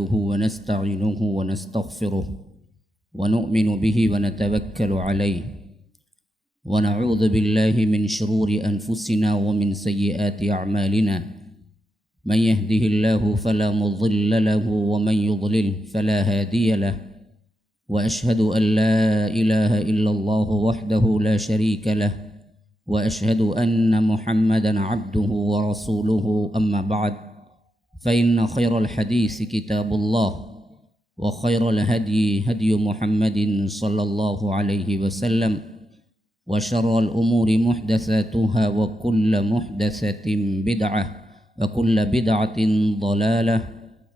نحمده ونستعينه ونستغفره ونؤمن به ونتوكل عليه ونعوذ بالله من شرور أنفسنا ومن سيئات أعمالنا من يهده الله فلا مضل له ومن يضلل فلا هادي له وأشهد أن لا إله إلا الله وحده لا شريك له وأشهد أن محمدًا عبده ورسوله أما بعد فإن خير الحديث كتاب الله وخير الهدي هدي محمد صلى الله عليه وسلم وشر الأمور محدثاتها وكل محدثة بدعة وكل بدعة ضلالة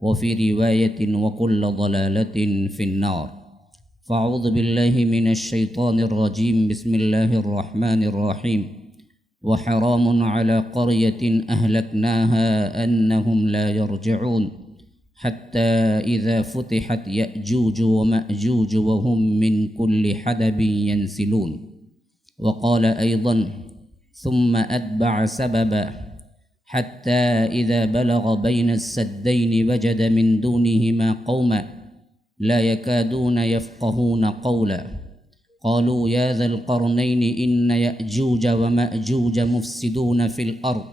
وفي رواية وكل ضلالة في النار فأعوذ بالله من الشيطان الرجيم بسم الله الرحمن الرحيم وحرام على قرية أهلكناها أنهم لا يرجعون حتى إذا فتحت يأجوج ومأجوج وهم من كل حدب ينسلون وقال أيضا ثم أتبع سببا حتى إذا بلغ بين السدين وجد من دونهما قوما لا يكادون يفقهون قولا قالوا يا ذا القرنين إن يأجوج ومأجوج مفسدون في الأرض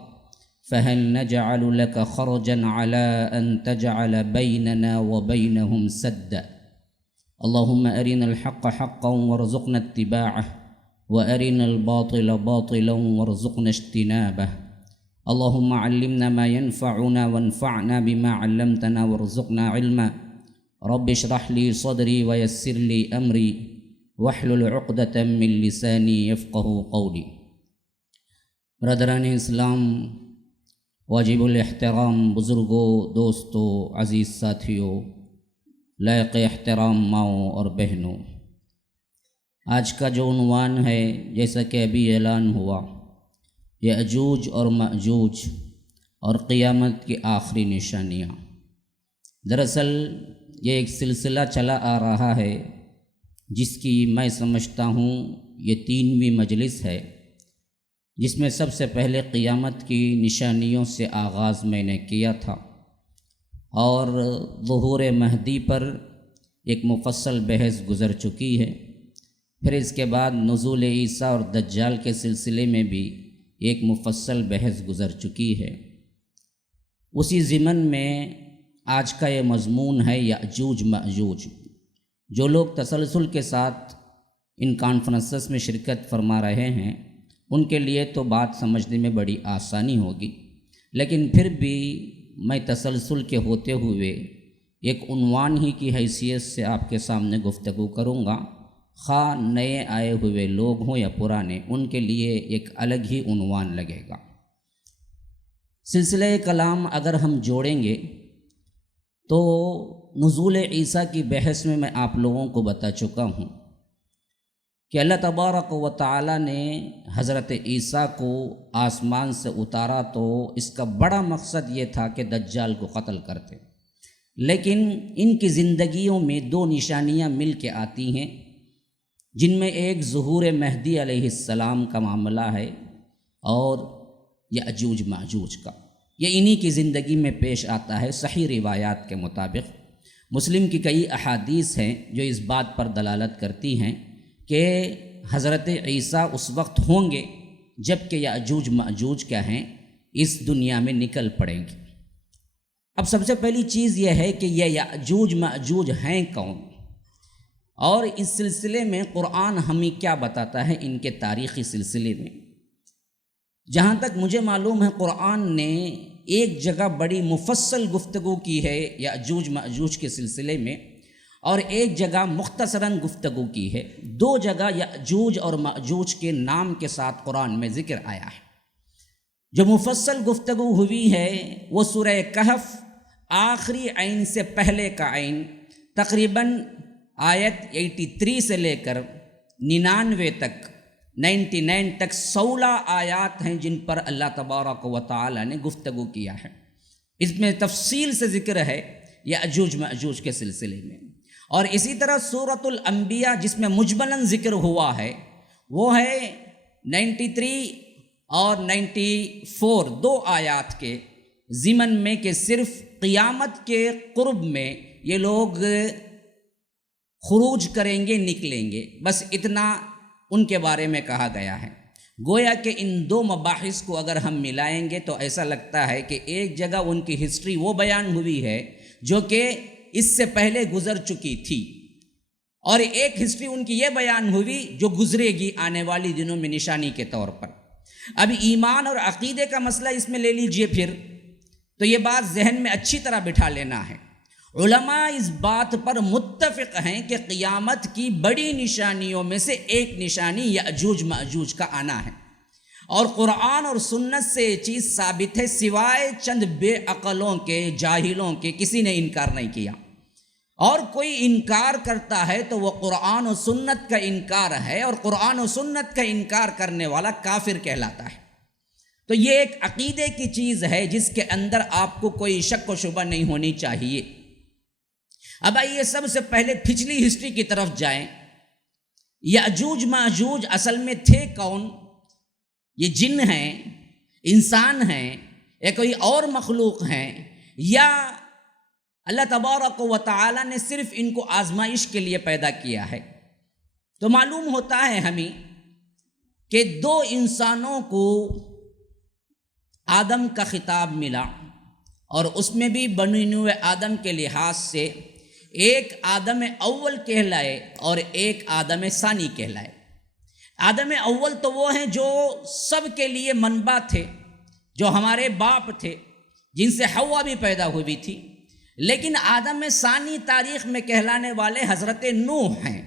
فهل نجعل لك خرجا على أن تجعل بيننا وبينهم سدا اللهم أرنا الحق حقا وارزقنا اتباعه وأرنا الباطل باطلا وارزقنا اجتنابه اللهم علمنا ما ينفعنا وانفعنا بما علمتنا وارزقنا علما رب اشرح لي صدري ويسر لي أمري واحلل عقدة من لساني يفقه قولي برادران اسلام، واجب الاحترام بزرگوں، دوستوں، عزیز ساتھیوں، لائق احترام ماؤں اور بہنوں، آج کا جو عنوان ہے جیسا کہ ابھی اعلان ہوا، یأجوج اور مأجوج اور قیامت کی آخری نشانیاں۔ دراصل یہ ایک سلسلہ چلا آ رہا ہے جس کی میں سمجھتا ہوں یہ 3ویں مجلس ہے، جس میں سب سے پہلے قیامت کی نشانیوں سے آغاز میں نے کیا تھا اور ظہور مہدی پر ایک مفصل بحث گزر چکی ہے۔ پھر اس کے بعد نزول عیسیٰ اور دجال کے سلسلے میں بھی ایک مفصل بحث گزر چکی ہے۔ اسی ضمن میں آج کا یہ مضمون ہے یأجوج مأجوج۔ جو لوگ تسلسل کے ساتھ ان کانفرنسز میں شرکت فرما رہے ہیں ان کے لیے تو بات سمجھنے میں بڑی آسانی ہوگی، لیکن پھر بھی میں تسلسل کے ہوتے ہوئے ایک عنوان ہی کی حیثیت سے آپ کے سامنے گفتگو کروں گا، خواہ نئے آئے ہوئے لوگ ہوں یا پرانے، ان کے لیے ایک الگ ہی عنوان لگے گا۔ سلسلہ کلام اگر ہم جوڑیں گے تو نزول عیسیٰ کی بحث میں آپ لوگوں کو بتا چکا ہوں کہ اللہ تبارک و تعالی نے حضرت عیسیٰ کو آسمان سے اتارا تو اس کا بڑا مقصد یہ تھا کہ دجال کو قتل کرتے، لیکن ان کی زندگیوں میں 2 نشانیاں مل کے آتی ہیں، جن میں ایک ظہور مہدی علیہ السلام کا معاملہ ہے اور یأجوج مأجوج کا۔ یہ انہی کی زندگی میں پیش آتا ہے۔ صحیح روایات کے مطابق مسلم کی کئی احادیث ہیں جو اس بات پر دلالت کرتی ہیں کہ حضرت عیسیٰ اس وقت ہوں گے جب کہ یأجوج مأجوج کیا ہیں، اس دنیا میں نکل پڑیں گے۔ اب سب سے پہلی چیز یہ ہے کہ یہ یأجوج مأجوج ہیں کون، اور اس سلسلے میں قرآن ہمیں کیا بتاتا ہے ان کے تاریخی سلسلے میں۔ جہاں تک مجھے معلوم ہے قرآن نے ایک جگہ بڑی مفصل گفتگو کی ہے یأجوج مأجوج کے سلسلے میں، اور ایک جگہ مختصراً گفتگو کی ہے۔ 2 جگہ یأجوج اور مأجوج کے نام کے ساتھ قرآن میں ذکر آیا ہے۔ جو مفصل گفتگو ہوئی ہے وہ سورہ کہف آخری عین سے پہلے کا عین، تقریباً آیت 83 سے لے کر 99 تک 99 تک 16 آیات ہیں جن پر اللہ تبارک و تعالی نے گفتگو کیا ہے۔ اس میں تفصیل سے ذکر ہے یأجوج مأجوج کے سلسلے میں، اور اسی طرح سورۃ الانبیاء جس میں مجملاً ذکر ہوا ہے وہ ہے 93 اور 94 2 آیات کے ضمن میں کہ صرف قیامت کے قرب میں یہ لوگ خروج کریں گے، نکلیں گے، بس اتنا ان کے بارے میں کہا گیا ہے۔ گویا کہ ان دو مباحث کو اگر ہم ملائیں گے تو ایسا لگتا ہے کہ ایک جگہ ان کی ہسٹری وہ بیان ہوئی ہے جو کہ اس سے پہلے گزر چکی تھی، اور ایک ہسٹری ان کی یہ بیان ہوئی جو گزرے گی آنے والی دنوں میں نشانی کے طور پر۔ اب ایمان اور عقیدے کا مسئلہ اس میں لے لیجئے پھر، تو یہ بات ذہن میں اچھی طرح بٹھا لینا ہے۔ علماء اس بات پر متفق ہیں کہ قیامت کی بڑی نشانیوں میں سے ایک نشانی یأجوج مأجوج کا آنا ہے، اور قرآن اور سنت سے یہ چیز ثابت ہے، سوائے چند بے عقلوں کے، جاہلوں کے، کسی نے انکار نہیں کیا۔ اور کوئی انکار کرتا ہے تو وہ قرآن و سنت کا انکار ہے، اور قرآن و سنت کا انکار کرنے والا کافر کہلاتا ہے۔ تو یہ ایک عقیدے کی چیز ہے جس کے اندر آپ کو کوئی شک و شبہ نہیں ہونی چاہیے۔ اب آئیے سب سے پہلے پچھلی ہسٹری کی طرف جائیں۔ یأجوج ماجوج اصل میں تھے کون؟ یہ جن ہیں، انسان ہیں، یا کوئی اور مخلوق ہیں، یا اللہ تبارک و تعالی نے صرف ان کو آزمائش کے لیے پیدا کیا ہے؟ تو معلوم ہوتا ہے ہمیں کہ دو انسانوں کو آدم کا خطاب ملا، اور اس میں بھی بنی نوع آدم کے لحاظ سے ایک آدم اول کہلائے اور ایک آدم ثانی کہلائے۔ آدم اول تو وہ ہیں جو سب کے لیے منبع تھے، جو ہمارے باپ تھے، جن سے حوا بھی پیدا ہوئی تھی۔ لیکن آدم ثانی تاریخ میں کہلانے والے حضرت نوح ہیں،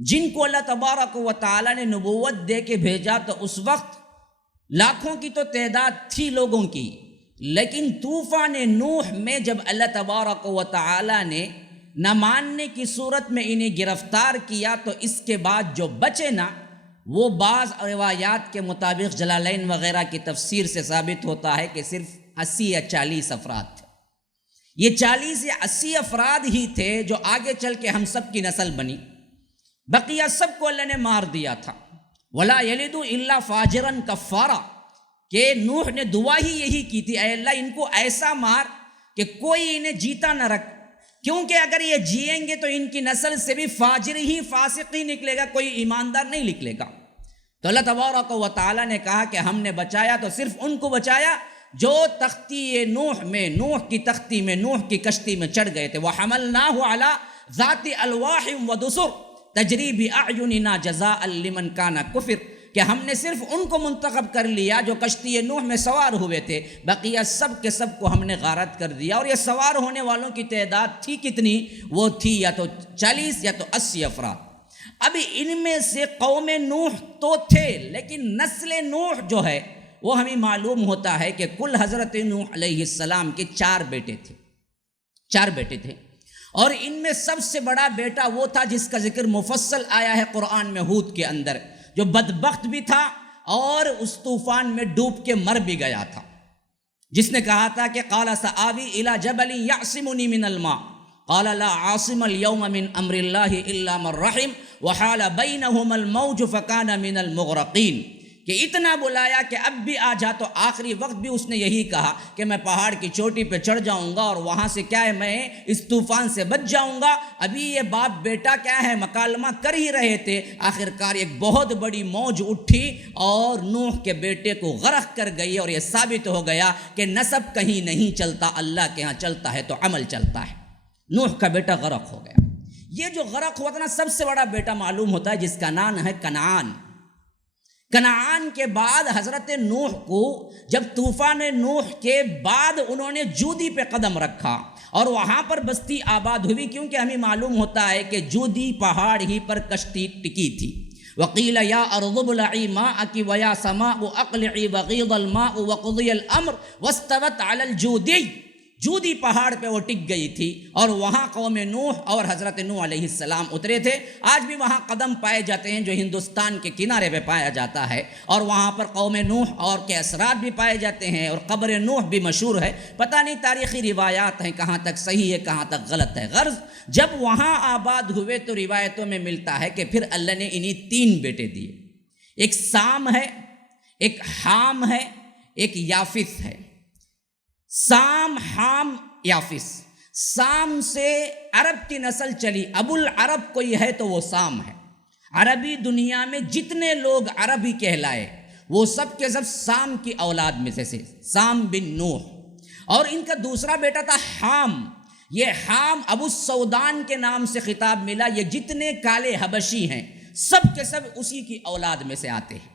جن کو اللہ تبارک و تعالی نے نبوت دے کے بھیجا، تو اس وقت لاکھوں کی تو تعداد تھی لوگوں کی، لیکن طوفان نوح میں جب اللہ تبارک و تعالی نے نہ ماننے کی صورت میں انہیں گرفتار کیا، تو اس کے بعد جو بچے نا، وہ بعض روایات کے مطابق جلالین وغیرہ کی تفسیر سے ثابت ہوتا ہے کہ صرف 80 یا 40 افراد تھے۔ یہ 40 یا 80 افراد ہی تھے جو آگے چل کے ہم سب کی نسل بنی، بقیہ سب کو اللہ نے مار دیا تھا۔ وَلَا يَلِدُ إِلَّا فَاجِرًا كَفَّارًا، کہ نوح نے دعا ہی یہی کی تھی، اے اللہ ان کو ایسا مار کہ کوئی انہیں جیتا نہ رکھ، کیونکہ اگر یہ جیئیں گے تو ان کی نسل سے بھی فاجر ہی، فاسق ہی نکلے گا، کوئی ایماندار نہیں نکلے گا۔ تو اللہ تبارک و تعالی نے کہا کہ ہم نے بچایا تو صرف ان کو بچایا جو تختی نوح میں، نوح کی تختی میں، نوح کی کشتی میں چڑھ گئے تھے۔ وَحَمَلْنَاهُ عَلَى ذَاتِ أَلْوَاحٍ وَدُسُرٍ تَجْرِي بِأَعْيُنِنَا جَزَاءً لِمَنْ كَانَ كُفِرٍ، کہ ہم نے صرف ان کو منتخب کر لیا جو کشتی نوح میں سوار ہوئے تھے، بقیہ سب کے سب کو ہم نے غارت کر دیا۔ اور یہ سوار ہونے والوں کی تعداد تھی کتنی؟ وہ تھی یا تو 40 یا تو 80 افراد۔ اب ان میں سے قوم نوح تو تھے، لیکن نسل نوح جو ہے وہ ہمیں معلوم ہوتا ہے کہ کل حضرت نوح علیہ السلام کے 4 بیٹے تھے، 4 بیٹے تھے، اور ان میں سب سے بڑا بیٹا وہ تھا جس کا ذکر مفصل آیا ہے قرآن میں ہود کے اندر، جو بدبخت بھی تھا اور اس طوفان میں ڈوب کے مر بھی گیا تھا، جس نے کہا تھا کہ قال سآوی الی جبل یعصمنی من الماء قال لا عاصم اليوم من امر اللہ الا من رحم وحال بینہم الموج فکان من المغرقین، کہ اتنا بلایا کہ اب بھی آ جا، تو آخری وقت بھی اس نے یہی کہا کہ میں پہاڑ کی چوٹی پہ چڑھ جاؤں گا اور وہاں سے کیا ہے میں اس طوفان سے بچ جاؤں گا۔ ابھی یہ باپ بیٹا کیا ہے مکالمہ کر ہی رہے تھے، آخرکار ایک بہت بڑی موج اٹھی اور نوح کے بیٹے کو غرق کر گئی، اور یہ ثابت ہو گیا کہ نسب کہیں نہیں چلتا، اللہ کے ہاں چلتا ہے تو عمل چلتا ہے۔ نوح کا بیٹا غرق ہو گیا۔ یہ جو غرق ہوا تھا نا، سب سے بڑا بیٹا معلوم ہوتا ہے جس کا نام ہے کنعان۔ کنعان کے بعد حضرت نوح کو جب طوفان نوح کے بعد انہوں نے جودی پہ قدم رکھا اور وہاں پر بستی آباد ہوئی، کیونکہ ہمیں معلوم ہوتا ہے کہ جودی پہاڑ ہی پر کشتی ٹکی تھی۔ وَقِيلَ يَا أَرْضُ ابْلَعِي مَاءَكِ وَيَا سَمَاءُ أَقْلِعِي وَغِيضَ الْمَاءُ وَقُضِيَ الْأَمْرُ وَاسْتَوَتْ عَلَى الْجُودِيِّ، جودی پہاڑ پہ وہ ٹک گئی تھی، اور وہاں قوم نوح اور حضرت نوح علیہ السلام اترے تھے۔ آج بھی وہاں قدم پائے جاتے ہیں جو ہندوستان کے کنارے پہ پایا جاتا ہے، اور وہاں پر قوم نوح اور کے اثرات بھی پائے جاتے ہیں، اور قبر نوح بھی مشہور ہے۔ پتہ نہیں تاریخی روایات ہیں کہاں تک صحیح ہے کہاں تک غلط ہے، غرض جب وہاں آباد ہوئے تو روایتوں میں ملتا ہے کہ پھر اللہ نے انہیں 3 بیٹے دیے، ایک سام ہے، ایک حام ہے، ایک یافث ہے۔ سام، حام یافس، سام سے عرب کی نسل چلی، ابو العرب کوئی ہے تو وہ سام ہے۔ عربی دنیا میں جتنے لوگ عربی کہلائے وہ سب کے سب سام کی اولاد میں سے سام بن نوح۔ اور ان کا دوسرا بیٹا تھا حام، یہ حام ابو السودان کے نام سے خطاب ملا۔ یہ جتنے کالے حبشی ہیں سب کے سب اسی کی اولاد میں سے آتے ہیں،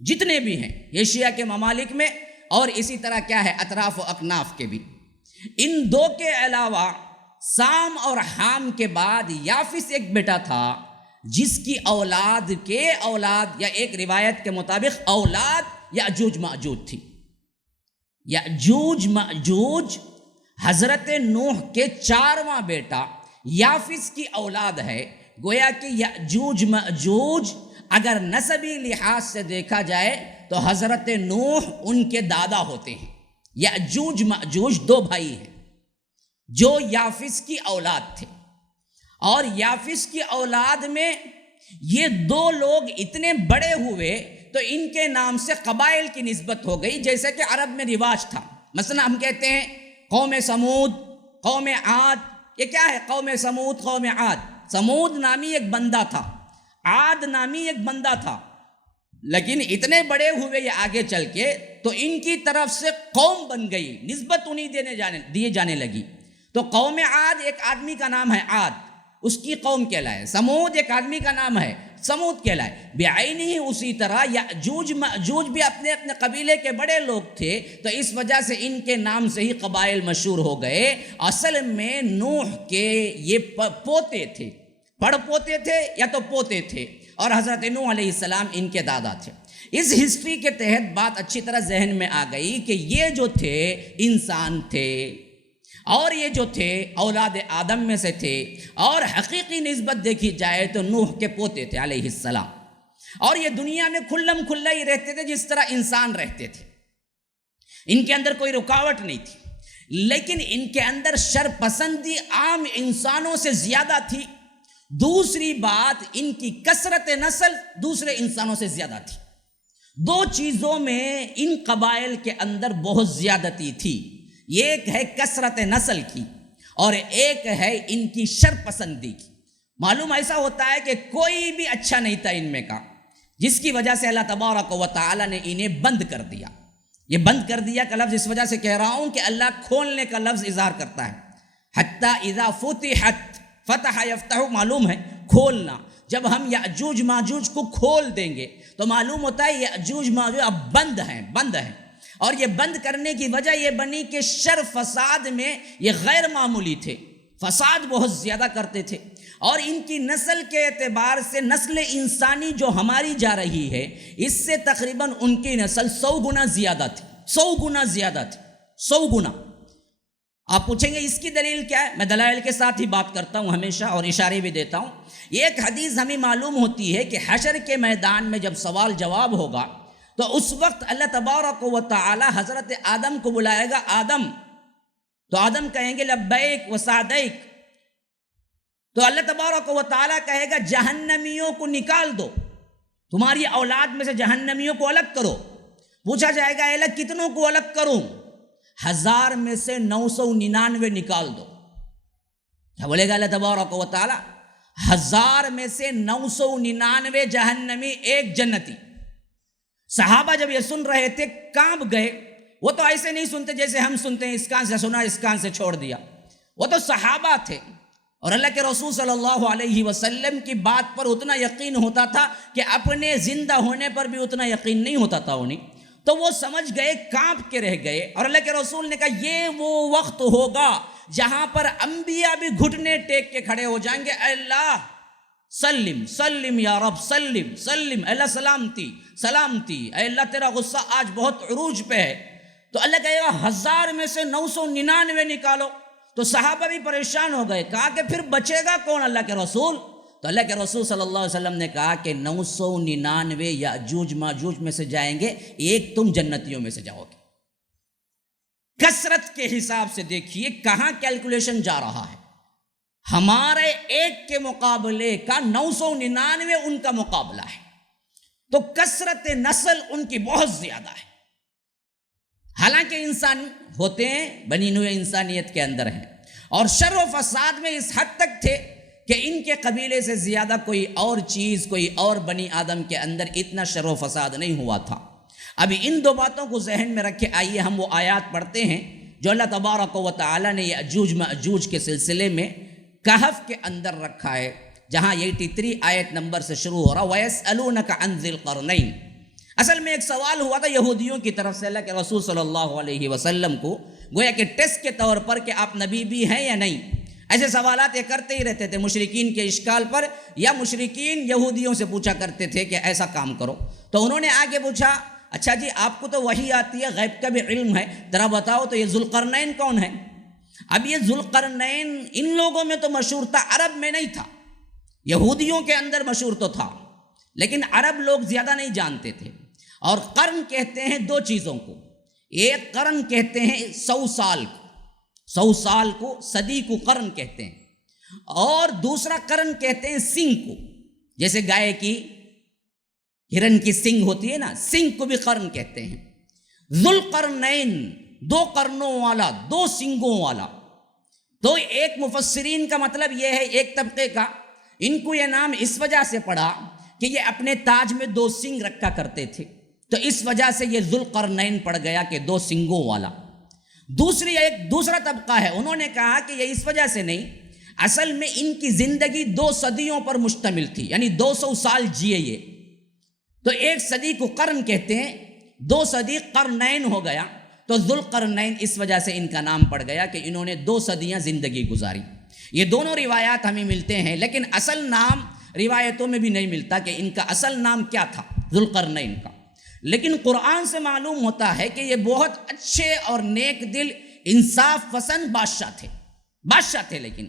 جتنے بھی ہیں ایشیا کے ممالک میں، اور اسی طرح کیا ہے اطراف و اکناف کے بھی۔ ان دو کے علاوہ سام اور حام کے بعد یافس ایک بیٹا تھا جس کی اولاد کے اولاد، یا ایک روایت کے مطابق اولاد یاجوج ماجوج تھی۔ یاجوج ماجوج حضرت نوح کے 4واں بیٹا یافس کی اولاد ہے۔ گویا کہ یاجوج ماجوج اگر نسبی لحاظ سے دیکھا جائے تو حضرت نوح ان کے دادا ہوتے ہیں۔ یاجوج ماجوج 2 بھائی ہیں جو یافس کی اولاد تھے، اور یافس کی اولاد میں یہ 2 لوگ اتنے بڑے ہوئے تو ان کے نام سے قبائل کی نسبت ہو گئی، جیسے کہ عرب میں رواج تھا۔ مثلا ہم کہتے ہیں قوم سمود، قوم عاد، یہ کیا ہے؟ قوم سمود، قوم عاد۔ سمود نامی ایک بندہ تھا، عاد نامی ایک بندہ تھا، لیکن اتنے بڑے ہوئے یہ آگے چل کے تو ان کی طرف سے قوم بن گئی، نسبت انہیں دیے جانے لگی۔ تو قوم عاد ایک آدمی کا نام ہے عاد، اس کی قوم کہلائے۔ سمود ایک آدمی کا نام ہے، سمود کہلائے بعینی ہی۔ اسی طرح یاجوج ماجوج بھی اپنے اپنے قبیلے کے بڑے لوگ تھے، تو اس وجہ سے ان کے نام سے ہی قبائل مشہور ہو گئے۔ اصل میں نوح کے یہ پوتے تھے، پڑ پوتے تھے یا تو پوتے تھے، اور حضرت نوح علیہ السلام ان کے دادا تھے۔ اس ہسٹری کے تحت بات اچھی طرح ذہن میں آ گئی کہ یہ جو تھے انسان تھے، اور یہ جو تھے اولاد آدم میں سے تھے، اور حقیقی نسبت دیکھی جائے تو نوح کے پوتے تھے علیہ السلام، اور یہ دنیا میں کھلم کھلا ہی رہتے تھے جس طرح انسان رہتے تھے۔ ان کے اندر کوئی رکاوٹ نہیں تھی، لیکن ان کے اندر شر پسندی عام انسانوں سے زیادہ تھی۔ دوسری بات، ان کی کثرت نسل دوسرے انسانوں سے زیادہ تھی۔ 2 چیزوں میں ان قبائل کے اندر بہت زیادتی تھی، ایک ہے کثرت نسل کی اور ایک ہے ان کی شر پسندی کی۔ معلوم ایسا ہوتا ہے کہ کوئی بھی اچھا نہیں تھا ان میں کا، جس کی وجہ سے اللہ تبارک و تعالی نے انہیں بند کر دیا۔ یہ بند کر دیا کا لفظ اس وجہ سے کہہ رہا ہوں کہ اللہ کھولنے کا لفظ اظہار کرتا ہے، حتی اذا فتحت، فتح یفتح معلوم ہے کھولنا۔ جب ہم یاجوج ماجوج کو کھول دیں گے تو معلوم ہوتا ہے یاجوج ماجوج اب بند ہیں، اور یہ بند کرنے کی وجہ یہ بنی کہ شر فساد میں یہ غیر معمولی تھے، فساد بہت زیادہ کرتے تھے، اور ان کی نسل کے اعتبار سے نسل انسانی جو ہماری جا رہی ہے اس سے تقریباً ان کی نسل 100 گنا زیادہ تھی، 100 گنا زیادہ تھی، 100 گنا۔ آپ پوچھیں گے اس کی دلیل کیا ہے؟ میں دلائل کے ساتھ ہی بات کرتا ہوں ہمیشہ، اور اشارے بھی دیتا ہوں۔ ایک حدیث ہمیں معلوم ہوتی ہے کہ حشر کے میدان میں جب سوال جواب ہوگا تو اس وقت اللہ تبارک و تعالی حضرت آدم کو بلائے گا، آدم، تو آدم کہیں گے لبیک و سعدیک، تو اللہ تبارک و تعالی کہے گا جہنمیوں کو نکال دو، تمہاری اولاد میں سے جہنمیوں کو الگ کرو۔ پوچھا جائے گا الگ کتنوں کو الگ کروں؟ 1000 میں سے 999 نکال دو۔ کیا بولے گا اللہ تبارک و تعالی؟ 1000 میں سے 999 جہنمی، 1 جنتی۔ صحابہ جب یہ سن رہے تھے کانپ گئے۔ وہ تو ایسے نہیں سنتے جیسے ہم سنتے ہیں، اس کان سے سنا اس کان سے چھوڑ دیا۔ وہ تو صحابہ تھے، اور اللہ کے رسول صلی اللہ علیہ وسلم کی بات پر اتنا یقین ہوتا تھا کہ اپنے زندہ ہونے پر بھی اتنا یقین نہیں ہوتا تھا انہیں۔ تو وہ سمجھ گئے، کانپ کے رہ گئے، اور اللہ کے رسول نے کہا یہ وہ وقت ہوگا جہاں پر انبیاء بھی گھٹنے ٹیک کے کھڑے ہو جائیں گے، اے اللہ سلم سلم یا رب، سلم سلم، اے اللہ سلامتی سلامتی، اے اللہ تیرا غصہ آج بہت عروج پہ ہے۔ تو اللہ کہے گا 1000 میں سے 999 نکالو۔ تو صحابہ بھی پریشان ہو گئے، کہا کہ پھر بچے گا کون اللہ کے رسول؟ تو اللہ کے رسول صلی اللہ علیہ وسلم نے کہا کہ 999 یاجوج ماجوج میں سے جائیں گے، 1 تم جنتیوں میں سے جاؤ گے۔ کثرت کے حساب سے دیکھیے کہاں کیلکولیشن جا رہا ہے۔ ہمارے 1 کے مقابلے کا 999 ان کا مقابلہ ہے، تو کثرت نسل ان کی بہت زیادہ ہے۔ حالانکہ انسان ہوتے ہیں، بنی نوع انسانیت کے اندر ہیں، اور شر و فساد میں اس حد تک تھے کہ ان کے قبیلے سے زیادہ کوئی اور چیز، کوئی اور بنی آدم کے اندر اتنا شر و فساد نہیں ہوا تھا۔ ابھی ان دو باتوں کو ذہن میں رکھے آئیے ہم وہ آیات پڑھتے ہیں جو اللہ تبارک و تعالیٰ نے یأجوج مأجوج کے سلسلے میں کہف کے اندر رکھا ہے، جہاں 83 آیت نمبر سے شروع ہو رہا وَيَسْأَلُونَكَ عَنْ ذِي الْقَرْنَيْنِ۔ اصل میں ایک سوال ہوا تھا یہودیوں کی طرف سے اللہ کے رسول صلی اللہ علیہ وسلم کو، گویا کہ ٹیسٹ کے طور پر کہ آپ نبی بھی ہیں یا نہیں۔ ایسے سوالات یہ کرتے ہی رہتے تھے مشرکین کے اشکال پر، یا مشرکین یہودیوں سے پوچھا کرتے تھے کہ ایسا کام کرو۔ تو انہوں نے آگے پوچھا، اچھا جی آپ کو تو وحی آتی ہے، غیب کا بھی علم ہے، ذرا بتاؤ تو یہ ذوالقرنین کون ہے؟ اب یہ ذوالقرنین ان لوگوں میں تو مشہور تھا، عرب میں نہیں تھا، یہودیوں کے اندر مشہور تو تھا لیکن عرب لوگ زیادہ نہیں جانتے تھے۔ اور قرن کہتے ہیں دو چیزوں کو، ایک قرن کہتے ہیں 100 سال کو، 100 سال کو، صدی کو قرن کہتے ہیں، اور دوسرا قرن کہتے ہیں سنگ کو، جیسے گائے کی، ہرن کی سنگ ہوتی ہے نا، سنگ کو بھی قرن کہتے ہیں۔ ذوالقرنین، 2 قرنوں والا، 2 سنگوں والا۔ تو ایک مفسرین کا مطلب یہ ہے، ایک طبقے کا، ان کو یہ نام اس وجہ سے پڑا کہ یہ اپنے تاج میں 2 سنگ رکھا کرتے تھے، تو اس وجہ سے یہ ذوالقرنین پڑ گیا کہ 2 سنگوں والا۔ دوسرا طبقہ ہے، انہوں نے کہا کہ یہ اس وجہ سے نہیں، اصل میں ان کی زندگی 2 صدیوں پر مشتمل تھی، یعنی 200 سال جیے یہ، تو 1 صدی کو قرن کہتے ہیں، 2 صدی قرنین ہو گیا، تو ذوالقرنین اس وجہ سے ان کا نام پڑ گیا کہ انہوں نے 2 صدیاں زندگی گزاری۔ یہ دونوں روایات ہمیں ملتے ہیں، لیکن اصل نام روایتوں میں بھی نہیں ملتا کہ ان کا اصل نام کیا تھا ذوالقرنین کا۔ لیکن قرآن سے معلوم ہوتا ہے کہ یہ بہت اچھے اور نیک دل، انصاف پسند بادشاہ تھے لیکن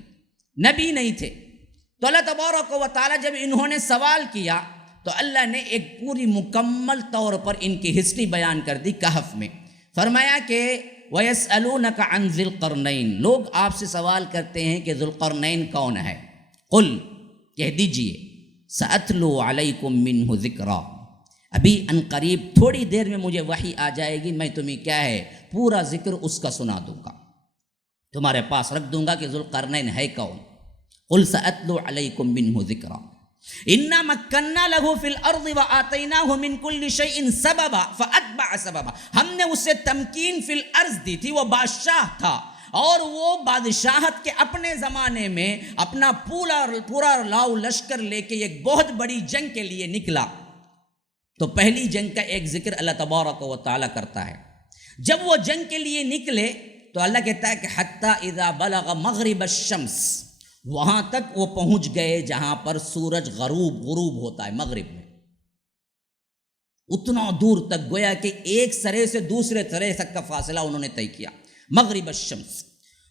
نبی نہیں تھے۔ تو اللہ تبارک و تعالیٰ جب انہوں نے سوال کیا تو اللہ نے ایک پوری مکمل طور پر ان کی ہسٹری بیان کر دی کہف میں۔ فرمایا کہ وَيَسْأَلُونَكَ عَنْ ذِي الْقَرْنَيْنِ، لوگ آپ سے سوال کرتے ہیں کہ ذوالقرنین کون ہے؟ قل، کہہ دیجئے، سَأَتْلُو عَلَيْكُم مِّنْهُ ذِكْرًا، ابھی ان قریب تھوڑی دیر میں مجھے وحی آ جائے گی، میں تمہیں کیا ہے پورا ذکر اس کا سنا دوں گا، تمہارے پاس رکھ دوں گا کہ ذوالقرنین ہے کون۔ قل سأتلو علیکم منہ ذکرا انا مکننا لہ فی الارض وآتیناہ من کل شیء سببا فاتبع سببا، ہم نے اسے تمکین فی الارض دی تھی، وہ بادشاہ تھا، اور وہ بادشاہت کے اپنے زمانے میں اپنا پورا لاؤ لشکر لے کے ایک بہت بڑی جنگ کے لیے نکلا۔ تو پہلی جنگ کا ایک ذکر اللہ تبارک و تعالیٰ کرتا ہے۔ جب وہ جنگ کے لیے نکلے تو اللہ کہتا ہے کہ حتیٰ اذا بلغ مغرب الشمس، وہاں تک وہ پہنچ گئے جہاں پر سورج غروب ہوتا ہے مغرب میں، اتنا دور تک، گویا کہ ایک سرے سے دوسرے سرے تک کا فاصلہ انہوں نے طے کیا۔ مغرب الشمس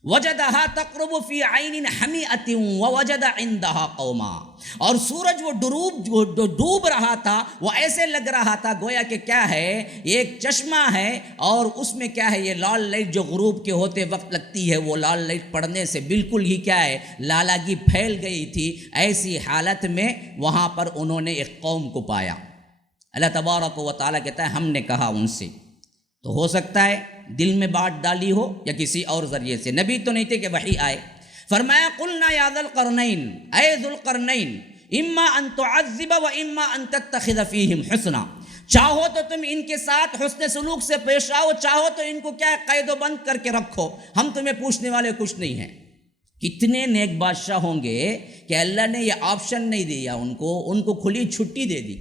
وجدہا تقرب فی عین حمیۃ ووجد عندہا قوما، اور سورج وہ ڈوب رہا تھا، وہ ایسے لگ رہا تھا گویا کہ کیا ہے ایک چشمہ ہے، اور اس میں کیا ہے یہ لال لائٹ جو غروب کے ہوتے وقت لگتی ہے، وہ لال لائٹ پڑنے سے بالکل ہی کیا ہے لالگی پھیل گئی تھی۔ ایسی حالت میں وہاں پر انہوں نے ایک قوم کو پایا۔ اللہ تبارک و تعالیٰ کہتا ہے ہم نے کہا ان سے، تو ہو سکتا ہے دل میں بات ڈالی ہو یا کسی اور ذریعے سے، نبی تو نہیں تھے کہ وحی آئے۔ فرمایا قلنا یا ذا القرنین، اے ذو القرنین، اما ان تعذب و اما ان تتخذ فیہم حسنا، چاہو تو تم ان کے ساتھ حسن سلوک سے پیش آؤ، چاہو تو ان کو کیا قید و بند کر کے رکھو، ہم تمہیں پوچھنے والے کچھ نہیں ہیں۔ کتنے نیک بادشاہ ہوں گے کہ اللہ نے یہ آپشن نہیں دیا ان کو کھلی چھٹی دے دی،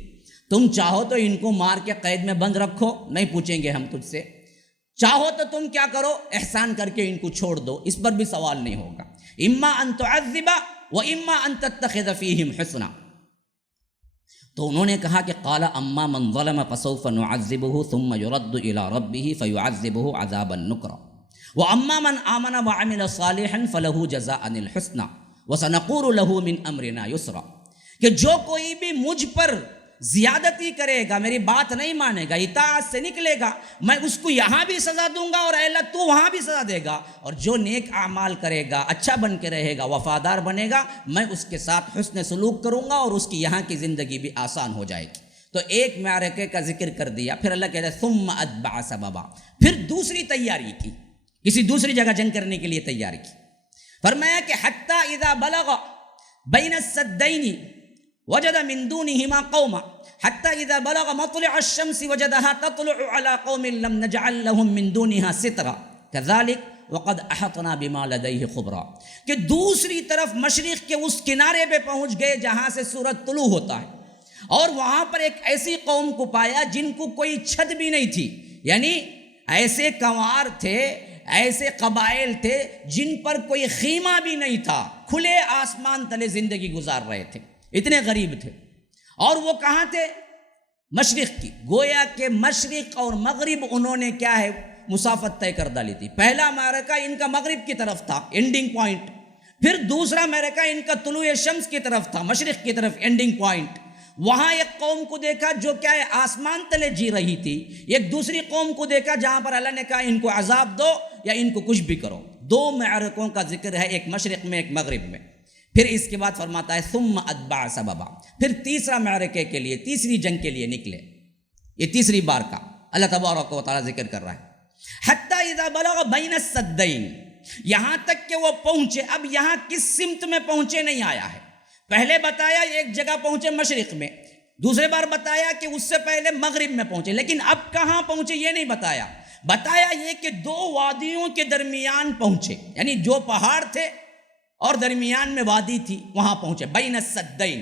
تم چاہو تو ان کو مار کے قید میں بند رکھو، نہیں پوچھیں گے ہم تجھ سے، چاہو تو تم کیا کرو احسان کر کے ان کو چھوڑ دو، اس پر بھی سوال نہیں ہوگا۔ اما ان تعذب و اما ان تتخذ فیہم حسنا۔ تو انہوں نے کہا کہ قال اما من ظلم فسوف نعذبه ثم يرد الى ربه فيعذبه عذابا نکرا واما من آمن وعمل صالحا فله جزاء الحسنى وسنقول له من امرنا یسرا، کہ جو کوئی بھی مجھ پر زیادتی کرے گا، میری بات نہیں مانے گا، اطاعت سے نکلے گا، میں اس کو یہاں بھی سزا دوں گا اور اے اللہ تو وہاں بھی سزا دے گا، اور جو نیک اعمال کرے گا، اچھا بن کے رہے گا، وفادار بنے گا، میں اس کے ساتھ حسن سلوک کروں گا اور اس کی یہاں کی زندگی بھی آسان ہو جائے گی۔ تو ایک معرکے کا ذکر کر دیا، پھر اللہ کہتا ہے ثم اتبع سببا، پھر دوسری تیاری کی، کسی دوسری جگہ جنگ کرنے کے لیے تیاری کی۔ فرمایا کہ حتی اذا بلغ بین السدین وجد من دونہما قوما حتی اذا بلغ مطلع الشمس وجدها تطلع على قوم لم نجعل لهم من دونها سترا كذلك وقد احطنا بما لديه خبرا، کہ دوسری طرف مشرق کے اس کنارے پہ پہنچ گئے جہاں سے سورج طلوع ہوتا ہے، اور وہاں پر ایک ایسی قوم کو پایا جن کو کوئی چھت بھی نہیں تھی، یعنی ایسے کنوار تھے، ایسے قبائل تھے جن پر کوئی خیمہ بھی نہیں تھا، کھلے آسمان تلے زندگی گزار رہے تھے، اتنے غریب تھے۔ اور وہ کہاں تھے؟ مشرق کی، گویا کہ مشرق اور مغرب انہوں نے کیا ہے مسافت طے کر ڈالی تھی۔ پہلا معرکہ ان کا مغرب کی طرف تھا، اینڈنگ پوائنٹ، پھر دوسرا معرکہ ان کا طلوع شمس کی طرف تھا، مشرق کی طرف اینڈنگ پوائنٹ۔ وہاں ایک قوم کو دیکھا جو کیا ہے آسمان تلے جی رہی تھی، ایک دوسری قوم کو دیکھا جہاں پر اللہ نے کہا ان کو عذاب دو یا ان کو کچھ بھی کرو۔ دو معرکوں کا ذکر ہے، ایک مشرق میں ایک مغرب میں۔ پھر اس کے بعد فرماتا ہے ثم اتبع سببا، پھر تیسرا معرکے کے لیے، تیسری جنگ کے لیے نکلے۔ یہ تیسری بار کا اللہ تبارک و تعالیٰ ذکر کر رہا ہے۔ حتی اذا بلغ بین السدین، یہاں تک کہ وہ پہنچے۔ اب یہاں کس سمت میں پہنچے نہیں آیا ہے، پہلے بتایا ایک جگہ پہنچے مشرق میں، دوسرے بار بتایا کہ اس سے پہلے مغرب میں پہنچے، لیکن اب کہاں پہنچے یہ نہیں بتایا۔ بتایا یہ کہ دو وادیوں کے درمیان پہنچے، یعنی جو پہاڑ تھے اور درمیان میں وادی تھی وہاں پہنچے۔ بین السدین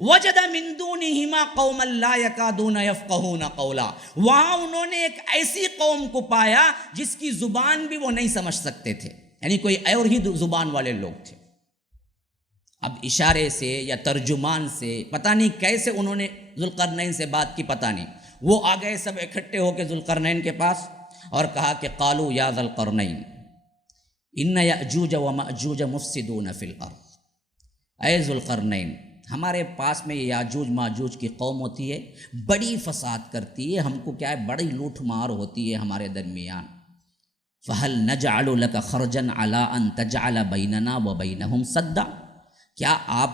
وجد من دونہما قوما لا یکادون یفقہون قولا، وہاں انہوں نے ایک ایسی قوم کو پایا جس کی زبان بھی وہ نہیں سمجھ سکتے تھے، یعنی کوئی اور ہی زبان والے لوگ تھے۔ اب اشارے سے یا ترجمان سے پتہ نہیں کیسے انہوں نے ذوالقرنین سے بات کی، پتہ نہیں، وہ آ گئے سب اکٹھے ہو کے ذوالقرنین کے پاس اور کہا کہ قالوا یا ذوالقرنین ان یأجوج ومأجوج مفسدون فی الارض، اے ذوالقرنین ہمارے پاس میں یاجوج ماجوج کی قوم ہوتی ہے، بڑی فساد کرتی ہے، ہم کو کیا ہے بڑی لوٹ مار ہوتی ہے ہمارے درمیان۔ فہل نجعل لک خرجا علی ان تجعل بیننا وبینہم سدا، کیا آپ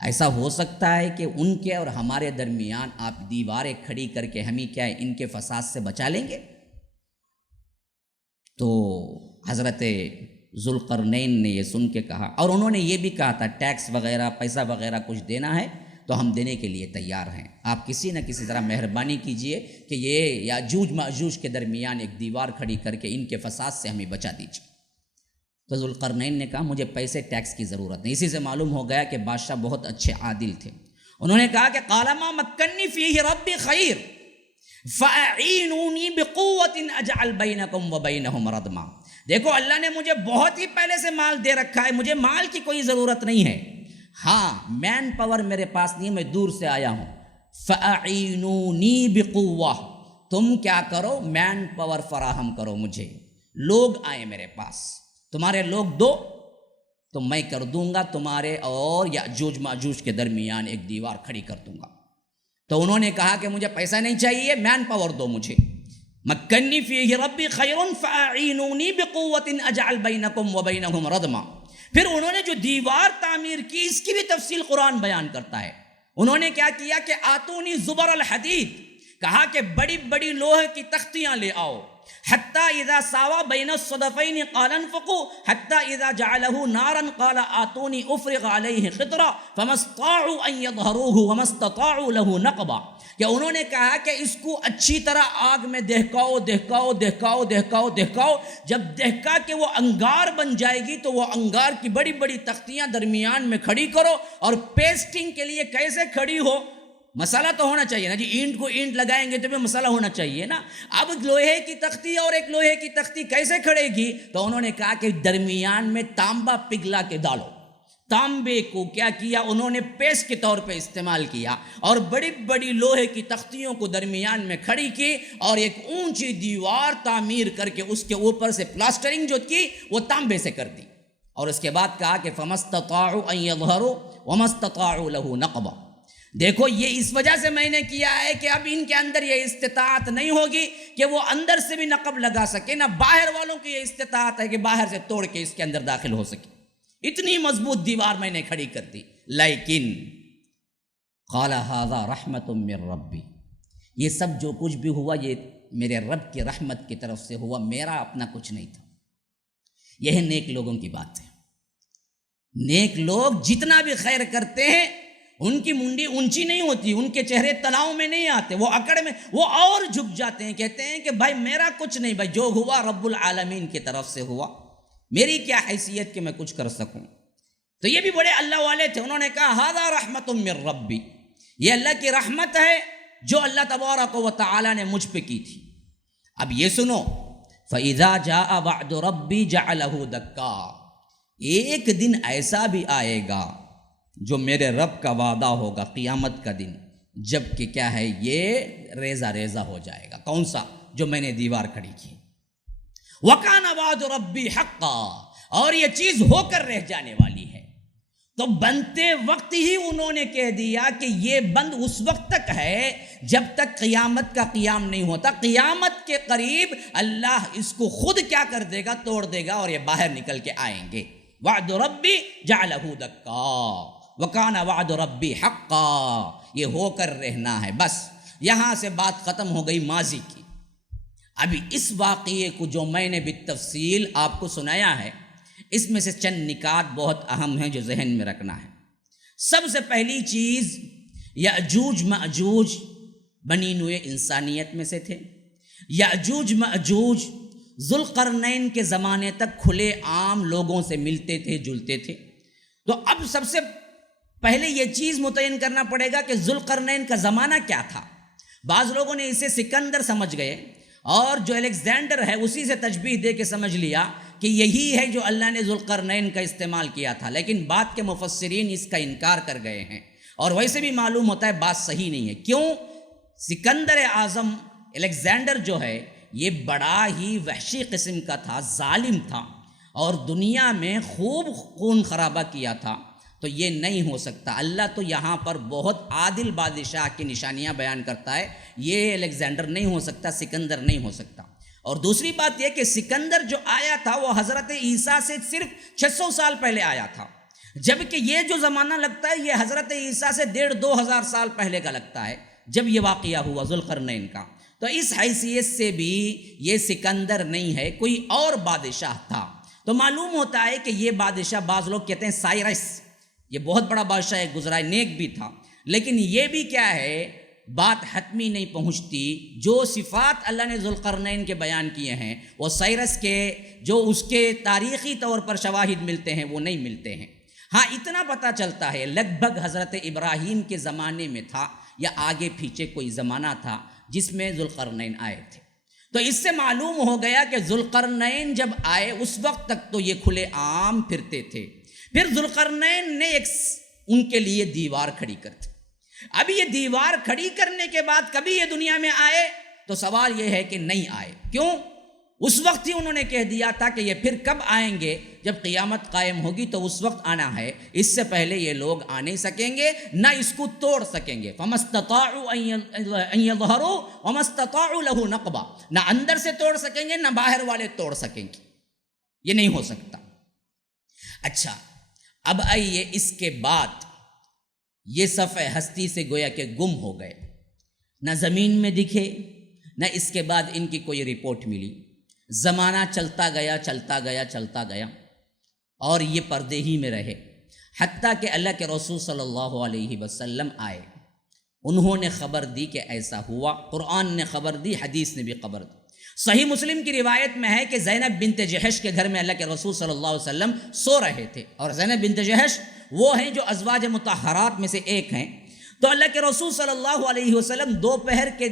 ایسا ہو سکتا ہے کہ ان کے اور ہمارے درمیان آپ دیواریں کھڑی کر کے ہمیں کیا ہے ان کے فساد سے بچا لیں گے؟ تو حضرت ذوالقرنین نے یہ سن کے کہا، اور انہوں نے یہ بھی کہا تھا ٹیکس وغیرہ پیسہ وغیرہ کچھ دینا ہے تو ہم دینے کے لیے تیار ہیں، آپ کسی نہ کسی طرح مہربانی کیجئے کہ یہ یاجوج ماجوج کے درمیان ایک دیوار کھڑی کر کے ان کے فساد سے ہمیں بچا دیجیے۔ تو ذوالقرنین نے کہا مجھے پیسے ٹیکس کی ضرورت نہیں۔ اسی سے معلوم ہو گیا کہ بادشاہ بہت اچھے عادل تھے۔ انہوں نے کہا کہ قال ما مکنی فیہ ربی خیر فاعینونی بقوۃ اجعل بینکم وبینہم ردما، دیکھو اللہ نے مجھے بہت ہی پہلے سے مال دے رکھا ہے، مجھے مال کی کوئی ضرورت نہیں ہے، ہاں مین پاور میرے پاس نہیں، میں دور سے آیا ہوں۔ فاعینونی بقوہ، تم کیا کرو مین پاور فراہم کرو مجھے، لوگ آئے میرے پاس، تمہارے لوگ دو تو میں کر دوں گا تمہارے اور یاجوج ماجوج کے درمیان ایک دیوار کھڑی کر دوں گا۔ تو انہوں نے کہا کہ مجھے پیسہ نہیں چاہیے، مین پاور دو مجھے۔ مکنی فیہ ربی خیر فاعینونی بقوۃ اجعل بینکم وبینہم ردما۔ پھر انہوں نے جو دیوار تعمیر کی اس کی بھی تفصیل قرآن بیان کرتا ہے۔ انہوں نے کیا کیا کہ آتونی زبر الحدید، کہا کہ بڑی بڑی لوہے کی تختیاں لے آؤ، حتی اذا ساوا بین الصدفین قال انفقوا حتی اذا جعلہ نارا قال آتونی افرغ علیہ قطرا فما استطاعوا ان یظہروہ وما استطاعوا لہ نقبا، کہ انہوں نے کہا کہ اس کو اچھی طرح آگ میں دہکاؤ دہکاؤ دہکاؤ دہکاؤ دہکاؤ، جب دہکا کہ وہ انگار بن جائے گی تو وہ انگار کی بڑی بڑی تختیاں درمیان میں کھڑی کرو، اور پیسٹنگ کے لیے کیسے کھڑی ہو، مسالہ تو ہونا چاہیے نا جی، اینٹ کو اینٹ لگائیں گے تو بھی مسالہ ہونا چاہیے نا۔ اب لوہے کی تختی اور ایک لوہے کی تختی کیسے کھڑے گی؟ تو انہوں نے کہا کہ درمیان میں تانبا پگھلا کے ڈالو، تانبے کو کیا کیا انہوں نے پیسٹ کے طور پہ استعمال کیا، اور بڑی بڑی لوہے کی تختیوں کو درمیان میں کھڑی کی، اور ایک اونچی دیوار تعمیر کر کے اس کے اوپر سے پلاسٹرنگ جو کی وہ تانبے سے کر دی، اور اس کے بعد کہا کہ فما استطاعوا ان یظہروا وما استطاعوا لہ نقبا۔ دیکھو یہ اس وجہ سے میں نے کیا ہے کہ اب ان کے اندر یہ استطاعت نہیں ہوگی کہ وہ اندر سے بھی نقب لگا سکے، نہ باہر والوں کی یہ استطاعت ہے کہ باہر سے توڑ کے اس کے اندر داخل ہو سکے، اتنی مضبوط دیوار میں نے کھڑی کر دی۔ لیکن قال ھذا رحمت من ربی، یہ سب جو کچھ بھی ہوا یہ میرے رب کی رحمت کی طرف سے ہوا، میرا اپنا کچھ نہیں تھا۔ یہ نیک لوگوں کی بات ہے۔ نیک لوگ جتنا بھی خیر کرتے ہیں ان کی منڈی اونچی نہیں ہوتی، ان کے چہرے تناؤ میں نہیں آتے، وہ اکڑ میں، وہ اور جھک جاتے ہیں، کہتے ہیں کہ بھائی میرا کچھ نہیں، بھائی جو ہوا رب العالمین کی طرف سے ہوا، میری کیا حیثیت کہ میں کچھ کر سکوں۔ تو یہ بھی بڑے اللہ والے تھے، انہوں نے کہا ھذا رحمت من ربی، یہ اللہ کی رحمت ہے جو اللہ تبارک و تعالی نے مجھ پہ کی تھی۔ اب یہ سنو، فَإِذَا جَاءَ وَعْدُ رَبِّي جَعَلَهُ دَكَّا، ایک دن ایسا بھی آئے گا جو میرے رب کا وعدہ ہوگا، قیامت کا دن، جب کہ کیا ہے یہ ریزہ ریزہ ہو جائے گا۔ کون سا؟ جو میں نے دیوار کھڑی کی۔ وَكَانَ وَعْدُ رَبِّي حَقًّا، اور یہ چیز ہو کر رہ جانے والی ہے۔ تو بنتے وقت ہی انہوں نے کہہ دیا کہ یہ بند اس وقت تک ہے جب تک قیامت کا قیام نہیں ہوتا، قیامت کے قریب اللہ اس کو خود کیا کر دے گا، توڑ دے گا اور یہ باہر نکل کے آئیں گے۔ وعد ربی جعلہ دکا وکان وعد ربی حقا، یہ ہو کر رہنا ہے۔ بس یہاں سے بات ختم ہو گئی ماضی کی۔ ابھی اس واقعے کو جو میں نے بالتفصیل آپ کو سنایا ہے، اس میں سے چند نکات بہت اہم ہیں جو ذہن میں رکھنا ہے۔ سب سے پہلی چیز، یأجوج مأجوج بنی نوع انسانیت میں سے تھے۔ یأجوج مأجوج ذوالقرنین کے زمانے تک کھلے عام لوگوں سے ملتے تھے، جلتے تھے۔ تو اب سب سے پہلے یہ چیز متعین کرنا پڑے گا کہ ذوالقرنین کا زمانہ کیا تھا۔ بعض لوگوں نے اسے سکندر سمجھ گئے، اور جو الیگزینڈر ہے اسی سے تشبیہ دے کے سمجھ لیا کہ یہی ہے جو اللہ نے ذوالقرنین کا استعمال کیا تھا، لیکن بعد کے مفسرین اس کا انکار کر گئے ہیں، اور ویسے بھی معلوم ہوتا ہے بات صحیح نہیں ہے۔ کیوں؟ سکندر اعظم الیگزینڈر جو ہے یہ بڑا ہی وحشی قسم کا تھا، ظالم تھا، اور دنیا میں خوب خون خرابہ کیا تھا۔ تو یہ نہیں ہو سکتا۔ اللہ تو یہاں پر بہت عادل بادشاہ کی نشانیاں بیان کرتا ہے، یہ الیگزینڈر نہیں ہو سکتا، سکندر نہیں ہو سکتا۔ اور دوسری بات یہ کہ سکندر جو آیا تھا وہ حضرت عیسیٰ سے صرف 600 سال پہلے آیا تھا، جبکہ یہ جو زمانہ لگتا ہے یہ حضرت عیسیٰ سے 1500-2000 سال پہلے کا لگتا ہے جب یہ واقعہ ہوا ذوالقرنین کا۔ تو اس حیثیت سے بھی یہ سکندر نہیں ہے، کوئی اور بادشاہ تھا۔ تو معلوم ہوتا ہے کہ یہ بادشاہ، بعض لوگ کہتے ہیں سائرس، یہ بہت بڑا بادشاہ ہے، گزرا ہے، نیک بھی تھا، لیکن یہ بھی کیا ہے، بات حتمی نہیں پہنچتی۔ جو صفات اللہ نے ذوالقرنین کے بیان کیے ہیں وہ سائرس کے جو اس کے تاریخی طور پر شواہد ملتے ہیں وہ نہیں ملتے ہیں۔ ہاں اتنا پتہ چلتا ہے لگ بھگ حضرت ابراہیم کے زمانے میں تھا، یا آگے پیچھے کوئی زمانہ تھا جس میں ذوالقرنین آئے تھے۔ تو اس سے معلوم ہو گیا کہ ذوالقرنین جب آئے اس وقت تک تو یہ کھلے عام پھرتے تھے۔ پھر ذوالقرنین نے ایک ان کے لیے دیوار کھڑی کر دی۔ اب یہ دیوار کھڑی کرنے کے بعد کبھی یہ دنیا میں آئے؟ تو سوال یہ ہے کہ نہیں آئے۔ کیوں؟ اس وقت ہی انہوں نے کہہ دیا تھا کہ یہ پھر کب آئیں گے؟ جب قیامت قائم ہوگی تو اس وقت آنا ہے، اس سے پہلے یہ لوگ آ نہیں سکیں گے، نہ اس کو توڑ سکیں گے۔ فَمَا اسْتَطَاعُوا أَن يَظْهَرُوا وَمَا اسْتَطَاعُوا لَهُ نَقْبًا، نہ اندر سے توڑ سکیں گے نہ باہر والے توڑ سکیں گے، یہ نہیں ہو سکتا۔ اچھا، اب آئیے اس کے بعد یہ صفحہ ہستی سے گویا کہ گم ہو گئے، نہ زمین میں دکھے، نہ اس کے بعد ان کی کوئی رپورٹ ملی۔ زمانہ چلتا گیا چلتا گیا چلتا گیا، اور یہ پردے ہی میں رہے، حتیٰ کہ اللہ کے رسول صلی اللہ علیہ وسلم آئے، انہوں نے خبر دی کہ ایسا ہوا، قرآن نے خبر دی، حدیث نے بھی خبر دی۔ صحیح مسلم کی روایت میں ہے کہ زینب بنت جحش کے گھر میں اللہ کے رسول صلی اللہ علیہ وسلم سو رہے تھے، اور زینب بنت جحش وہ ہیں جو ازواج مطہرات میں سے ایک ہیں۔ تو اللہ کے رسول صلی اللہ علیہ وسلم دوپہر کے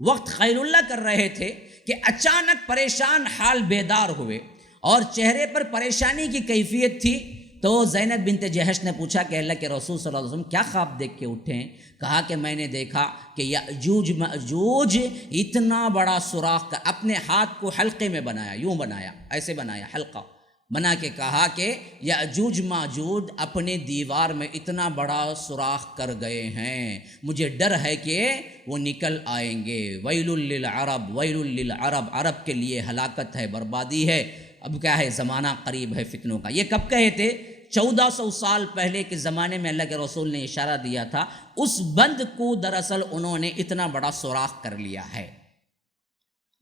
وقت خیر اللہ کر رہے تھے کہ اچانک پریشان حال بیدار ہوئے، اور چہرے پر پریشانی کی کیفیت تھی۔ تو زینب بنت جحش نے پوچھا کہ اللہ کے رسول صلی اللہ علیہ وسلم کیا خواب دیکھ کے اٹھے ہیں؟ کہا کہ میں نے دیکھا کہ یأجوج مأجوج اتنا بڑا سوراخ کا اپنے ہاتھ کو حلقے میں بنایا، یوں بنایا، ایسے بنایا، حلقہ بنا کے کہا کہ یأجوج مأجوج اپنے دیوار میں اتنا بڑا سوراخ کر گئے ہیں، مجھے ڈر ہے کہ وہ نکل آئیں گے۔ ویل للعرب، ویل للعرب، عرب کے لیے ہلاکت ہے، بربادی ہے۔ اب کیا ہے، زمانہ قریب ہے فتنوں کا۔ یہ کب کہے تھے؟ 1400 سال پہلے کے زمانے میں اللہ کے رسول نے اشارہ دیا تھا، اس بند کو دراصل انہوں نے اتنا بڑا سوراخ کر لیا ہے،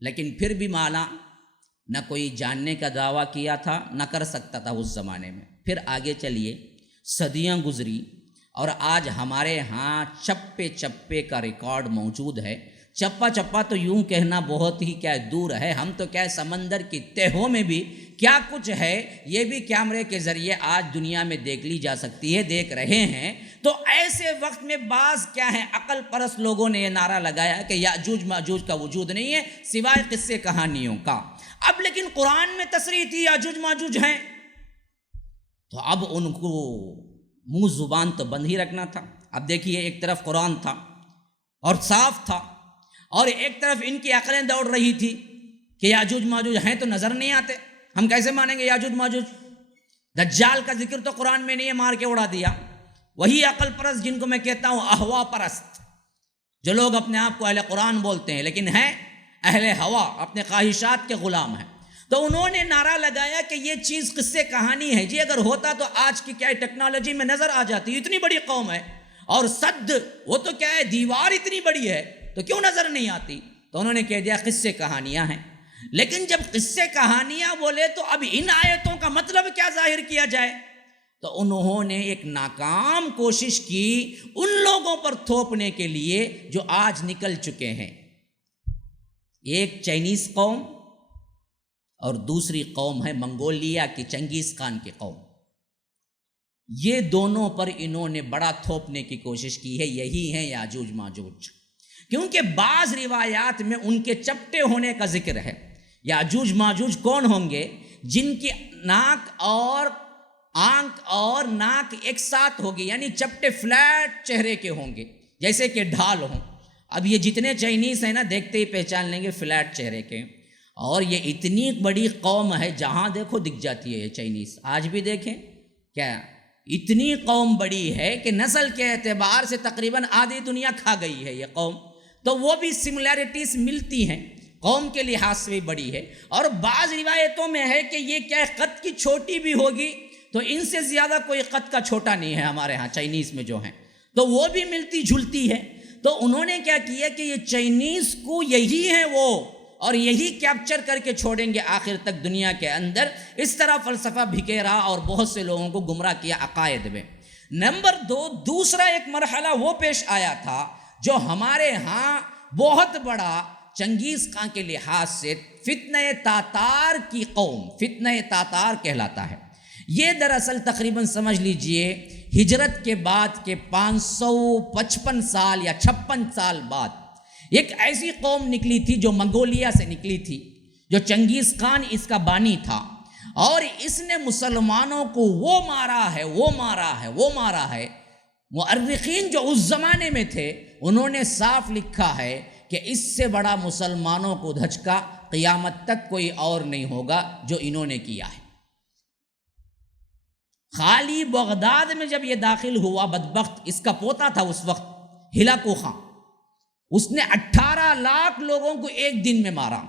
لیکن پھر بھی مانا نہ کوئی جاننے کا دعویٰ کیا تھا، نہ کر سکتا تھا اس زمانے میں۔ پھر آگے چلیے، صدیاں گزری اور آج ہمارے ہاں چپے چپے کا ریکارڈ موجود ہے۔ چپا چپا تو یوں کہنا بہت ہی کیا دور ہے، ہم تو کیا سمندر کی تہوں میں بھی کیا کچھ ہے یہ بھی کیمرے کے ذریعے آج دنیا میں دیکھ لی جا سکتی ہے، دیکھ رہے ہیں۔ تو ایسے وقت میں بعض کیا ہے عقل پرست لوگوں نے یہ نعرہ لگایا کہ یاجوج ماجوج کا وجود نہیں ہے سوائے قصے کہانیوں کا۔ اب لیکن قرآن میں تصریح تھی یاجوج ماجوج ہیں، تو اب ان کو منہ زبان تو بند ہی رکھنا تھا۔ اب دیکھیے، ایک طرف قرآن تھا اور صاف تھا، اور ایک طرف ان کی عقلیں دوڑ رہی تھی کہ یاجوج ماجوج ہیں تو نظر نہیں آتے، ہم کیسے مانیں گے یاجوج ماجوج؟ دجال کا ذکر تو قرآن میں نہیں ہے، مار کے اڑا دیا۔ وہی عقل پرست جن کو میں کہتا ہوں احوا پرست، جو لوگ اپنے آپ کو اہل قرآن بولتے ہیں لیکن ہیں اہل ہوا، اپنے خواہشات کے غلام ہیں، تو انہوں نے نعرہ لگایا کہ یہ چیز قصے کہانی ہے جی، اگر ہوتا تو آج کی کیا ٹیکنالوجی میں نظر آ جاتی، اتنی بڑی قوم ہے، اور صد وہ تو کیا ہے دیوار اتنی بڑی ہے تو کیوں نظر نہیں آتی؟ تو انہوں نے کہہ دیا قصے کہانیاں ہیں۔ لیکن جب قصے کہانیاں بولے تو اب ان آیتوں کا مطلب کیا ظاہر کیا جائے؟ تو انہوں نے ایک ناکام کوشش کی ان لوگوں پر تھوپنے کے لیے جو آج نکل چکے ہیں، ایک چائنیز قوم اور دوسری قوم ہے منگولیا کی چنگیز خان کی قوم۔ یہ دونوں پر انہوں نے بڑا تھوپنے کی کوشش کی ہے، یہی ہیں یاجوج ماجوج، کیونکہ بعض روایات میں ان کے چپٹے ہونے کا ذکر ہے۔ یاجوج ماجوج کون ہوں گے؟ جن کی ناک اور آنکھ اور ناک ایک ساتھ ہوگی، یعنی چپٹے فلیٹ چہرے کے ہوں گے، جیسے کہ ڈھال ہوں۔ اب یہ جتنے چائنیز ہیں نا، دیکھتے ہی پہچان لیں گے فلیٹ چہرے کے، اور یہ اتنی بڑی قوم ہے، جہاں دیکھو دکھ جاتی ہے یہ چائنیز۔ آج بھی دیکھیں کیا اتنی قوم بڑی ہے کہ نسل کے اعتبار سے تقریباً آدھی دنیا کھا گئی ہے یہ قوم، تو وہ بھی سملیرٹیز ملتی ہیں، قوم کے لحاظ سے بھی بڑی ہے۔ اور بعض روایتوں میں ہے کہ یہ کیا قد کی چھوٹی بھی ہوگی، تو ان سے زیادہ کوئی قد کا چھوٹا نہیں ہے ہمارے ہاں چائنیز میں جو ہیں، تو وہ بھی ملتی جھلتی ہے۔ تو انہوں نے کیا کیا کہ یہ چائنیز کو یہی ہے وہ، اور یہی کیپچر کر کے چھوڑیں گے آخر تک دنیا کے اندر۔ اس طرح فلسفہ بھکیرا اور بہت سے لوگوں کو گمراہ کیا عقائد میں۔ نمبر 2، دوسرا ایک مرحلہ وہ پیش آیا تھا جو ہمارے ہاں بہت بڑا چنگیز خان کے لحاظ سے فتنہ تاتار کی قوم، فتنہ تاتار کہلاتا ہے۔ یہ دراصل تقریباً سمجھ لیجئے ہجرت کے بعد کے 555 سال یا 56 سال بعد ایک ایسی قوم نکلی تھی جو منگولیا سے نکلی تھی، جو چنگیز خان اس کا بانی تھا، اور اس نے مسلمانوں کو وہ مارا ہے۔ مؤرخین جو اس زمانے میں تھے انہوں نے صاف لکھا ہے کہ اس سے بڑا مسلمانوں کو دھچکا قیامت تک کوئی اور نہیں ہوگا جو انہوں نے کیا ہے۔ خالی بغداد میں جب یہ داخل ہوا بدبخت، اس کا پوتا تھا اس وقت ہلاکو خان، اس نے 18 لاکھ لوگوں کو ایک دن میں مارا،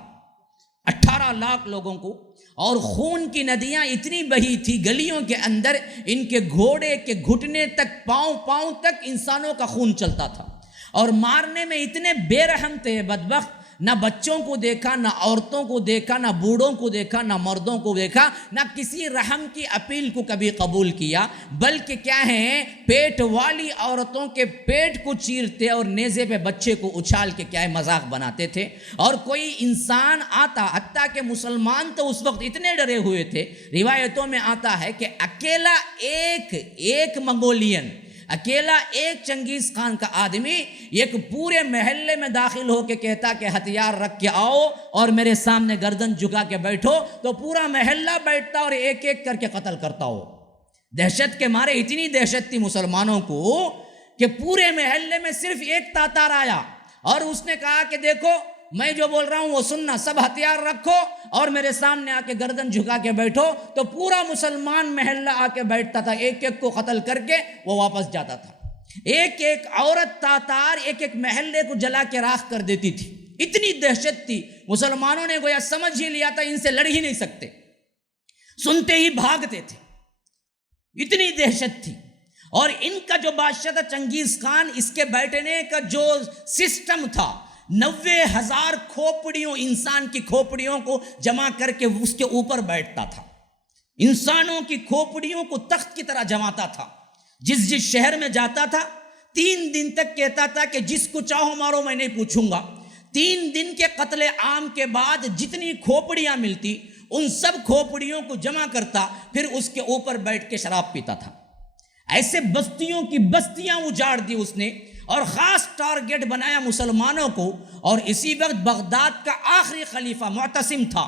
18 لاکھ لوگوں کو، اور خون کی ندیاں اتنی بہی تھی گلیوں کے اندر، ان کے گھوڑے کے گھٹنے تک، پاؤں تک انسانوں کا خون چلتا تھا، اور مارنے میں اتنے بے رحم تھے بدبخت، نہ بچوں کو دیکھا، نہ عورتوں کو دیکھا، نہ بوڑھوں کو دیکھا، نہ مردوں کو دیکھا، نہ کسی رحم کی اپیل کو کبھی قبول کیا، بلکہ کیا ہے پیٹ والی عورتوں کے پیٹ کو چیرتے اور نیزے پہ بچے کو اچھال کے کیا ہے مذاق بناتے تھے۔ اور کوئی انسان آتا، حتیٰ کہ مسلمان تو اس وقت اتنے ڈرے ہوئے تھے، روایتوں میں آتا ہے کہ اکیلا ایک منگولین، اکیلا ایک چنگیز خان کا آدمی ایک پورے محلے میں داخل ہو کے کہتا کہ ہتھیار رکھ کے آؤ اور میرے سامنے گردن جھکا کے بیٹھو، تو پورا محلہ بیٹھتا اور ایک ایک کر کے قتل کرتا ہو۔ دہشت کے مارے اتنی دہشت تھی مسلمانوں کو کہ پورے محلے میں صرف ایک تاتار آیا اور اس نے کہا کہ دیکھو میں جو بول رہا ہوں وہ سننا، سب ہتھیار رکھو اور میرے سامنے آ کے گردن جھکا کے بیٹھو۔ تو پورا مسلمان محلہ آ کے بیٹھتا تھا، ایک ایک کو قتل کر کے وہ واپس جاتا تھا۔ ایک ایک عورت تاتار ایک ایک محلے کو جلا کے راکھ کر دیتی تھی، اتنی دہشت تھی۔ مسلمانوں نے گویا سمجھ ہی لیا تھا ان سے لڑ ہی نہیں سکتے، سنتے ہی بھاگتے تھے۔ اتنی دہشت تھی. اور ان کا جو بادشاہ تھا چنگیز خان، اس کے بیٹھنے کا جو سسٹم تھا، 90,000 کھوپڑیوں، انسان کی کھوپڑیوں کو جمع کر کے اس کے اوپر بیٹھتا تھا. انسانوں کی کھوپڑیوں کو تخت کی طرح جماتا تھا. جس شہر میں جاتا تھا 3 دن تک کہتا تھا کہ جس کو چاہو مارو، میں نہیں پوچھوں گا. 3 دن کے قتل عام کے بعد جتنی کھوپڑیاں ملتی ان سب کھوپڑیوں کو جمع کرتا، پھر اس کے اوپر بیٹھ کے شراب پیتا تھا. ایسے بستیوں کی بستیاں اجاڑ دی اس نے، اور خاص ٹارگٹ بنایا مسلمانوں کو. اور اسی وقت بغداد کا آخری خلیفہ معتصم تھا،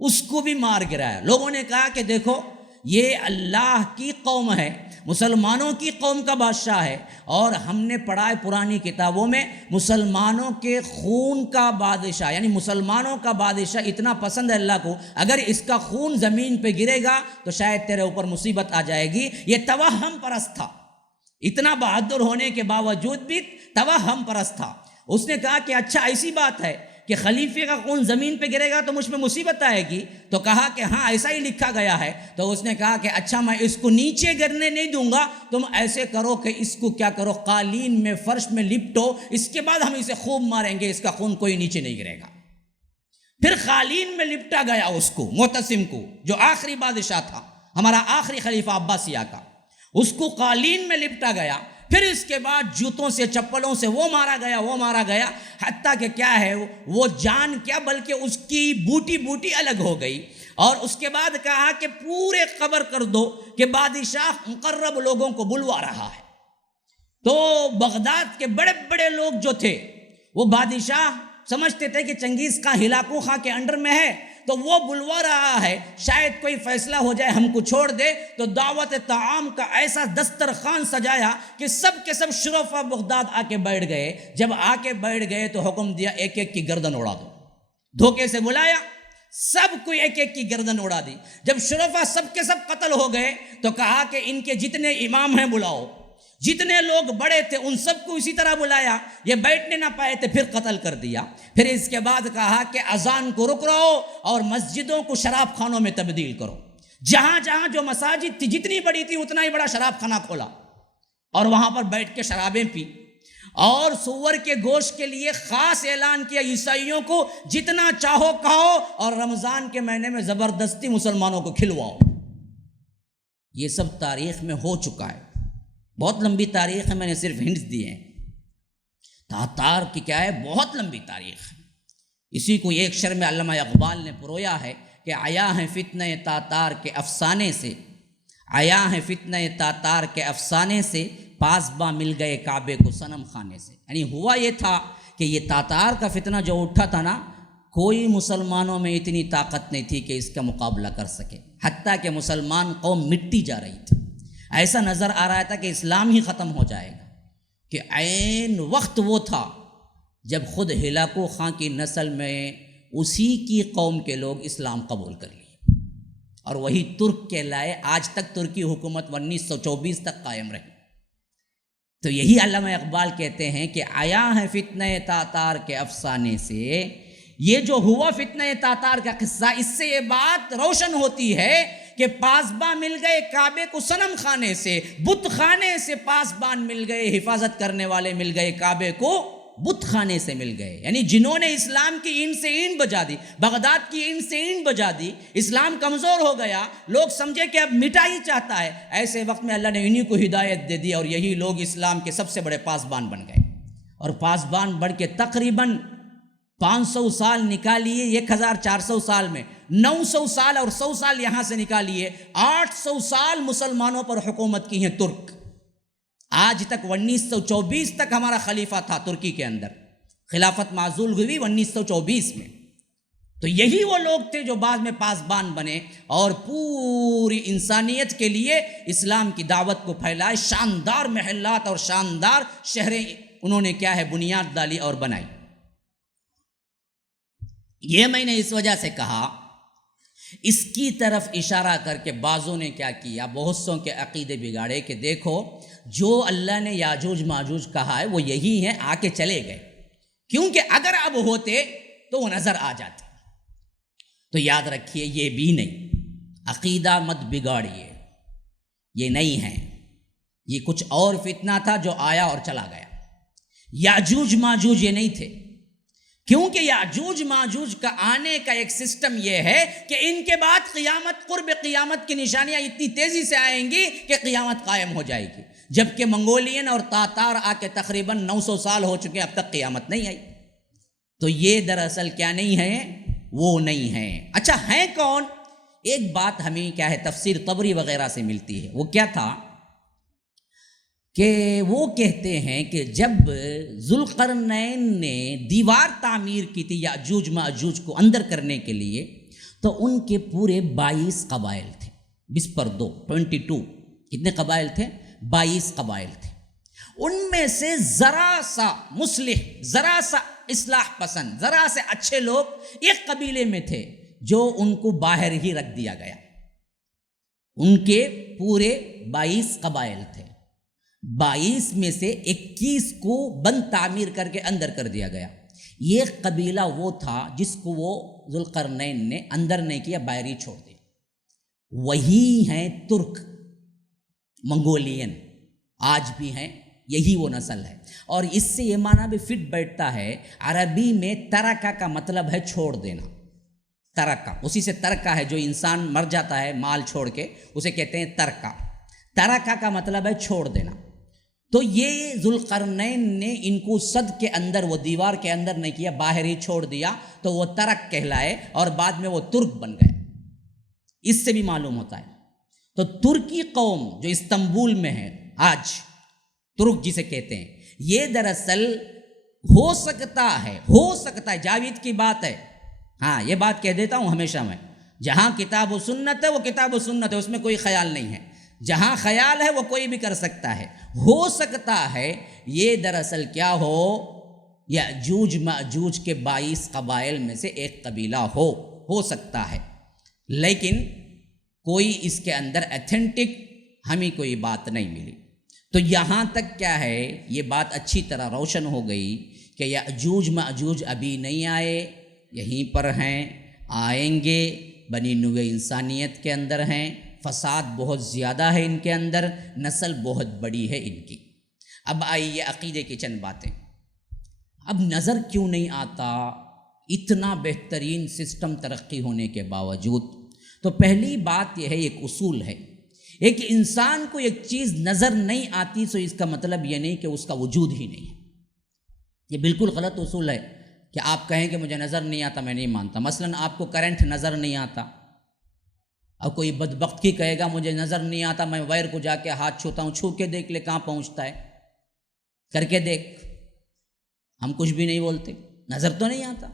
اس کو بھی مار گرایا. لوگوں نے کہا کہ دیکھو یہ اللہ کی قوم ہے، مسلمانوں کی قوم کا بادشاہ ہے، اور ہم نے پڑھا ہے پرانی کتابوں میں مسلمانوں کے خون کا بادشاہ، یعنی مسلمانوں کا بادشاہ اتنا پسند ہے اللہ کو، اگر اس کا خون زمین پہ گرے گا تو شاید تیرے اوپر مصیبت آ جائے گی. یہ توہم پرست تھا، اتنا بہادر ہونے کے باوجود بھی توہم پرست تھا. اس نے کہا کہ اچھا ایسی بات ہے کہ خلیفے کا خون زمین پہ گرے گا تو مجھ پہ مصیبت آئے گی؟ تو کہا کہ ہاں ایسا ہی لکھا گیا ہے. تو اس نے کہا کہ اچھا میں اس کو نیچے گرنے نہیں دوں گا، تم ایسے کرو کہ اس کو کیا کرو، قالین میں، فرش میں لپٹو، اس کے بعد ہم اسے خوب ماریں گے، اس کا خون کوئی نیچے نہیں گرے گا. پھر قالین میں لپٹا گیا اس کو، معتصم کو، جو آخری بادشاہ تھا ہمارا آخری خلیفہ عباسیہ کا، اس کو قالین میں لپٹا گیا. پھر اس کے بعد جوتوں سے، چپلوں سے وہ مارا گیا، حتیٰ کہ کیا ہے وہ جان کیا بلکہ اس کی بوٹی الگ ہو گئی. اور اس کے بعد کہا کہ پورے خبر کر دو کہ بادشاہ مقرب لوگوں کو بلوا رہا ہے. تو بغداد کے بڑے بڑے لوگ جو تھے وہ بادشاہ سمجھتے تھے کہ چنگیز خان ہلاکو خان کے انڈر میں ہے، تو وہ بلوا رہا ہے، شاید کوئی فیصلہ ہو جائے، ہم کو چھوڑ دے. تو دعوت طعام کا ایسا دسترخوان سجایا کہ سب کے سب شرفا بغداد آ کے بیٹھ گئے. جب آ کے بیٹھ گئے تو حکم دیا ایک ایک کی گردن اڑا دو. دھوکے سے بلایا، سب کو ایک ایک کی گردن اڑا دی. جب شرفا سب کے سب قتل ہو گئے تو کہا کہ ان کے جتنے امام ہیں بلاؤ، جتنے لوگ بڑے تھے ان سب کو اسی طرح بلایا. یہ بیٹھنے نہ پائے تھے، پھر قتل کر دیا. پھر اس کے بعد کہا کہ اذان کو رک رہو اور مسجدوں کو شراب خانوں میں تبدیل کرو. جہاں جہاں جو مساجد تھی جتنی بڑی تھی اتنا ہی بڑا شراب خانہ کھولا اور وہاں پر بیٹھ کے شرابیں پی. اور سور کے گوشت کے لیے خاص اعلان کیا، عیسائیوں کو جتنا چاہو کھاؤ اور رمضان کے مہینے میں زبردستی مسلمانوں کو کھلواؤ. یہ سب تاریخ میں ہو چکا ہے، بہت لمبی تاریخ ہے، میں نے صرف ہنٹس دیے ہیں. تاتار کی کیا ہے، بہت لمبی تاریخ ہے. اسی کو ایک شعر میں علامہ اقبال نے پرویا ہے کہ آیا ہے فتنہ تاتار کے افسانے سے، آیا ہے فتنہ تاتار کے افسانے سے، پاسباں مل گئے کعبے کو صنم خانے سے. یعنی ہوا یہ تھا کہ یہ تاتار کا فتنہ جو اٹھا تھا نا، کوئی مسلمانوں میں اتنی طاقت نہیں تھی کہ اس کا مقابلہ کر سکے، حتیٰ کہ مسلمان قوم مٹتی جا رہی تھی. ایسا نظر آ رہا تھا کہ اسلام ہی ختم ہو جائے گا. کہ عین وقت وہ تھا جب خود ہلاکو خان کی نسل میں اسی کی قوم کے لوگ اسلام قبول کر لیے، اور وہی ترک کے لائے آج تک ترکی حکومت 1924 تک قائم رہی. تو یہی علامہ اقبال کہتے ہیں کہ آیا ہے فتنہ تاتار کے افسانے سے. یہ جو ہوا فتنہ تاتار کا قصہ، اس سے یہ بات روشن ہوتی ہے کہ پاسباں مل گئے کعبے کو صنم خانے سے، بت خانے سے پاسبان مل گئے، حفاظت کرنے والے مل گئے، کعبے کو بت خانے سے مل گئے. یعنی جنہوں نے اسلام کی اینٹ سے اینٹ بجا دی، بغداد کی اینٹ سے اینٹ بجا دی، اسلام کمزور ہو گیا، لوگ سمجھے کہ اب مٹا ہی چاہتا ہے. ایسے وقت میں اللہ نے انہی کو ہدایت دے دی اور یہی لوگ اسلام کے سب سے بڑے پاسبان بن گئے. اور پاسبان بڑھ کے تقریباً 500 سال نکالیے، 1400 سال میں 900 سال اور 100 سال یہاں سے نکالیے، 800 سال مسلمانوں پر حکومت کی ہیں ترک. آج تک 1924 تک ہمارا خلیفہ تھا ترکی کے اندر، خلافت معزول ہوئی 1924 میں. تو یہی وہ لوگ تھے جو بعد میں پاسبان بنے اور پوری انسانیت کے لیے اسلام کی دعوت کو پھیلائے. شاندار محلات اور شاندار شہریں انہوں نے کیا ہے بنیاد ڈالی اور بنائی. یہ میں نے اس وجہ سے کہا، اس کی طرف اشارہ کر کے بعضوں نے کیا کیا، بہت سوں کے عقیدے بگاڑے کہ دیکھو جو اللہ نے یاجوج ماجوج کہا ہے وہ یہی ہیں، آ کے چلے گئے، کیونکہ اگر اب ہوتے تو وہ نظر آ جاتے. تو یاد رکھیے یہ بھی نہیں، عقیدہ مت بگاڑیے. یہ نہیں ہیں، یہ کچھ اور فتنہ تھا جو آیا اور چلا گیا۔ یاجوج ماجوج یہ نہیں تھے، کیونکہ یاجوج ماجوج کا آنے کا ایک سسٹم یہ ہے کہ ان کے بعد قیامت، قرب قیامت کی نشانیاں اتنی تیزی سے آئیں گی کہ قیامت قائم ہو جائے گی، جبکہ منگولین اور تاتار آ کے تقریباً 900 سال ہو چکے، اب تک قیامت نہیں آئی۔ تو یہ دراصل کیا نہیں ہے؟ وہ نہیں ہیں۔ اچھا ہیں کون؟ ایک بات ہمیں کیا ہے تفسیر طبری وغیرہ سے ملتی ہے، وہ کیا تھا کہ وہ کہتے ہیں کہ جب ذوالقرنین نے دیوار تعمیر کی تھی یاجوج ماجوج کو اندر کرنے کے لیے، تو ان کے پورے 22 قبائل تھے، 20 پر 2 22 کتنے قبائل تھے؟ 22 قبائل تھے۔ ان میں سے ذرا سا مصلح، ذرا سا اصلاح پسند، ذرا سے اچھے لوگ ایک قبیلے میں تھے جو ان کو باہر ہی رکھ دیا گیا۔ ان کے پورے 22 قبائل تھے، 22 میں سے 21 کو بند تعمیر کر کے اندر کر دیا گیا۔ یہ قبیلہ وہ تھا جس کو وہ ذوالقرنین نے اندر نہیں کیا، باہر ہی چھوڑ دیا۔ وہی ہیں ترک، منگولین، آج بھی ہیں، یہی وہ نسل ہے۔ اور اس سے یہ معنی بھی فٹ بیٹھتا ہے، عربی میں ترکہ کا مطلب ہے چھوڑ دینا، ترکہ، اسی سے ترکہ ہے، جو انسان مر جاتا ہے مال چھوڑ کے اسے کہتے ہیں ترکہ۔ ترکہ کا مطلب ہے چھوڑ دینا۔ تو یہ ذوالقرنین نے ان کو صد کے اندر، وہ دیوار کے اندر نہیں کیا، باہر ہی چھوڑ دیا، تو وہ ترک کہلائے اور بعد میں وہ ترک بن گئے۔ اس سے بھی معلوم ہوتا ہے۔ تو ترکی قوم جو استنبول میں ہے آج، ترک جسے کہتے ہیں، یہ دراصل ہو سکتا ہے جاوید کی بات ہے، ہاں یہ بات کہہ دیتا ہوں ہمیشہ میں، جہاں کتاب و سنت ہے وہ کتاب و سنت ہے، اس میں کوئی خیال نہیں ہے، جہاں خیال ہے وہ کوئی بھی کر سکتا ہے۔ ہو سکتا ہے یہ دراصل کیا ہو، یاجوج ماجوج کے 22 قبائل میں سے ایک قبیلہ ہو سکتا ہے، لیکن کوئی اس کے اندر ایتھنٹک ہمیں کوئی بات نہیں ملی۔ تو یہاں تک کیا ہے، یہ بات اچھی طرح روشن ہو گئی کہ یاجوج ماجوج ابھی نہیں آئے، یہیں پر ہیں، آئیں گے، بنی نوع انسانیت کے اندر ہیں، فساد بہت زیادہ ہے ان کے اندر، نسل بہت بڑی ہے ان کی۔ اب آئیے عقیدے کی چند باتیں۔ اب نظر کیوں نہیں آتا اتنا بہترین سسٹم ترقی ہونے کے باوجود؟ تو پہلی بات یہ ہے، ایک اصول ہے، ایک انسان کو ایک چیز نظر نہیں آتی تو اس کا مطلب یہ نہیں کہ اس کا وجود ہی نہیں ہے۔ یہ بالکل غلط اصول ہے کہ آپ کہیں کہ مجھے نظر نہیں آتا، میں نہیں مانتا۔ مثلاً آپ کو کرنٹ نظر نہیں آتا، اب کوئی بدبخت کی کہے گا مجھے نظر نہیں آتا، میں وائر کو جا کے ہاتھ چھوتا ہوں، چھو کے دیکھ لے کہاں پہنچتا ہے، کر کے دیکھ، ہم کچھ بھی نہیں بولتے، نظر تو نہیں آتا۔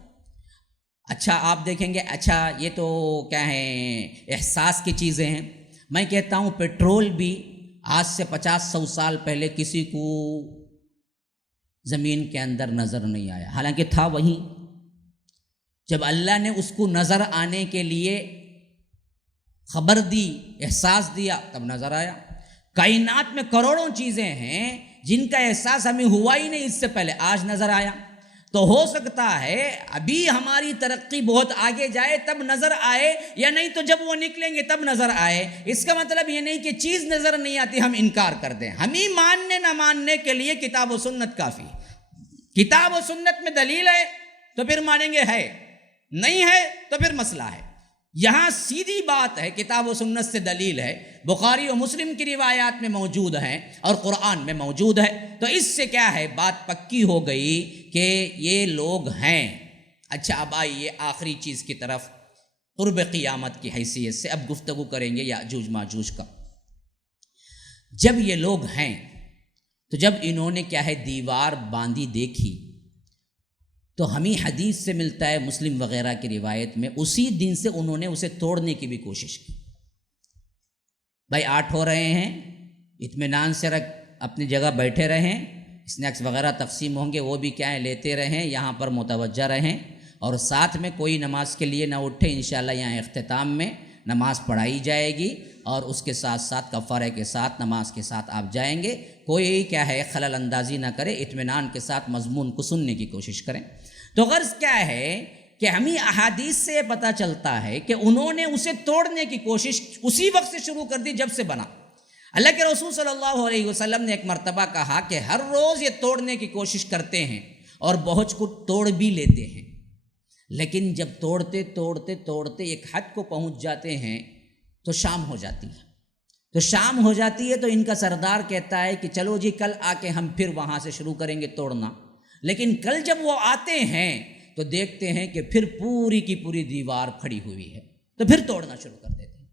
اچھا آپ دیکھیں گے، اچھا یہ تو کیا ہیں احساس کی چیزیں ہیں۔ میں کہتا ہوں پیٹرول بھی آج سے 50-100 سال پہلے کسی کو زمین کے اندر نظر نہیں آیا، حالانکہ تھا وہیں۔ جب اللہ نے اس کو نظر آنے کے لیے خبر دی، احساس دیا، تب نظر آیا۔ کائنات میں کروڑوں چیزیں ہیں جن کا احساس ہمیں ہوا ہی نہیں اس سے پہلے، آج نظر آیا۔ تو ہو سکتا ہے ابھی ہماری ترقی بہت آگے جائے تب نظر آئے، یا نہیں تو جب وہ نکلیں گے تب نظر آئے۔ اس کا مطلب یہ نہیں کہ چیز نظر نہیں آتی ہم انکار کر دیں، ہمیں ماننے نہ ماننے کے لیے کتاب و سنت کافی۔ کتاب و سنت میں دلیل ہے تو پھر مانیں گے، ہے نہیں ہے تو پھر مسئلہ ہے۔ یہاں سیدھی بات ہے، کتاب و سنت سے دلیل ہے، بخاری و مسلم کی روایات میں موجود ہیں اور قرآن میں موجود ہے، تو اس سے کیا ہے بات پکی ہو گئی کہ یہ لوگ ہیں۔ اچھا اب آئیے آخری چیز کی طرف، قرب قیامت کی حیثیت سے اب گفتگو کریں گے یاجوج ماجوج کا۔ جب یہ لوگ ہیں تو جب انہوں نے کیا ہے دیوار باندھی دیکھی، تو ہمیں حدیث سے ملتا ہے، مسلم وغیرہ کی روایت میں، اسی دن سے انہوں نے اسے توڑنے کی بھی کوشش کی۔ بھائی 8 ہو رہے ہیں، اطمینان سے اپنی جگہ بیٹھے رہیں، اسنیکس وغیرہ تقسیم ہوں گے وہ بھی کیا ہے لیتے رہیں، یہاں پر متوجہ رہیں، اور ساتھ میں کوئی نماز کے لیے نہ اٹھے، انشاءاللہ یہاں اختتام میں نماز پڑھائی جائے گی، اور اس کے ساتھ ساتھ کفارے کے ساتھ نماز کے ساتھ آپ جائیں گے، کوئی کیا ہے خلل اندازی نہ کرے، اطمینان کے ساتھ مضمون کو سننے کی کوشش کریں۔ تو غرض کیا ہے کہ ہمیں احادیث سے یہ پتہ چلتا ہے کہ انہوں نے اسے توڑنے کی کوشش اسی وقت سے شروع کر دی جب سے بنا۔ اللہ کے رسول صلی اللہ علیہ وسلم نے ایک مرتبہ کہا کہ ہر روز یہ توڑنے کی کوشش کرتے ہیں اور بہت کچھ توڑ بھی لیتے ہیں، لیکن جب توڑتے توڑتے توڑتے ایک حد کو پہنچ جاتے ہیں تو شام ہو جاتی ہے۔ تو شام ہو جاتی ہے تو ان کا سردار کہتا ہے کہ چلو جی کل آ کے ہم پھر وہاں سے شروع کریں گے توڑنا، لیکن کل جب وہ آتے ہیں تو دیکھتے ہیں کہ پھر پوری کی پوری دیوار کھڑی ہوئی ہے، تو پھر توڑنا شروع کر دیتے ہیں۔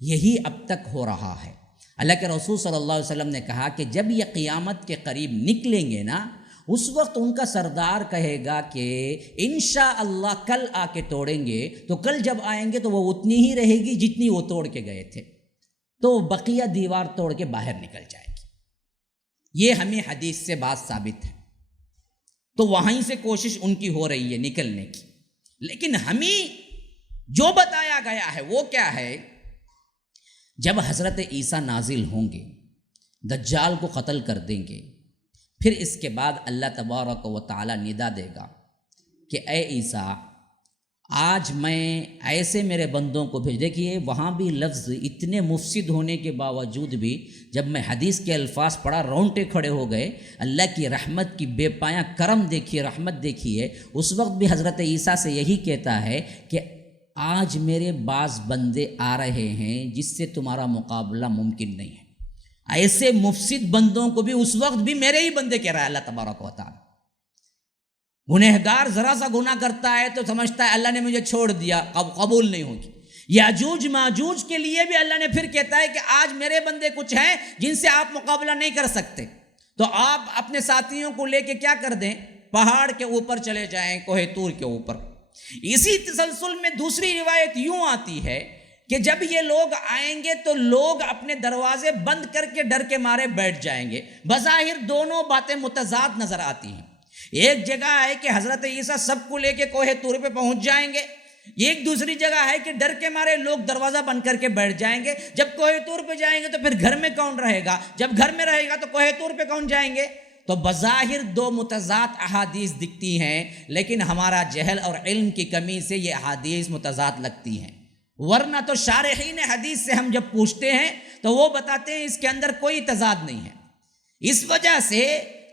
یہی اب تک ہو رہا ہے۔ اللہ کے رسول صلی اللہ علیہ وسلم نے کہا کہ جب یہ قیامت کے قریب نکلیں گے نا، اس وقت ان کا سردار کہے گا کہ انشاءاللہ کل آ کے توڑیں گے، تو کل جب آئیں گے تو وہ اتنی ہی رہے گی جتنی وہ توڑ کے گئے تھے، تو بقیہ دیوار توڑ کے باہر نکل جائے گی۔ یہ ہمیں حدیث سے بات ثابت ہے، تو وہیں سے کوشش ان کی ہو رہی ہے نکلنے کی۔ لیکن ہمیں جو بتایا گیا ہے وہ کیا ہے؟ جب حضرت عیسیٰ نازل ہوں گے، دجال کو قتل کر دیں گے، پھر اس کے بعد اللہ تبارک و تعالی ندا دے گا کہ اے عیسیٰ آج میں ایسے میرے بندوں کو بھیج۔ دیکھیے وہاں بھی لفظ اتنے مفسد ہونے کے باوجود بھی جب میں حدیث کے الفاظ پڑھا رونٹے کھڑے ہو گئے۔ اللہ کی رحمت کی بے پایاں کرم دیکھیے، رحمت دیکھیے۔ اس وقت بھی حضرت عیسیٰ سے یہی کہتا ہے کہ آج میرے بعض بندے آ رہے ہیں جس سے تمہارا مقابلہ ممکن نہیں ہے۔ ایسے مفسد بندوں کو بھی اس وقت بھی میرے ہی بندے کہہ رہا ہے اللہ تبارک و تعالی۔ گنہگار ذرا سا گناہ کرتا ہے تو سمجھتا ہے اللہ نے مجھے چھوڑ دیا، قبول نہیں ہوگی۔ یاجوج ماجوج کے لیے بھی اللہ نے پھر کہتا ہے کہ آج میرے بندے کچھ ہیں جن سے آپ مقابلہ نہیں کر سکتے، تو آپ اپنے ساتھیوں کو لے کے کیا کر دیں، پہاڑ کے اوپر چلے جائیں، کوہ طور کے اوپر۔ اسی تسلسل میں دوسری روایت یوں آتی ہے کہ جب یہ لوگ آئیں گے تو لوگ اپنے دروازے بند کر کے ڈر کے مارے بیٹھ جائیں گے۔ بظاہر دونوں باتیں متضاد نظر آتی ہیں۔ ایک جگہ ہے کہ حضرت عیسیٰ سب کو لے کے کوہ طور پہ پہنچ جائیں گے، ایک دوسری جگہ ہے کہ ڈر کے مارے لوگ دروازہ بند کر کے بیٹھ جائیں گے۔ جب کوہ طور پہ جائیں گے تو پھر گھر میں کون رہے گا، جب گھر میں رہے گا تو کوہ طور پہ کون جائیں گے؟ تو بظاہر دو متضاد احادیث دکھتی ہیں، لیکن ہمارا جہل اور علم کی کمی سے یہ احادیث متضاد لگتی ہیں، ورنہ تو شارحین حدیث سے ہم جب پوچھتے ہیں تو وہ بتاتے ہیں اس کے اندر کوئی تضاد نہیں ہے۔ اس وجہ سے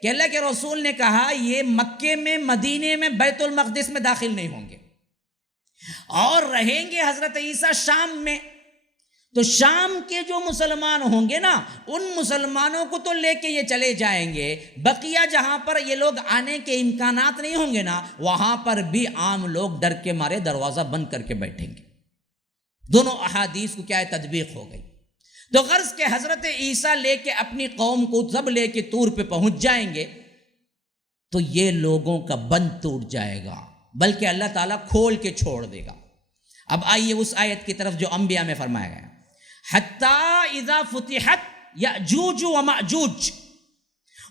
کہ اللہ کے رسول نے کہا یہ مکے میں، مدینے میں، بیت المقدس میں داخل نہیں ہوں گے، اور رہیں گے حضرت عیسیٰ شام میں۔ تو شام کے جو مسلمان ہوں گے نا، ان مسلمانوں کو تو لے کے یہ چلے جائیں گے، بقیہ جہاں پر یہ لوگ آنے کے امکانات نہیں ہوں گے نا، وہاں پر بھی عام لوگ ڈر کے مارے دروازہ بند کر کے بیٹھیں گے۔ دونوں احادیث کو کیا ہے، تطبیق ہو گئی۔ تو غرض کہ حضرت عیسیٰ لے کے اپنی قوم کو سب لے کے طور پہ پہنچ جائیں گے تو یہ لوگوں کا بند ٹوٹ جائے گا، بلکہ اللہ تعالیٰ کھول کے چھوڑ دے گا۔ اب آئیے اس آیت کی طرف جو انبیاء میں فرمایا گیا، حتی اذا فتحت یأجوج ومأجوج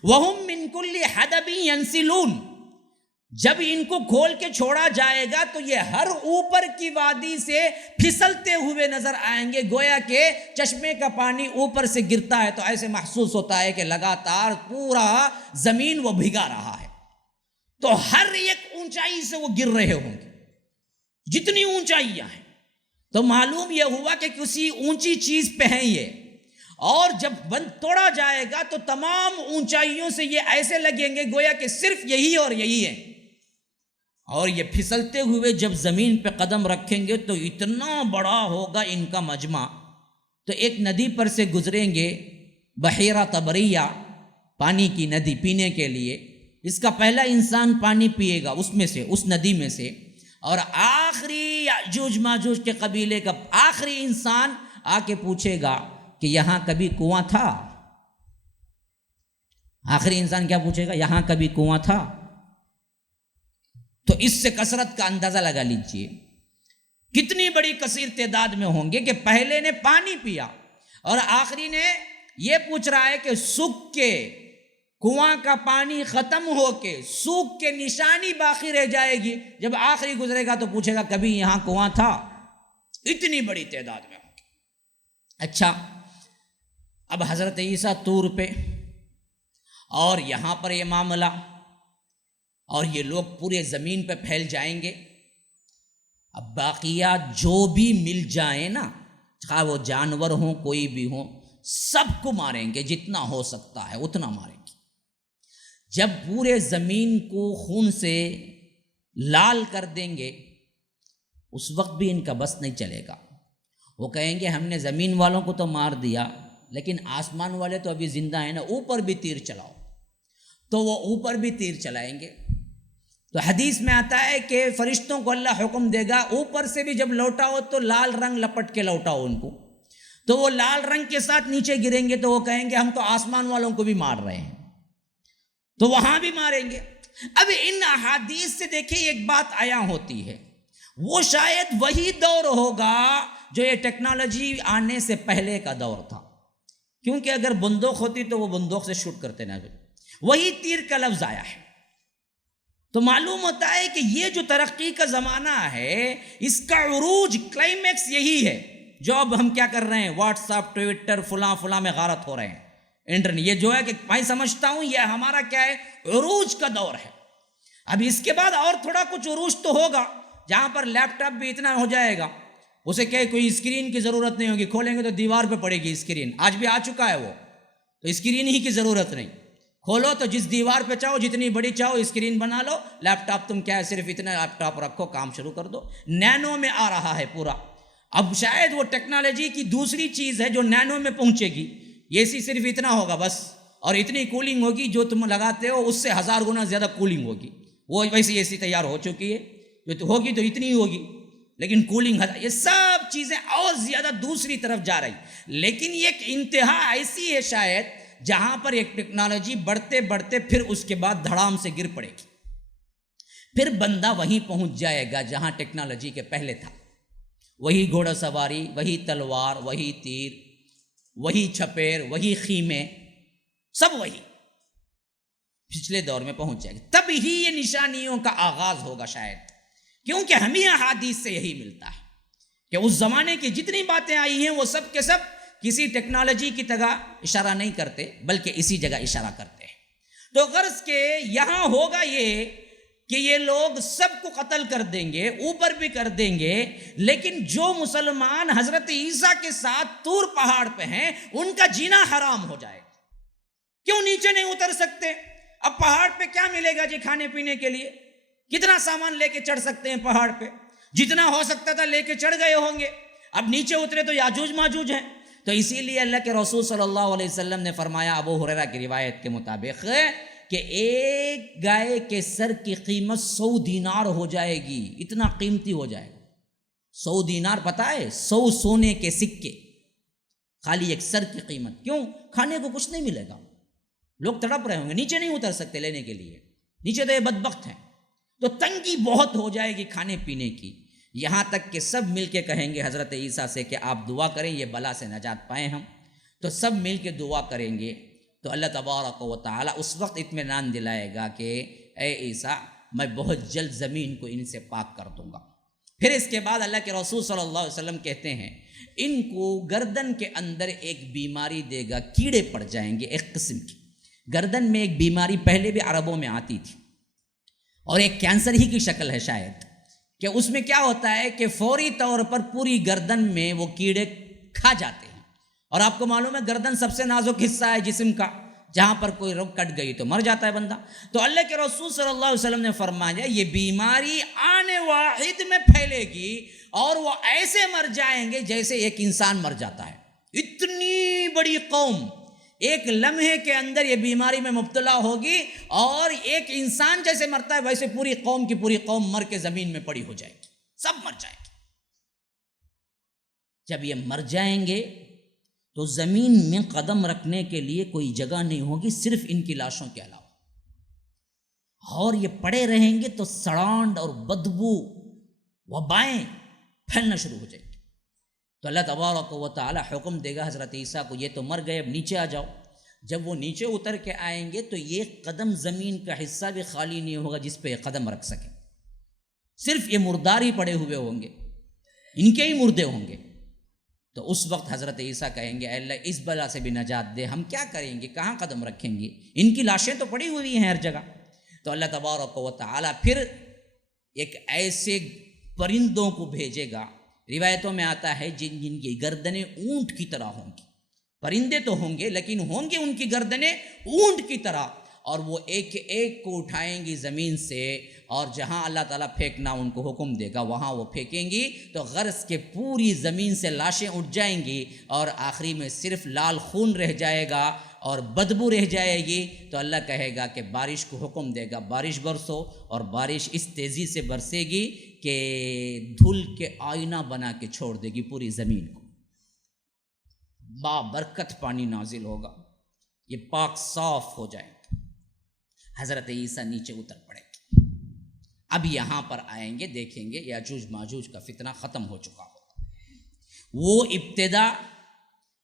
وہم من کل حدب ینسلون، جب ان کو کھول کے چھوڑا جائے گا تو یہ ہر اوپر کی وادی سے پھسلتے ہوئے نظر آئیں گے، گویا کہ چشمے کا پانی اوپر سے گرتا ہے تو ایسے محسوس ہوتا ہے کہ لگاتار پورا زمین وہ بھگا رہا ہے۔ تو ہر ایک اونچائی سے وہ گر رہے ہوں گے، جتنی اونچائیاں ہیں۔ تو معلوم یہ ہوا کہ کسی اونچی چیز پہ ہیں یہ، اور جب بند توڑا جائے گا تو تمام اونچائیوں سے یہ ایسے لگیں گے گویا کہ صرف یہی اور یہی ہے، اور یہ پھسلتے ہوئے جب زمین پہ قدم رکھیں گے تو اتنا بڑا ہوگا ان کا مجمع۔ تو ایک ندی پر سے گزریں گے، بحیرہ طبریہ، پانی کی ندی پینے کے لیے۔ اس کا پہلا انسان پانی پیے گا اس میں سے، اس ندی میں سے، اور آخری یاجوج ماجوج کے قبیلے کا آخری انسان آ کے پوچھے گا کہ یہاں کبھی کنواں تھا؟ آخری انسان کیا پوچھے گا؟ یہاں کبھی کنواں تھا؟ تو اس سے کثرت کا اندازہ لگا لیجئے کتنی بڑی کثیر تعداد میں ہوں گے کہ پہلے نے پانی پیا اور آخری نے یہ پوچھ رہا ہے کہ سوکھ کے کنواں کا پانی ختم ہو کے سوکھ کے نشانی باقی رہ جائے گی، جب آخری گزرے گا تو پوچھے گا کبھی یہاں کنواں تھا؟ اتنی بڑی تعداد میں ہوں گے۔ اچھا، اب حضرت عیسیٰ طور پہ اور یہاں پر یہ معاملہ، اور یہ لوگ پورے زمین پہ پھیل جائیں گے۔ اب باقیات جو بھی مل جائیں نا، خواہ وہ جانور ہوں کوئی بھی ہوں، سب کو ماریں گے، جتنا ہو سکتا ہے اتنا ماریں گے۔ جب پورے زمین کو خون سے لال کر دیں گے اس وقت بھی ان کا بس نہیں چلے گا۔ وہ کہیں گے ہم نے زمین والوں کو تو مار دیا لیکن آسمان والے تو ابھی زندہ ہیں نا، اوپر بھی تیر چلاؤ، تو وہ اوپر بھی تیر چلائیں گے۔ تو حدیث میں آتا ہے کہ فرشتوں کو اللہ حکم دے گا اوپر سے بھی جب لوٹاؤ تو لال رنگ لپٹ کے لوٹاؤ ان کو، تو وہ لال رنگ کے ساتھ نیچے گریں گے، تو وہ کہیں گے ہم تو آسمان والوں کو بھی مار رہے ہیں، تو وہاں بھی ماریں گے۔ اب ان احادیث سے دیکھیں ایک بات آیا ہوتی ہے، وہ شاید وہی دور ہوگا جو یہ ٹیکنالوجی آنے سے پہلے کا دور تھا، کیونکہ اگر بندوق ہوتی تو وہ بندوق سے شوٹ کرتے نہ، وہی تیر کا لفظ آیا ہے۔ تو معلوم ہوتا ہے کہ یہ جو ترقی کا زمانہ ہے اس کا عروج کلائمیکس یہی ہے جو اب ہم کیا کر رہے ہیں، واٹس ایپ، ٹویٹر، فلاں فلاں میں غارت ہو رہے ہیں، انٹرنیٹ، یہ جو ہے کہ میں سمجھتا ہوں یہ ہمارا کیا ہے، عروج کا دور ہے۔ اب اس کے بعد اور تھوڑا کچھ عروج تو ہوگا جہاں پر لیپ ٹاپ بھی اتنا ہو جائے گا، اسے کہ کوئی اسکرین کی ضرورت نہیں ہوگی، کھولیں گے تو دیوار پہ پڑے گی اسکرین، آج بھی آ چکا ہے وہ، تو اسکرین ہی کی ضرورت نہیں، کھولو تو جس دیوار پہ چاہو جتنی بڑی چاہو اسکرین بنا لو، لیپ ٹاپ تم کیا ہے صرف اتنا لیپ ٹاپ رکھو، کام شروع کر دو۔ نینو میں آ رہا ہے پورا، اب شاید وہ ٹیکنالوجی کی دوسری چیز ہے جو نینو میں پہنچے گی، یہ سی صرف اتنا ہوگا بس، اور اتنی کولنگ ہوگی جو تم لگاتے ہو اس سے 1000 گنا زیادہ کولنگ ہوگی، وہ ویسی ایسی تیار ہو چکی ہے، جو تو ہوگی تو اتنی ہی ہوگی لیکن کولنگ، یہ سب چیزیں اور زیادہ دوسری طرف جا رہی، لیکن یہ ایک انتہا ایسی ہے شاید جہاں پر ایک ٹیکنالوجی بڑھتے بڑھتے پھر اس کے بعد دھڑام سے گر پڑے گی، پھر بندہ وہیں پہنچ جائے گا جہاں ٹیکنالوجی کے پہلے تھا، وہی گھوڑا سواری، وہی تلوار، وہی تیر، وہی چھپیر، وہی خیمے، سب وہی پچھلے دور میں پہنچ جائے گا، تب ہی یہ نشانیوں کا آغاز ہوگا شاید، کیونکہ ہمیں احادیث سے یہی ملتا ہے کہ اس زمانے کی جتنی باتیں آئی ہیں وہ سب کے سب کسی ٹیکنالوجی کی طرح اشارہ نہیں کرتے بلکہ اسی جگہ اشارہ کرتے ہیں۔ تو غرض کہ یہاں ہوگا یہ کہ یہ لوگ سب کو قتل کر دیں گے، اوپر بھی کر دیں گے، لیکن جو مسلمان حضرت عیسیٰ کے ساتھ طور پہاڑ پہ ہیں ان کا جینا حرام ہو جائے گا۔ کیوں نیچے نہیں اتر سکتے؟ اب پہاڑ پہ کیا ملے گا جی کھانے پینے کے لیے؟ کتنا سامان لے کے چڑھ سکتے ہیں پہاڑ پہ؟ جتنا ہو سکتا تھا لے کے چڑھ گئے ہوں گے، اب نیچے اترے تو یاجوج ماجوج ہیں۔ تو اسی لیے اللہ کے رسول صلی اللہ علیہ وسلم نے فرمایا ابو ہریرہ کی روایت کے مطابق کہ ایک گائے کے سر کی قیمت 100 دینار ہو جائے گی، اتنا قیمتی ہو جائے گا۔ 100 دینار پتہ ہے، 100 سونے کے سکے، خالی ایک سر کی قیمت۔ کیوں؟ کھانے کو کچھ نہیں ملے گا، لوگ تڑپ رہے ہوں گے، نیچے نہیں اتر سکتے لینے کے لیے، نیچے تو یہ بدبخت ہیں، تو تنگی بہت ہو جائے گی کھانے پینے کی، یہاں تک کہ سب مل کے کہیں گے حضرت عیسیٰ سے کہ آپ دعا کریں یہ بلا سے نجات پائیں ہم، تو سب مل کے دعا کریں گے، تو اللہ تبارک و تعالی اس وقت اطمینان دلائے گا کہ اے عیسیٰ میں بہت جلد زمین کو ان سے پاک کر دوں گا۔ پھر اس کے بعد اللہ کے رسول صلی اللہ علیہ وسلم کہتے ہیں ان کو گردن کے اندر ایک بیماری دے گا، کیڑے پڑ جائیں گے ایک قسم کی۔ گردن میں ایک بیماری پہلے بھی عربوں میں آتی تھی اور ایک کینسر ہی کی شکل ہے شاید، کہ اس میں کیا ہوتا ہے کہ فوری طور پر پوری گردن میں وہ کیڑے کھا جاتے ہیں، اور آپ کو معلوم ہے گردن سب سے نازک حصہ ہے جسم کا، جہاں پر کوئی رگ کٹ گئی تو مر جاتا ہے بندہ۔ تو اللہ کے رسول صلی اللہ علیہ وسلم نے فرمایا یہ بیماری آنے واحد میں پھیلے گی اور وہ ایسے مر جائیں گے جیسے ایک انسان مر جاتا ہے۔ اتنی بڑی قوم ایک لمحے کے اندر یہ بیماری میں مبتلا ہوگی، اور ایک انسان جیسے مرتا ہے ویسے پوری قوم کی پوری قوم مر کے زمین میں پڑی ہو جائے گی، سب مر جائیں گے۔ جب یہ مر جائیں گے تو زمین میں قدم رکھنے کے لیے کوئی جگہ نہیں ہوگی صرف ان کی لاشوں کے علاوہ، اور یہ پڑے رہیں گے تو سڑانڈ اور بدبو وبائیں پھیلنا شروع ہو جائیں گی۔ تو اللہ تبارک و تعالی حکم دے گا حضرت عیسیٰ کو یہ تو مر گئے، اب نیچے آ جاؤ۔ جب وہ نیچے اتر کے آئیں گے تو یہ قدم زمین کا حصہ بھی خالی نہیں ہوگا جس پہ یہ قدم رکھ سکے، صرف یہ مردار ہی پڑے ہوئے ہوں گے، ان کے ہی مردے ہوں گے۔ تو اس وقت حضرت عیسیٰ کہیں گے اے اللہ اس بلا سے بھی نجات دے، ہم کیا کریں گے، کہاں قدم رکھیں گے، ان کی لاشیں تو پڑی ہوئی ہیں ہر جگہ۔ تو اللہ تبارک و تعالی پھر ایک ایسے پرندوں کو بھیجے گا، روایتوں میں آتا ہے جن کی گردنیں اونٹ کی طرح ہوں گی، پرندے تو ہوں گے لیکن ہوں گے ان کی گردنیں اونٹ کی طرح، اور وہ ایک ایک کو اٹھائیں گی زمین سے، اور جہاں اللہ تعالیٰ پھینکنا ان کو حکم دے گا وہاں وہ پھینکیں گی، تو غرض کے پوری زمین سے لاشیں اٹھ جائیں گی، اور آخری میں صرف لال خون رہ جائے گا اور بدبو رہ جائے گی۔ تو اللہ کہے گا کہ بارش کو حکم دے گا بارش برسو، اور بارش اس تیزی سے برسے گی کہ دھل کے آئینہ بنا کے چھوڑ دے گی پوری زمین کو، بابرکت پانی نازل ہوگا، یہ پاک صاف ہو جائے گا، حضرت عیسیٰ نیچے اتر پڑے گی۔ اب یہاں پر آئیں گے، دیکھیں گے یاجوج ماجوج کا فتنہ ختم ہو چکا ہوگا، وہ ابتدا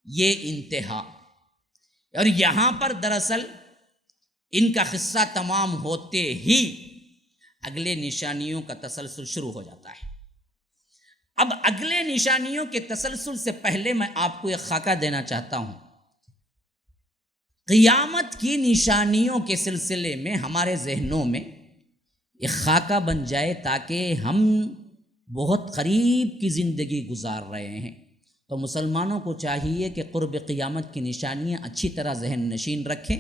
یہ انتہا، اور یہاں پر دراصل ان کا قصہ تمام ہوتے ہی اگلے نشانیوں کا تسلسل شروع ہو جاتا ہے۔ اب اگلے نشانیوں کے تسلسل سے پہلے میں آپ کو ایک خاکہ دینا چاہتا ہوں۔ قیامت کی نشانیوں کے سلسلے میں ہمارے ذہنوں میں ایک خاکہ بن جائے، تاکہ ہم بہت قریب کی زندگی گزار رہے ہیں، تو مسلمانوں کو چاہیے کہ قرب قیامت کی نشانیاں اچھی طرح ذہن نشین رکھیں،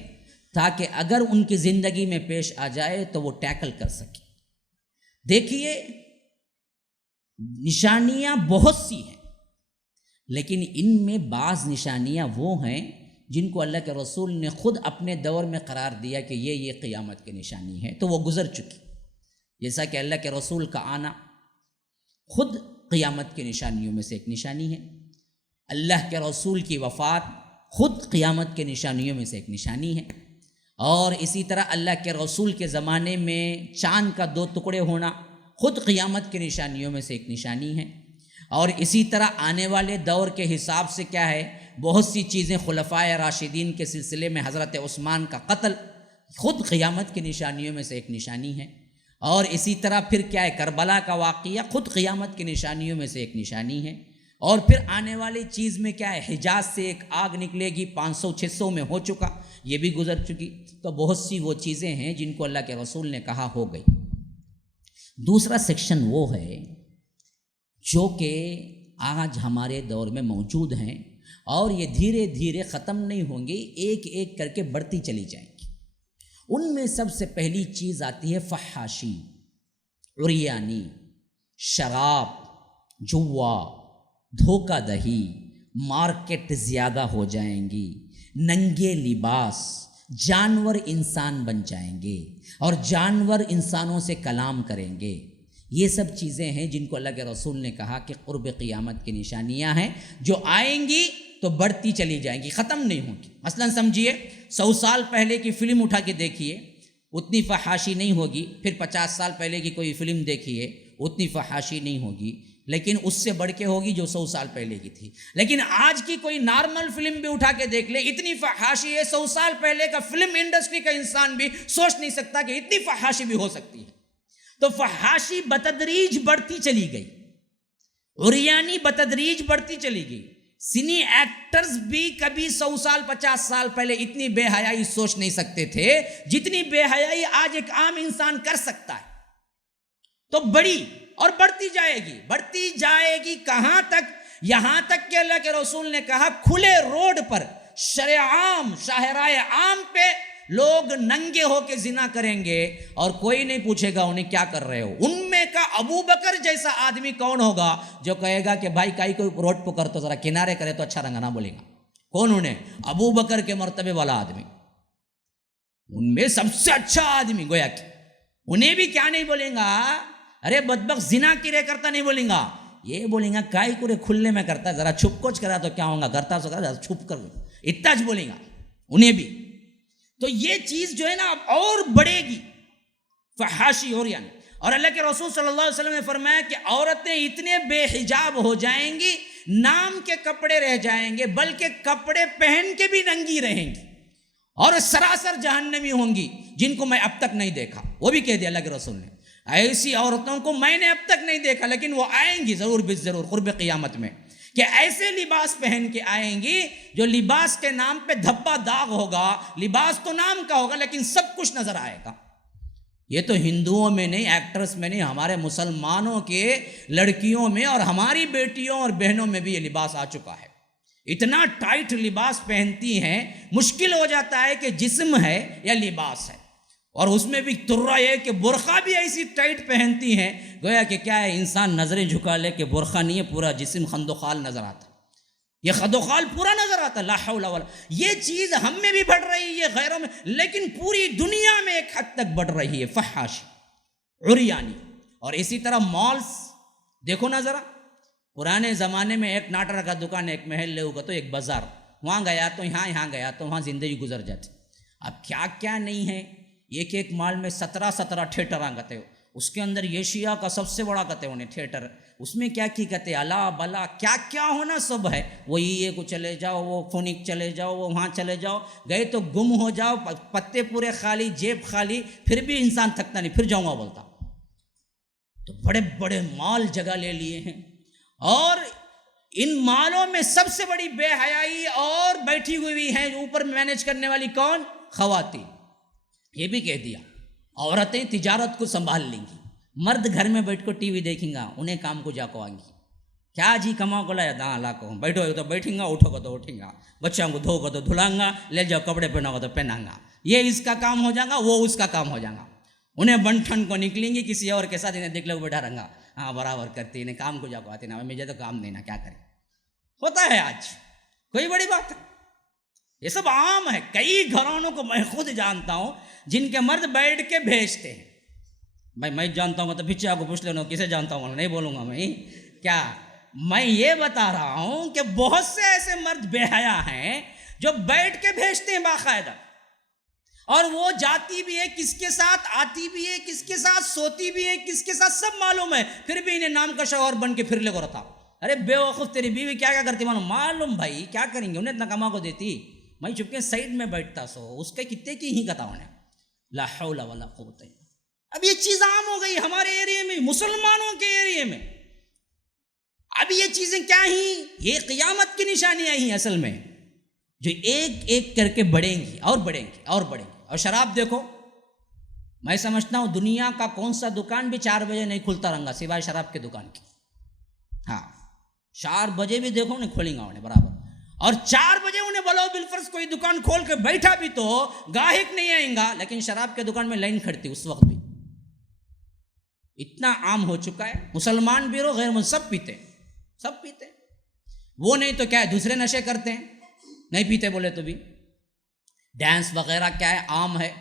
تاکہ اگر ان کی زندگی میں پیش آ جائے تو وہ ٹیکل کر سکیں۔ دیکھیے، نشانیاں بہت سی ہیں، لیکن ان میں بعض نشانیاں وہ ہیں جن کو اللہ کے رسول نے خود اپنے دور میں قرار دیا کہ یہ قیامت کی نشانی ہے، تو وہ گزر چکی، جیسا کہ اللہ کے رسول کا آنا خود قیامت کی نشانیوں میں سے ایک نشانی ہے، اللہ کے رسول کی وفات خود قیامت کے نشانیوں میں سے ایک نشانی ہے، اور اسی طرح اللہ کے رسول کے زمانے میں چاند کا 2 ٹکڑے ہونا خود قیامت کی نشانیوں میں سے ایک نشانی ہے، اور اسی طرح آنے والے دور کے حساب سے کیا ہے، بہت سی چیزیں، خلفائے راشدین کے سلسلے میں حضرت عثمان کا قتل خود قیامت کی نشانیوں میں سے ایک نشانی ہے، اور اسی طرح پھر کیا ہے، کربلا کا واقعہ خود قیامت کی نشانیوں میں سے ایک نشانی ہے، اور پھر آنے والی چیز میں کیا ہے، حجاز سے ایک آگ نکلے گی، 500-600 میں ہو چکا، یہ بھی گزر چکی، تو بہت سی وہ چیزیں ہیں جن کو اللہ کے رسول نے کہا ہو گئی۔ دوسرا سیکشن وہ ہے جو کہ آج ہمارے دور میں موجود ہیں، اور یہ دھیرے دھیرے ختم نہیں ہوں گی، ایک ایک کر کے بڑھتی چلی جائیں گی۔ ان میں سب سے پہلی چیز آتی ہے فحاشی، عریانی، شراب، جوا، دھوکہ دہی، مارکیٹ زیادہ ہو جائیں گی، ننگے لباس، جانور انسان بن جائیں گے، اور جانور انسانوں سے کلام کریں گے۔ یہ سب چیزیں ہیں جن کو اللہ کے رسول نے کہا کہ قرب قیامت کی نشانیاں ہیں، جو آئیں گی تو بڑھتی چلی جائیں گی، ختم نہیں ہوں گی۔ مثلا سمجھیے، 100 سال پہلے کی فلم اٹھا کے دیکھیے، اتنی فحاشی نہیں ہوگی، پھر 50 سال پہلے کی کوئی فلم دیکھیے، اتنی فحاشی نہیں ہوگی، لیکن اس سے بڑھ کے ہوگی جو 100 سال پہلے کی تھی۔ لیکن آج کی کوئی نارمل فلم بھی اٹھا کے دیکھ لے، اتنی فحاشی ہے، 100 سال پہلے کا فلم انڈسٹری کا انسان بھی سوچ نہیں سکتا کہ اتنی فحاشی بھی ہو سکتی ہے۔ تو فحاشی بتدریج بڑھتی چلی گئی، عریانی بتدریج بڑھتی چلی گئی۔ سنی ایکٹرز بھی کبھی 100 سال 50 سال پہلے اتنی بے حیائی سوچ نہیں سکتے تھے جتنی بے حیائی آج ایک عام انسان کر سکتا ہے۔ تو بڑی اور بڑھتی جائے گی کہاں تک؟ یہاں تک کہ اللہ کے رسول نے کہا کھلے روڈ پر، شرعام، شاہراہ عام پہ لوگ ننگے ہو کے زنا کریں گے، اور کوئی نہیں پوچھے گا انہیں کیا کر رہے ہو۔ ان میں کا ابو بکر جیسا آدمی کون ہوگا جو کہے گا کہ بھائی کائی کوئی روڈ پہ کر تو ذرا کنارے کرے تو اچھا رنگا نہ بولے گا؟ کون انہیں؟ ابو بکر کے مرتبے والا آدمی، ان میں سب سے اچھا آدمی، گویا کہ انہیں بھی کیا نہیں بولیں گا، ارے بدبخت زنا کرے کرتا نہیں بولیں گا، یہ بولیں گا کائی کرے کھلنے میں کرتا ہے، ذرا چھپ کوچ کرا تو کیا ہوگا، کرتا سو کرا چھپ کر، اتنا چ بولیں گا انہیں بھی۔ تو یہ چیز جو ہے نا اب اور بڑھے گی، فحاشی اور یعنی، اور اللہ کے رسول صلی اللہ علیہ وسلم نے فرمایا کہ عورتیں اتنے بے حجاب ہو جائیں گی، نام کے کپڑے رہ جائیں گے، بلکہ کپڑے پہن کے بھی ننگی رہیں گی، اور سراسر جہنمی ہوں گی، جن کو میں اب تک نہیں دیکھا۔ وہ بھی کہہ دیا اللہ کے رسول نے، ایسی عورتوں کو میں نے اب تک نہیں دیکھا، لیکن وہ آئیں گی ضرور بالضرور قرب قیامت میں، کہ ایسے لباس پہن کے آئیں گی جو لباس کے نام پہ دھبا داغ ہوگا، لباس تو نام کا ہوگا لیکن سب کچھ نظر آئے گا۔ یہ تو ہندوؤں میں نہیں، ایکٹرز میں نہیں، ہمارے مسلمانوں کے لڑکیوں میں اور ہماری بیٹیوں اور بہنوں میں بھی یہ لباس آ چکا ہے۔ اتنا ٹائٹ لباس پہنتی ہیں، مشکل ہو جاتا ہے کہ جسم ہے یا لباس ہے، اور اس میں بھی ترا یہ کہ برقع بھی ایسی ٹائٹ پہنتی ہیں، گویا کہ کیا ہے، انسان نظریں جھکا لے کہ برقع نہیں ہے، پورا جسم خند و خال نظر آتا، یہ خد و خال پورا نظر آتا. لا حول ولا، یہ چیز ہم میں بھی بڑھ رہی ہے، غیروں میں، لیکن پوری دنیا میں ایک حد تک بڑھ رہی ہے، فحاشی، عریانی. اور اسی طرح مالز دیکھو نا ذرا، پرانے زمانے میں ایک ناٹر کا دکان، ایک محل لے ہوگا تو ایک بازار، وہاں گیا تو یہاں گیا تو وہاں زندگی گزر جاتی. اب کیا کیا نہیں ہے، ایک ایک مال میں 17 تھیٹر کہتے ہو، اس کے اندر ایشیا کا سب سے بڑا کہتے انہیں تھیٹر، اس میں کیا کی کہتے الا بلا کیا کیا ہونا سب ہے. وہ یہ کو چلے جاؤ، وہ فونک چلے جاؤ، وہ وہاں چلے جاؤ، گئے تو گم ہو جاؤ، پتے پورے خالی، جیب خالی، پھر بھی انسان تھکتا نہیں، پھر جاؤں گا بولتا. تو بڑے بڑے مال جگہ لے لیے ہیں، اور ان مالوں میں سب سے بڑی بے حیائی اور بیٹھی ہوئی ہیں اوپر مینیج کرنے والی کون؟ خواتین. یہ بھی کہہ دیا عورتیں تجارت کو سنبھال لیں گی، مرد گھر میں بیٹھ کو ٹی وی دیکھیں گا، انہیں کام کو جا کو آئیں گی. کیا جی کماؤ کو لایا داں لا کو، بیٹھو گے تو بیٹھیں گا، اٹھو گا تو اٹھیں گا، بچوں کو دھو گا تو دھلاؤں گا، لے جاؤ کپڑے پہناؤ گا تو پہناؤں گا. یہ اس کا کام ہو جائے گا، وہ اس کا کام ہو جائے گا. انہیں بن ٹھن کو نکلیں گی کسی اور کے ساتھ، انہیں دیکھ لو بیٹھا رہنگا، ہاں برابر کرتی، انہیں کام کو جا کو آتے نا، مجھے تو کام دینا، کیا کریں. ہوتا ہے آج، کوئی بڑی بات ہے، یہ سب عام ہے. کئی گھرانوں کو میں خود جانتا ہوں جن کے مرد بیٹھ کے بھیجتے ہیں. بھائی میں جانتا ہوں تو پیچھے آپ کو پوچھ لینا کسے جانتا ہوں، نہیں بولوں گا میں. کیا میں یہ بتا رہا ہوں کہ بہت سے ایسے مرد بے حیا ہیں جو بیٹھ کے بھیجتے ہیں باقاعدہ، اور وہ جاتی بھی ہے کس کے ساتھ، آتی بھی ہے کس کے ساتھ، سوتی بھی ہے کس کے ساتھ، سب معلوم ہے، پھر بھی انہیں نام کا شوہر بن کے پھر لے کو رہتا. ارے بے وقوف، تیری بیوی کیا کیا کرتی معلوم بھائی، کیا کریں گے، انہیں اتنا کما کو دیتی، میں چپکے سائڈ میں بیٹھتا سو، اس کے کتے کی ہی کتا انہیں. لا حول ولا قوت. اب یہ چیز عام ہو گئی ہمارے ایریے میں، مسلمانوں کے ایریے میں. اب یہ چیزیں کیا ہیں، یہ قیامت کی نشانیاں ہیں اصل میں، جو ایک ایک کر کے بڑھیں گی اور بڑھیں گی اور بڑھیں گی. اور شراب دیکھو، میں سمجھتا ہوں دنیا کا کون سا دکان بھی 4 بجے نہیں کھلتا رہنگا سوائے شراب کے دکان کی. ہاں 4 بجے بھی دیکھو نہیں کھولیں گا انہیں برابر. اور 4 بجے انہیں بولو بالفرض کوئی دکان کھول کے بیٹھا بھی تو گاہک نہیں آئیں گا، لیکن شراب کے دکان میں لائن کھڑتی اس وقت بھی. اتنا عام ہو چکا ہے، مسلمان بھی رو غیر مسلمان سب پیتے، سب پیتے. وہ نہیں تو کیا ہے، دوسرے نشے کرتے ہیں، نہیں پیتے بولے تو بھی. ڈانس وغیرہ کیا ہے، عام ہے.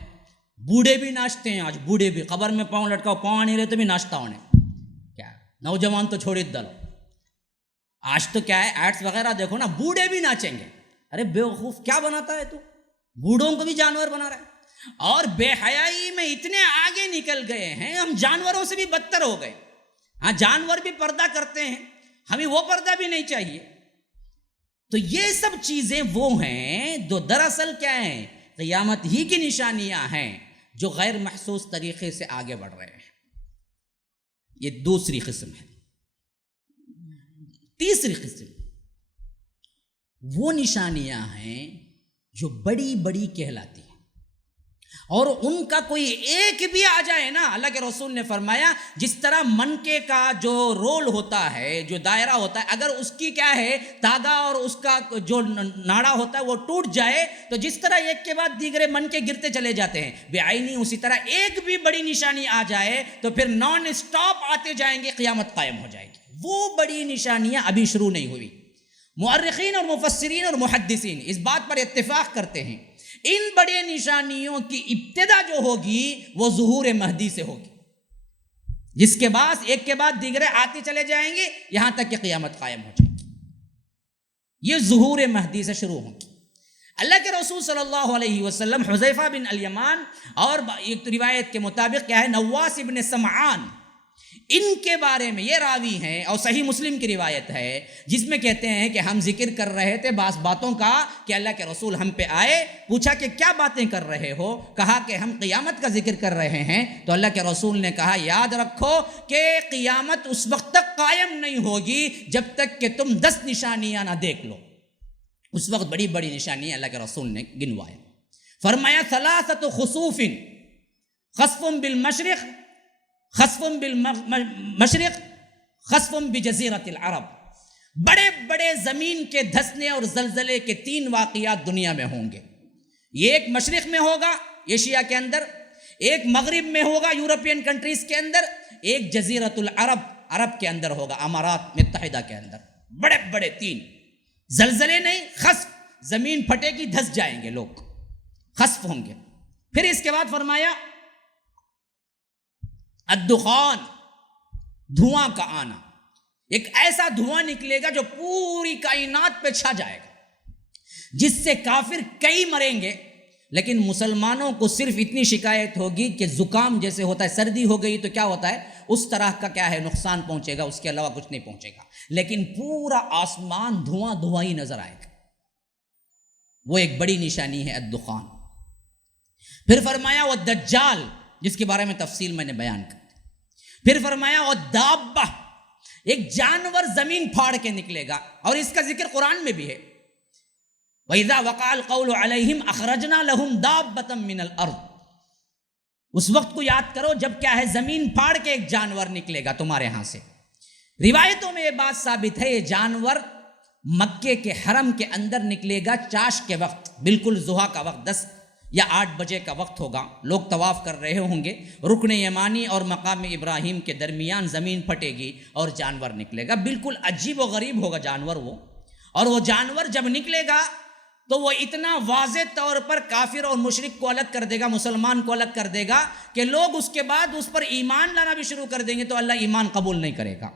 بوڑھے بھی ناچتے ہیں آج، بوڑھے بھی قبر میں پاؤں لٹکاؤ، پاؤں نہیں رہے تو بھی ناچتا انہیں. کیا نوجوان تو چھوڑی دلو، آج تو کیا ہے ایڈس وغیرہ دیکھو نا، بوڑھے بھی ناچیں گے. ارے بے وقوف، کیا بناتا ہے تو، بوڑھوں کو بھی جانور بنا رہا ہے. اور بے حیائی میں اتنے آگے نکل گئے ہیں، ہم جانوروں سے بھی بدتر ہو گئے. ہاں جانور بھی پردہ کرتے ہیں، ہمیں وہ پردہ بھی نہیں چاہیے. تو یہ سب چیزیں وہ ہیں جو دراصل کیا ہیں، قیامت ہی کی نشانیاں ہیں، جو غیر محسوس طریقے سے آگے بڑھ رہے ہیں. یہ دوسری قسم ہے. تیسری قسم وہ نشانیاں ہیں جو بڑی بڑی کہلاتی ہیں، اور ان کا کوئی ایک بھی آ جائے نا، اللہ کے رسول نے فرمایا جس طرح منکے کا جو رول ہوتا ہے، جو دائرہ ہوتا ہے، اگر اس کی کیا ہے تاگا اور اس کا جو ناڑا ہوتا ہے وہ ٹوٹ جائے تو جس طرح ایک کے بعد دیگرے منکے گرتے چلے جاتے ہیں، بے عینی اسی طرح ایک بھی بڑی نشانی آ جائے تو پھر نان اسٹاپ آتے جائیں گے، قیامت قائم ہو جائے گی. وہ بڑی نشانیاں ابھی شروع نہیں ہوئی. مؤرخین اور مفسرین اور محدثین اس بات پر اتفاق کرتے ہیں، ان بڑے نشانیوں کی ابتدا جو ہوگی وہ ظہور مہدی سے ہوگی، جس کے بعد ایک کے بعد دیگرے آتے چلے جائیں گے یہاں تک کہ قیامت قائم ہو جائے گی. یہ ظہور مہدی سے شروع ہوگی. اللہ کے رسول صلی اللہ علیہ وسلم حذیفہ بن الیمان اور ایک روایت کے مطابق کیا ہے نواس ابن سمعان، ان کے بارے میں یہ راوی ہیں، اور صحیح مسلم کی روایت ہے جس میں کہتے ہیں کہ ہم ذکر کر رہے تھے بعض باتوں کا کہ اللہ کے رسول ہم پہ آئے، پوچھا کہ کیا باتیں کر رہے ہو، کہا کہ ہم قیامت کا ذکر کر رہے ہیں. تو اللہ کے رسول نے کہا یاد رکھو کہ قیامت اس وقت تک قائم نہیں ہوگی جب تک کہ تم 10 نشانیاں نہ دیکھ لو. اس وقت بڑی بڑی نشانیاں اللہ کے رسول نے گنوائے. فرمایا ثلاثۃ خسوف، خسف بالمشرق، خسف بالمشرق، خسف بجزیرۃ العرب. بڑے بڑے زمین کے دھسنے اور زلزلے کے 3 واقعات دنیا میں ہوں گے. یہ ایک مشرق میں ہوگا ایشیا کے اندر، ایک مغرب میں ہوگا یورپین کنٹریز کے اندر، ایک جزیرۃ العرب عرب کے اندر ہوگا، امارات متحدہ کے اندر. بڑے بڑے 3 زلزلے، نہیں خسف، زمین پھٹے گی، دھس جائیں گے لوگ، خسف ہوں گے. پھر اس کے بعد فرمایا الدخان، دھواں کا آنا. ایک ایسا دھواں نکلے گا جو پوری کائنات پہ چھا جائے گا، جس سے کافر کئی مریں گے، لیکن مسلمانوں کو صرف اتنی شکایت ہوگی کہ زکام جیسے ہوتا ہے، سردی ہو گئی تو کیا ہوتا ہے، اس طرح کا کیا ہے نقصان پہنچے گا، اس کے علاوہ کچھ نہیں پہنچے گا. لیکن پورا آسمان دھواں دھواں ہی نظر آئے گا. وہ ایک بڑی نشانی ہے الدخان. پھر فرمایا وہ دجال، جس کے بارے میں تفصیل میں نے بیان کر دی. پھر فرمایا وہ دابہ، ایک جانور زمین پھاڑ کے نکلے گا، اور اس کا ذکر قرآن میں بھی ہے. وَإِذَا وَقَعَ الْقَوْلُ عَلَيْهِمْ أَخْرَجْنَا لَهُمْ دَابَّةً مِّنَ الْأَرْضِ. اس وقت کو یاد کرو جب کیا ہے زمین پھاڑ کے ایک جانور نکلے گا تمہارے ہاں سے. روایتوں میں یہ بات ثابت ہے، یہ جانور مکے کے حرم کے اندر نکلے گا چاش کے وقت، بالکل ضحیٰ کا وقت، 10 یا 8 بجے کا وقت ہوگا. لوگ طواف کر رہے ہوں گے، رکن یمانی اور مقام ابراہیم کے درمیان زمین پھٹے گی اور جانور نکلے گا. بالکل عجیب و غریب ہوگا جانور وہ. اور وہ جانور جب نکلے گا تو وہ اتنا واضح طور پر کافر اور مشرک کو الگ کر دے گا، مسلمان کو الگ کر دے گا، کہ لوگ اس کے بعد اس پر ایمان لانا بھی شروع کر دیں گے تو اللہ ایمان قبول نہیں کرے گا.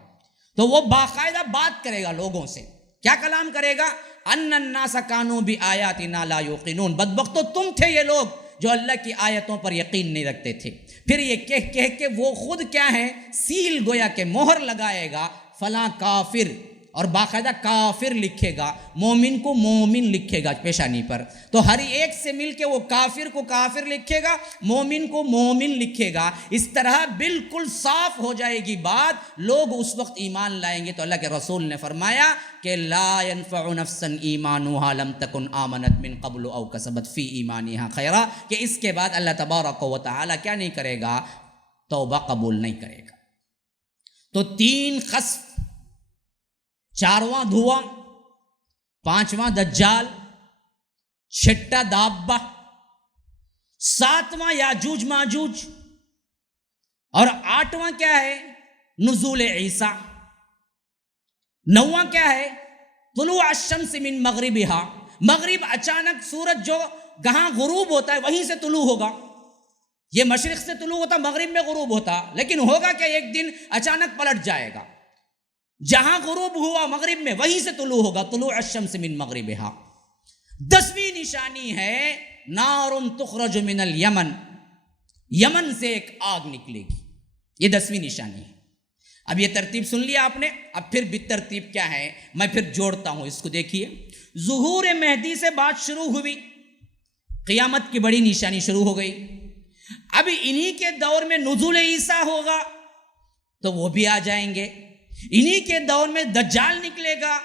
تو وہ باقاعدہ بات کرے گا لوگوں سے. کیا کلام کرے گا؟ ان الناس کانوا بآیاتنا لا یوقنون. بدبختو تم تھے یہ لوگ جو اللہ کی آیتوں پر یقین نہیں رکھتے تھے. پھر یہ کہہ کے وہ خود کیا ہے، سیل گویا کہ مہر لگائے گا فلاں کافر، اور باقاعدہ کافر لکھے گا، مومن کو مومن لکھے گا پیشانی پر. تو ہر ایک سے مل کے وہ کافر کو کافر لکھے گا، مومن کو مومن لکھے گا. اس طرح بالکل صاف ہو جائے گی بات، لوگ اس وقت ایمان لائیں گے. تو اللہ کے رسول نے فرمایا کہ لا ينفع نفسا ایمانها لم تکن آمنت من قبل او کسبت فی ایمانها خیرا، کہ اس کے بعد اللہ تبارک و تعالی کیا نہیں کرے گا، توبہ قبول نہیں کرے گا. تو 3 خسف، 4واں دھواں، 5واں دجال، 6واں دابہ، 7واں یاجوج ماجوج، اور 8واں کیا ہے، نزول عیسیٰ. 9واں کیا ہے، طلوع الشمس من مغربها، مغرب اچانک سورج جو کہاں غروب ہوتا ہے وہیں سے طلوع ہوگا. یہ مشرق سے طلوع ہوتا، مغرب میں غروب ہوتا، لیکن ہوگا کہ ایک دن اچانک پلٹ جائے گا. جہاں غروب ہوا مغرب میں وہیں سے طلوع ہوگا، طلوع الشمس من مغربها. 10ویں نشانی ہے نار تخرج من الیمن، یمن سے ایک آگ نکلے گی. یہ 10ویں نشانی ہے. اب یہ ترتیب سن لیا آپ نے، اب پھر بالترتیب کیا ہے میں پھر جوڑتا ہوں اس کو. دیکھیے، ظہور مہدی سے بات شروع ہوئی، قیامت کی بڑی نشانی شروع ہو گئی. اب انہی کے دور میں نزول عیسیٰ ہوگا تو وہ بھی آ جائیں گے. انہی کے دور میں دجال نکلے گا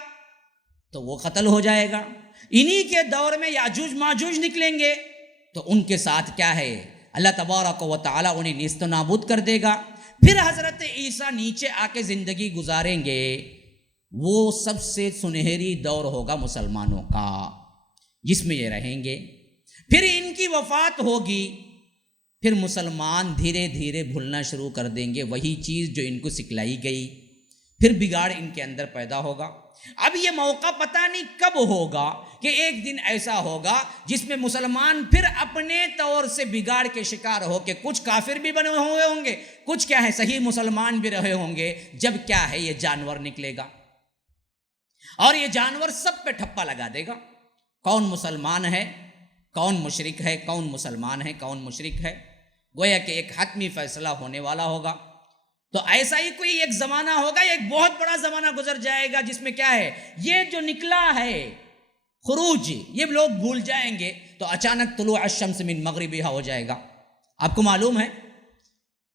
تو وہ قتل ہو جائے گا. انہی کے دور میں یاجوج ماجوج نکلیں گے تو ان کے ساتھ کیا ہے، اللہ تبارک و تعالیٰ انہیں نیست و نابود کر دے گا. پھر حضرت عیسیٰ نیچے آ کے زندگی گزاریں گے. وہ سب سے سنہری دور ہوگا مسلمانوں کا، جس میں یہ رہیں گے. پھر ان کی وفات ہوگی، پھر مسلمان دھیرے دھیرے بھولنا شروع کر دیں گے وہی چیز جو ان کو سکھلائی گئی. پھر بگاڑ ان کے اندر پیدا ہوگا. اب یہ موقع پتہ نہیں کب ہوگا کہ ایک دن ایسا ہوگا جس میں مسلمان پھر اپنے طور سے بگاڑ کے شکار ہو کے کچھ کافر بھی بنے ہوئے ہوں گے، کچھ کیا ہے صحیح مسلمان بھی رہے ہوں گے. جب کیا ہے یہ جانور نکلے گا اور یہ جانور سب پہ ٹھپا لگا دے گا. کون مسلمان ہے، کون مشرک ہے، کون مسلمان ہے، کون مشرک ہے. گویا کہ ایک حتمی فیصلہ ہونے والا ہوگا. تو ایسا ہی کوئی ایک زمانہ ہوگا، ایک بہت بڑا زمانہ گزر جائے گا جس میں کیا ہے یہ جو نکلا ہے خروج، یہ لوگ بھول جائیں گے. تو اچانک طلوع الشمس من مغربها ہو جائے گا. آپ کو معلوم ہے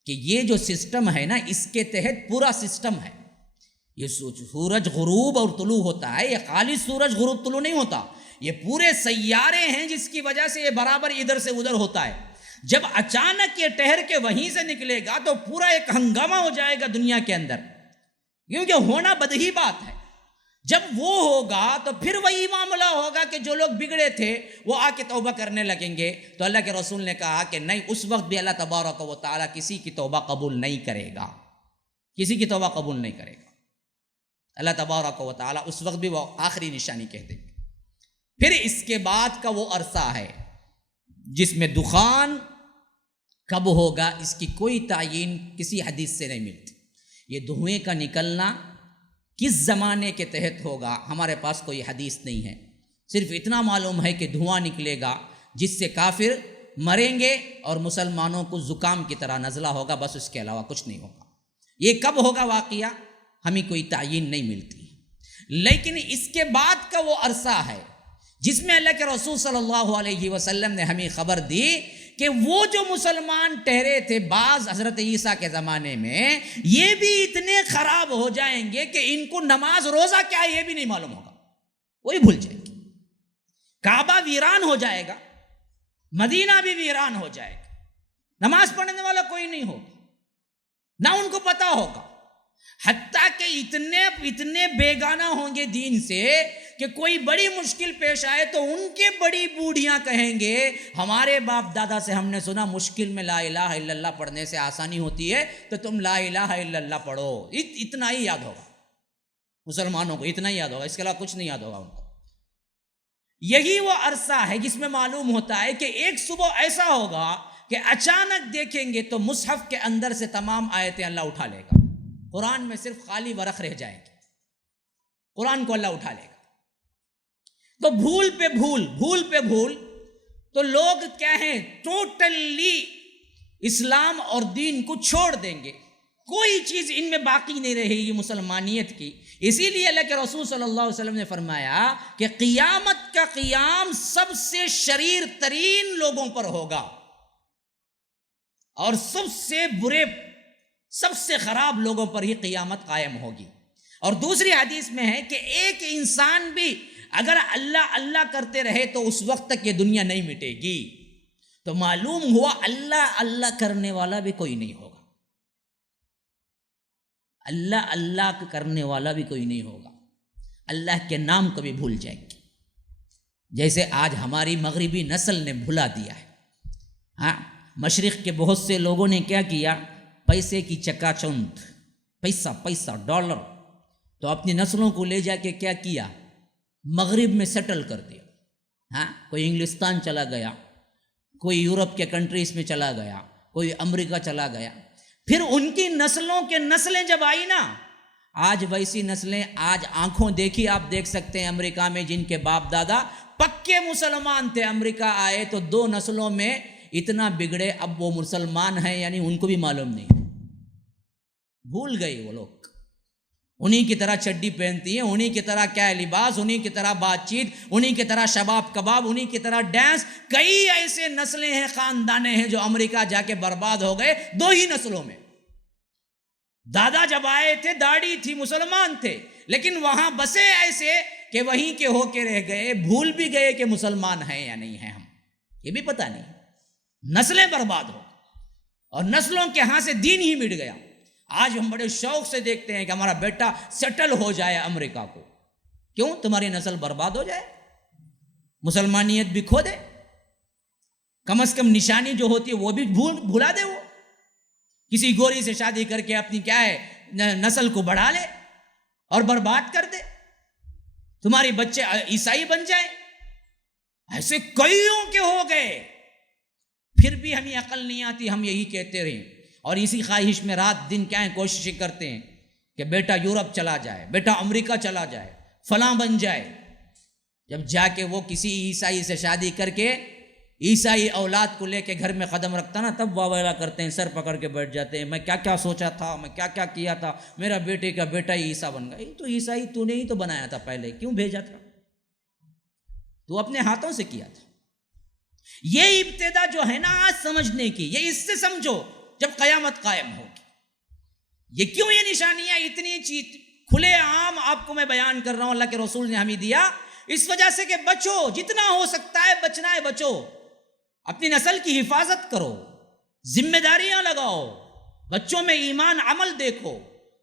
کہ یہ جو سسٹم ہے نا، اس کے تحت پورا سسٹم ہے. یہ سورج غروب اور طلوع ہوتا ہے، یہ خالی سورج غروب طلوع نہیں ہوتا، یہ پورے سیارے ہیں جس کی وجہ سے یہ برابر ادھر سے ادھر ہوتا ہے. جب اچانک یہ ٹہر کے وہیں سے نکلے گا تو پورا ایک ہنگامہ ہو جائے گا دنیا کے اندر، کیونکہ ہونا بدہی بات ہے. جب وہ ہوگا تو پھر وہی معاملہ ہوگا کہ جو لوگ بگڑے تھے وہ آ کے توبہ کرنے لگیں گے. تو اللہ کے رسول نے کہا کہ نہیں، اس وقت بھی اللہ تبارک و تعالیٰ کسی کی توبہ قبول نہیں کرے گا، کسی کی توبہ قبول نہیں کرے گا. اللہ تبارک و تعالیٰ اس وقت بھی وہ آخری نشانی کہہ دیں گے. پھر اس کے بعد کا وہ عرصہ ہے جس میں دخان کب ہوگا اس کی کوئی تعین کسی حدیث سے نہیں ملتی. یہ دھوئیں کا نکلنا کس زمانے کے تحت ہوگا ہمارے پاس کوئی حدیث نہیں ہے. صرف اتنا معلوم ہے کہ دھواں نکلے گا جس سے کافر مریں گے اور مسلمانوں کو زکام کی طرح نزلہ ہوگا، بس اس کے علاوہ کچھ نہیں ہوگا. یہ کب ہوگا واقعہ ہمیں کوئی تعین نہیں ملتی. لیکن اس کے بعد کا وہ عرصہ ہے جس میں اللہ کے رسول صلی اللہ علیہ وسلم نے ہمیں خبر دی کہ وہ جو مسلمان ٹھہرے تھے بعض حضرت عیسیٰ کے زمانے میں، یہ بھی اتنے خراب ہو جائیں گے کہ ان کو نماز روزہ کیا ہے یہ بھی نہیں معلوم ہوگا، وہی بھول جائیں گے. کعبہ ویران ہو جائے گا، مدینہ بھی ویران ہو جائے گا، نماز پڑھنے والا کوئی نہیں ہوگا، نہ ان کو پتا ہوگا. حتیٰ کہ اتنے بیگانہ ہوں گے دین سے کہ کوئی بڑی مشکل پیش آئے تو ان کے بڑی بوڑھیاں کہیں گے ہمارے باپ دادا سے ہم نے سنا مشکل میں لا الہ الا اللہ پڑھنے سے آسانی ہوتی ہے، تو تم لا الہ الا اللہ پڑھو. اتنا ہی یاد ہوگا مسلمانوں کو، اتنا ہی یاد ہوگا، اس کے علاوہ کچھ نہیں یاد ہوگا ان کو. یہی وہ عرصہ ہے جس میں معلوم ہوتا ہے کہ ایک صبح ایسا ہوگا کہ اچانک دیکھیں گے تو مصحف کے اندر سے تمام آیتیں اللہ اٹھا لے گا، قرآن میں صرف خالی ورق رہ جائے گی، قرآن کو اللہ اٹھا لے گا. تو بھول پہ بھول تو لوگ کیا ہیں، ٹوٹلی اسلام اور دین کو چھوڑ دیں گے، کوئی چیز ان میں باقی نہیں رہے گی مسلمانیت کی. اسی لیے اللہ کے رسول صلی اللہ علیہ وسلم نے فرمایا کہ قیامت کا قیام سب سے شریر ترین لوگوں پر ہوگا اور سب سے برے، سب سے خراب لوگوں پر ہی قیامت قائم ہوگی. اور دوسری حدیث میں ہے کہ ایک انسان بھی اگر اللہ اللہ کرتے رہے تو اس وقت تک یہ دنیا نہیں مٹے گی. تو معلوم ہوا اللہ اللہ کرنے والا بھی کوئی نہیں ہوگا، اللہ اللہ کرنے والا بھی کوئی نہیں ہوگا. اللہ کے نام کو بھی بھول جائیں گے، جیسے آج ہماری مغربی نسل نے بھلا دیا ہے. ہاں، مشرق کے بہت سے لوگوں نے کیا کیا، پیسے کی چکا چوند، پیسہ ڈالر، تو اپنی نسلوں کو لے جا کے کیا کیا، مغرب میں سیٹل کر دیا. ہاں، کوئی انگلستان چلا گیا، کوئی یورپ کے کنٹریز میں چلا گیا، کوئی امریکہ چلا گیا. پھر ان کی نسلوں کے نسلیں جب آئی نا، آج ویسی نسلیں، آج آنکھوں دیکھی آپ دیکھ سکتے ہیں امریکہ میں جن کے باپ دادا پکے مسلمان تھے، امریکہ آئے تو 2 نسلوں میں اتنا بگڑے، اب وہ مسلمان ہیں یعنی ان کو بھی معلوم نہیں، بھول گئے. وہ لوگ انہی کی طرح چڈی پہنتی ہیں، انہی کی طرح کیا لباس، انہی کی طرح بات چیت، انہی کی طرح شباب کباب، انہی کی طرح ڈانس. کئی ایسے نسلیں ہیں، خاندانے ہیں جو امریکہ جا کے برباد ہو گئے 2 ہی نسلوں میں. دادا جب آئے تھے داڑھی تھی، مسلمان تھے، لیکن وہاں بسے ایسے کہ وہیں کے ہو کے رہ گئے، بھول بھی گئے کہ مسلمان ہیں یا نہیں ہیں ہم، یہ بھی پتہ نہیں. نسلیں برباد ہو اور نسلوں کے ہاں سے دین ہی مٹ گیا. آج ہم بڑے شوق سے دیکھتے ہیں کہ ہمارا بیٹا سیٹل ہو جائے امریکہ کو. کیوں؟ تمہاری نسل برباد ہو جائے، مسلمانیت بھی کھو دے، کم از کم نشانی جو ہوتی ہے وہ بھی بھلا دے. وہ کسی گوری سے شادی کر کے اپنی کیا ہے نسل کو بڑھا لے اور برباد کر دے، تمہارے بچے عیسائی بن جائیں. ایسے کئیوں کے ہو گئے، پھر بھی ہمیں عقل نہیں آتی، ہم یہی کہتے رہیں اور اسی خواہش میں رات دن کیا ہے کوشش کرتے ہیں کہ بیٹا یورپ چلا جائے، بیٹا امریکہ چلا جائے، فلاں بن جائے. جب جا کے وہ کسی عیسائی سے شادی کر کے عیسائی اولاد کو لے کے گھر میں قدم رکھتا نا، تب واویلا کرتے ہیں، سر پکڑ کے بیٹھ جاتے ہیں، میں کیا کیا سوچا تھا، میں کیا کیا کیا تھا، میرا بیٹے کا بیٹا ہی عیسیٰ بن گیا. تو عیسائی تو نے ہی تو بنایا تھا، پہلے کیوں بھیجا تھا؟ تو اپنے ہاتھوں سے کیا تھا. یہ ابتدا جو ہے نا آج سمجھنے کی، یہ اس سے سمجھو جب قیامت قائم ہوگی. یہ کیوں یہ نشانیاں اتنی چیز کھلے عام آپ کو میں بیان کر رہا ہوں، اللہ کے رسول نے ہمیں دیا اس وجہ سے کہ بچو، جتنا ہو سکتا ہے بچنا ہے، بچو، اپنی نسل کی حفاظت کرو، ذمہ داریاں لگاؤ، بچوں میں ایمان عمل دیکھو.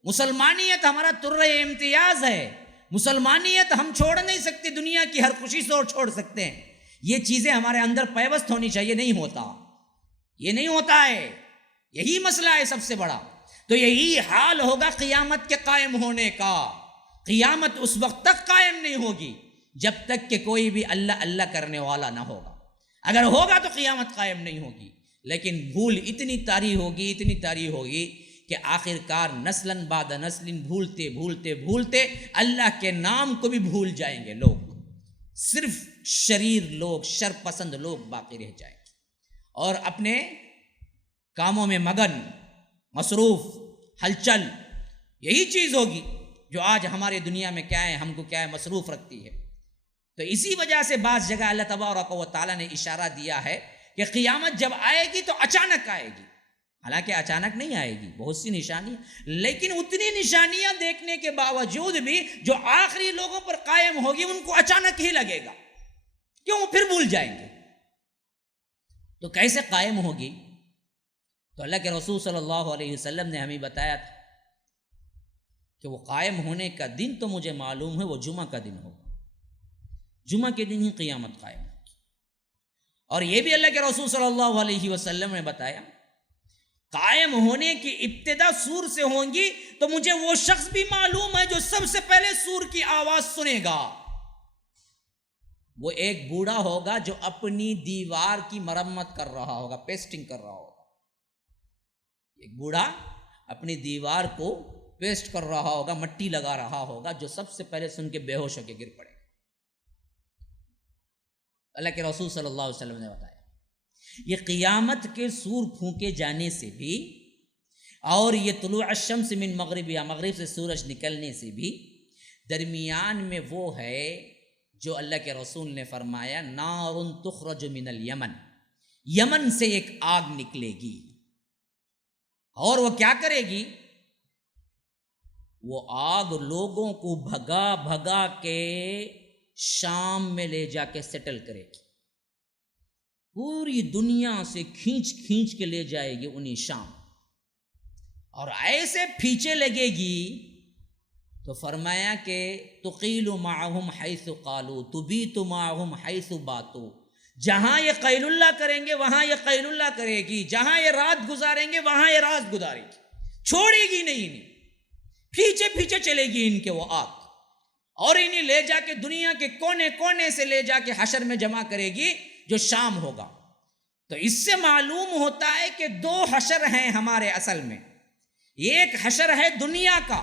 مسلمانیت ہمارا ترہ امتیاز ہے، مسلمانیت ہم چھوڑ نہیں سکتے، دنیا کی ہر خوشی سے اور چھوڑ سکتے ہیں، یہ چیزیں ہمارے اندر پیوست ہونی چاہیے، نہیں ہوتا، یہ نہیں ہوتا ہے، یہی مسئلہ ہے سب سے بڑا۔ تو یہی حال ہوگا قیامت کے قائم ہونے کا۔ قیامت اس وقت تک قائم نہیں ہوگی جب تک کہ کوئی بھی اللہ اللہ کرنے والا نہ ہوگا، اگر ہوگا تو قیامت قائم نہیں ہوگی، لیکن بھول اتنی طاری ہوگی کہ آخر کار نسلاً بعد نسل بھولتے بھولتے بھولتے اللہ کے نام کو بھی بھول جائیں گے لوگ، صرف شریر لوگ، شر پسند لوگ باقی رہ جائیں گے اور اپنے کاموں میں مگن، مصروف، ہلچل، یہی چیز ہوگی جو آج ہماری دنیا میں کیا ہے، ہم کو کیا ہے، مصروف رکھتی ہے۔ تو اسی وجہ سے بعض جگہ اللہ تبارک و تعالیٰ نے اشارہ دیا ہے کہ قیامت جب آئے گی تو اچانک آئے گی، حالانکہ اچانک نہیں آئے گی، بہت سی نشانیاں، لیکن اتنی نشانیاں دیکھنے کے باوجود بھی جو آخری لوگوں پر قائم ہوگی ان کو اچانک ہی لگے گا، کیوں؟ وہ پھر بھول جائیں گے۔ تو کیسے قائم ہوگی؟ تو اللہ کے رسول صلی اللہ علیہ وسلم نے ہمیں بتایا تھا کہ وہ قائم ہونے کا دن تو مجھے معلوم ہے وہ جمعہ کا دن ہوگا، جمعہ کے دن ہی قیامت قائم ہوگی۔ اور یہ بھی اللہ کے رسول صلی اللہ علیہ وسلم نے بتایا قائم ہونے کی ابتدا سور سے ہوں گی، تو مجھے وہ شخص بھی معلوم ہے جو سب سے پہلے سور کی آواز سنے گا، وہ ایک بوڑھا ہوگا جو اپنی دیوار کی مرمت کر رہا ہوگا، پیسٹنگ کر رہا ہوگا، ایک بوڑھا اپنی دیوار کو پیسٹ کر رہا ہوگا، مٹی لگا رہا ہوگا، جو سب سے پہلے سن کے بے ہوش ہو کے گر پڑے گا۔ اللہ کے رسول صلی اللہ علیہ وسلم نے بتایا یہ قیامت کے سور پھونکے جانے سے بھی، اور یہ طلوع الشمس من مغربها، مغرب سے سورج نکلنے سے بھی درمیان میں وہ ہے جو اللہ کے رسول نے فرمایا نار تخرج من الیمن، یمن سے ایک آگ نکلے گی، اور وہ کیا کرے گی؟ وہ آگ لوگوں کو بھگا بھگا کے شام میں لے جا کے سیٹل کرے گی، پوری دنیا سے کھینچ کھینچ کے لے جائے گی انہیں شام، اور ایسے پیچھے لگے گی تو فرمایا کہ تقیل معہم حیث قالوا تبیت معہم حیث باتوا، جہاں یہ قیل اللہ کریں گے وہاں یہ قیل اللہ کرے گی، جہاں یہ رات گزاریں گے وہاں یہ رات گزارے گی، چھوڑے گی نہیں، پیچھے پیچھے چلے گی ان کے وہ آگ، اور انہیں لے جا کے دنیا کے کونے کونے سے لے جا کے حشر میں جمع کرے گی جو شام ہوگا۔ تو اس سے معلوم ہوتا ہے کہ دو حشر ہیں ہمارے اصل میں، ایک حشر ہے دنیا کا،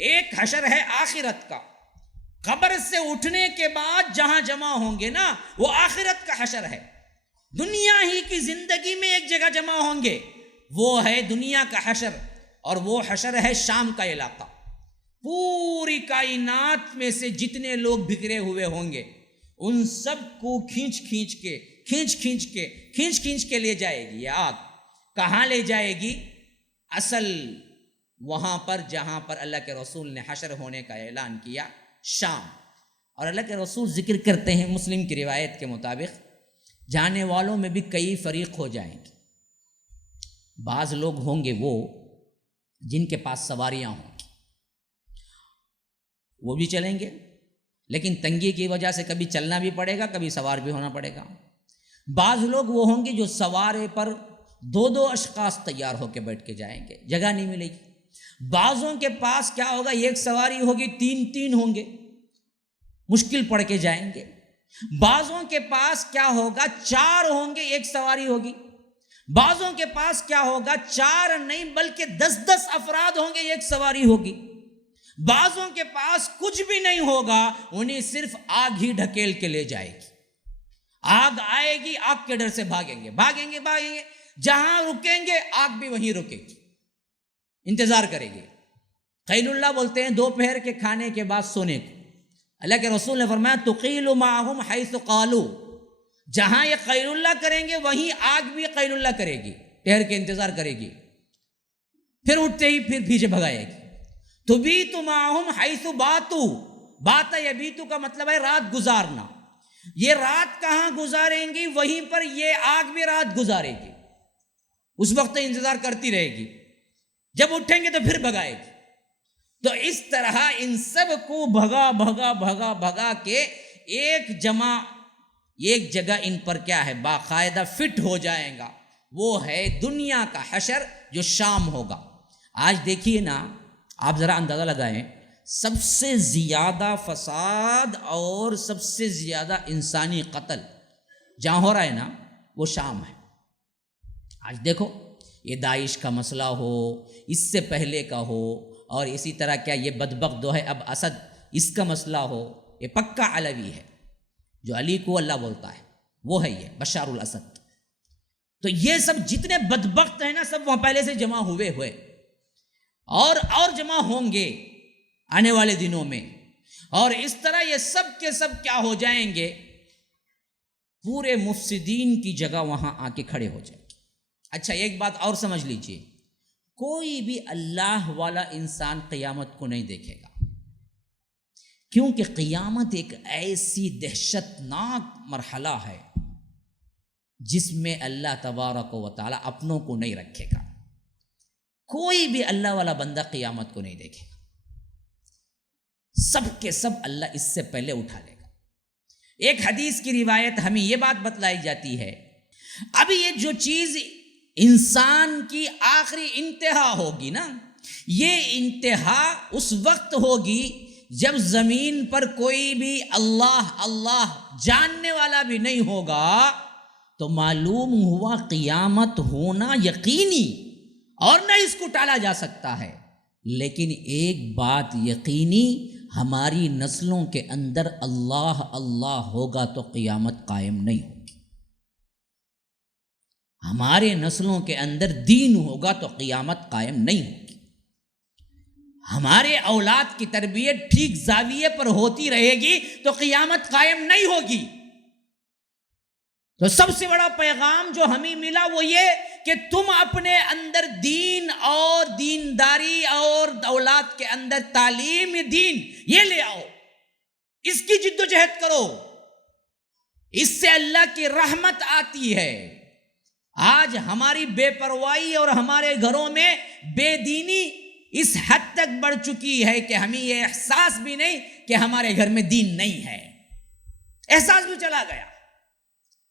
ایک حشر ہے آخرت کا۔ قبر سے اٹھنے کے بعد جہاں جمع ہوں گے نا وہ آخرت کا حشر ہے، دنیا ہی کی زندگی میں ایک جگہ جمع ہوں گے وہ ہے دنیا کا حشر، اور وہ حشر ہے شام کا علاقہ۔ پوری کائنات میں سے جتنے لوگ بکھرے ہوئے ہوں گے ان سب کو کھینچ کھینچ کے لے جائے گی یہ آگ۔ کہاں لے جائے گی؟ اصل وہاں پر جہاں پر اللہ کے رسول نے حشر ہونے کا اعلان کیا، شام۔ اور اللہ کے رسول ذکر کرتے ہیں مسلم کی روایت کے مطابق جانے والوں میں بھی کئی فریق ہو جائیں گے، بعض لوگ ہوں گے وہ جن کے پاس سواریاں ہوں گی، وہ بھی چلیں گے، لیکن تنگی کی وجہ سے کبھی چلنا بھی پڑے گا، کبھی سوار بھی ہونا پڑے گا۔ بعض لوگ وہ ہوں گے جو سوارے پر دو اشخاص تیار ہو کے بیٹھ کے جائیں گے، جگہ نہیں ملے گی۔ بعضوں کے پاس کیا ہوگا، ایک سواری ہوگی، تین ہوں گے، مشکل پڑ کے جائیں گے۔ بعضوں کے پاس کیا ہوگا، 4 ہوں گے، ایک سواری ہوگی۔ بعضوں کے پاس کیا ہوگا، 4 نہیں بلکہ 10 افراد ہوں گے، ایک سواری ہوگی۔ بعضوں کے پاس کچھ بھی نہیں ہوگا، انہیں صرف آگ ہی ڈھکیل کے لے جائے گی۔ آگ آئے گی، آگ کے ڈر سے بھاگیں گے، جہاں رکیں گے آگ بھی وہیں رکے گی، انتظار کرے گی۔ قیل اللہ بولتے ہیں دوپہر کے کھانے کے بعد سونے کو۔ اللہ کے رسول نے فرمایا تقیل معہم حیث قالوا، جہاں یہ قیل اللہ کریں گے وہیں آگ بھی قیل اللہ کرے گی، ٹھہر کے انتظار کرے گی، پھر اٹھتے ہی پھر پیچھے بھگائے گی۔ تبیت معہم حیث باتوا، بات یبیت کا مطلب ہے رات گزارنا۔ یہ رات کہاں گزاریں گی وہیں پر یہ آگ بھی رات گزارے گی، اس وقت انتظار کرتی رہے گی، جب اٹھیں گے تو پھر بھگائے گی۔ تو اس طرح ان سب کو بھگا بھگا بھگا بھگا کے ایک جگہ ان پر کیا ہے باقاعدہ فٹ ہو جائے گا، وہ ہے دنیا کا حشر جو شام ہوگا۔ آج دیکھیے نا، آپ ذرا اندازہ لگائیں، سب سے زیادہ فساد اور سب سے زیادہ انسانی قتل جہاں ہو رہا ہے نا، وہ شام ہے۔ آج دیکھو، یہ داعش کا مسئلہ ہو، اس سے پہلے کا ہو، اور اسی طرح کیا یہ بدبخت جو ہے اب اسد، اس کا مسئلہ ہو، یہ پکا علوی ہے، جو علی کو اللہ بولتا ہے وہ ہے یہ بشار الاسد۔ تو یہ سب جتنے بدبخت ہیں نا، سب وہاں پہلے سے جمع ہوئے اور جمع ہوں گے آنے والے دنوں میں، اور اس طرح یہ سب کے سب کیا ہو جائیں گے، پورے مفسدین کی جگہ وہاں آ کے کھڑے ہو جائیں گے۔ اچھا، ایک بات اور سمجھ لیجئے، کوئی بھی اللہ والا انسان قیامت کو نہیں دیکھے گا، کیونکہ قیامت ایک ایسی دہشت ناک مرحلہ ہے جس میں اللہ تبارک و تعالی اپنوں کو نہیں رکھے گا۔ کوئی بھی اللہ والا بندہ قیامت کو نہیں دیکھے گا، سب کے سب اللہ اس سے پہلے اٹھا لے گا۔ ایک حدیث کی روایت ہمیں یہ بات بتلائی جاتی ہے، اب یہ جو چیز انسان کی آخری انتہا ہوگی نا، یہ انتہا اس وقت ہوگی جب زمین پر کوئی بھی اللہ اللہ جاننے والا بھی نہیں ہوگا، تو معلوم ہوا قیامت ہونا یقینی، اور نہ اس کو ٹالا جا سکتا ہے۔ لیکن ایک بات یقینی، ہماری نسلوں کے اندر اللہ اللہ ہوگا تو قیامت قائم نہیں ہوگی، ہمارے نسلوں کے اندر دین ہوگا تو قیامت قائم نہیں ہوگی، ہمارے اولاد کی تربیت ٹھیک زاویے پر ہوتی رہے گی تو قیامت قائم نہیں ہوگی۔ تو سب سے بڑا پیغام جو ہمیں ملا وہ یہ کہ تم اپنے اندر دین اور دینداری اور اولاد کے اندر تعلیم دین یہ لے آؤ، اس کی جد و جہد کرو، اس سے اللہ کی رحمت آتی ہے۔ آج ہماری بے پرواہی اور ہمارے گھروں میں بے دینی اس حد تک بڑھ چکی ہے کہ ہمیں یہ احساس بھی نہیں کہ ہمارے گھر میں دین نہیں ہے، احساس بھی چلا گیا۔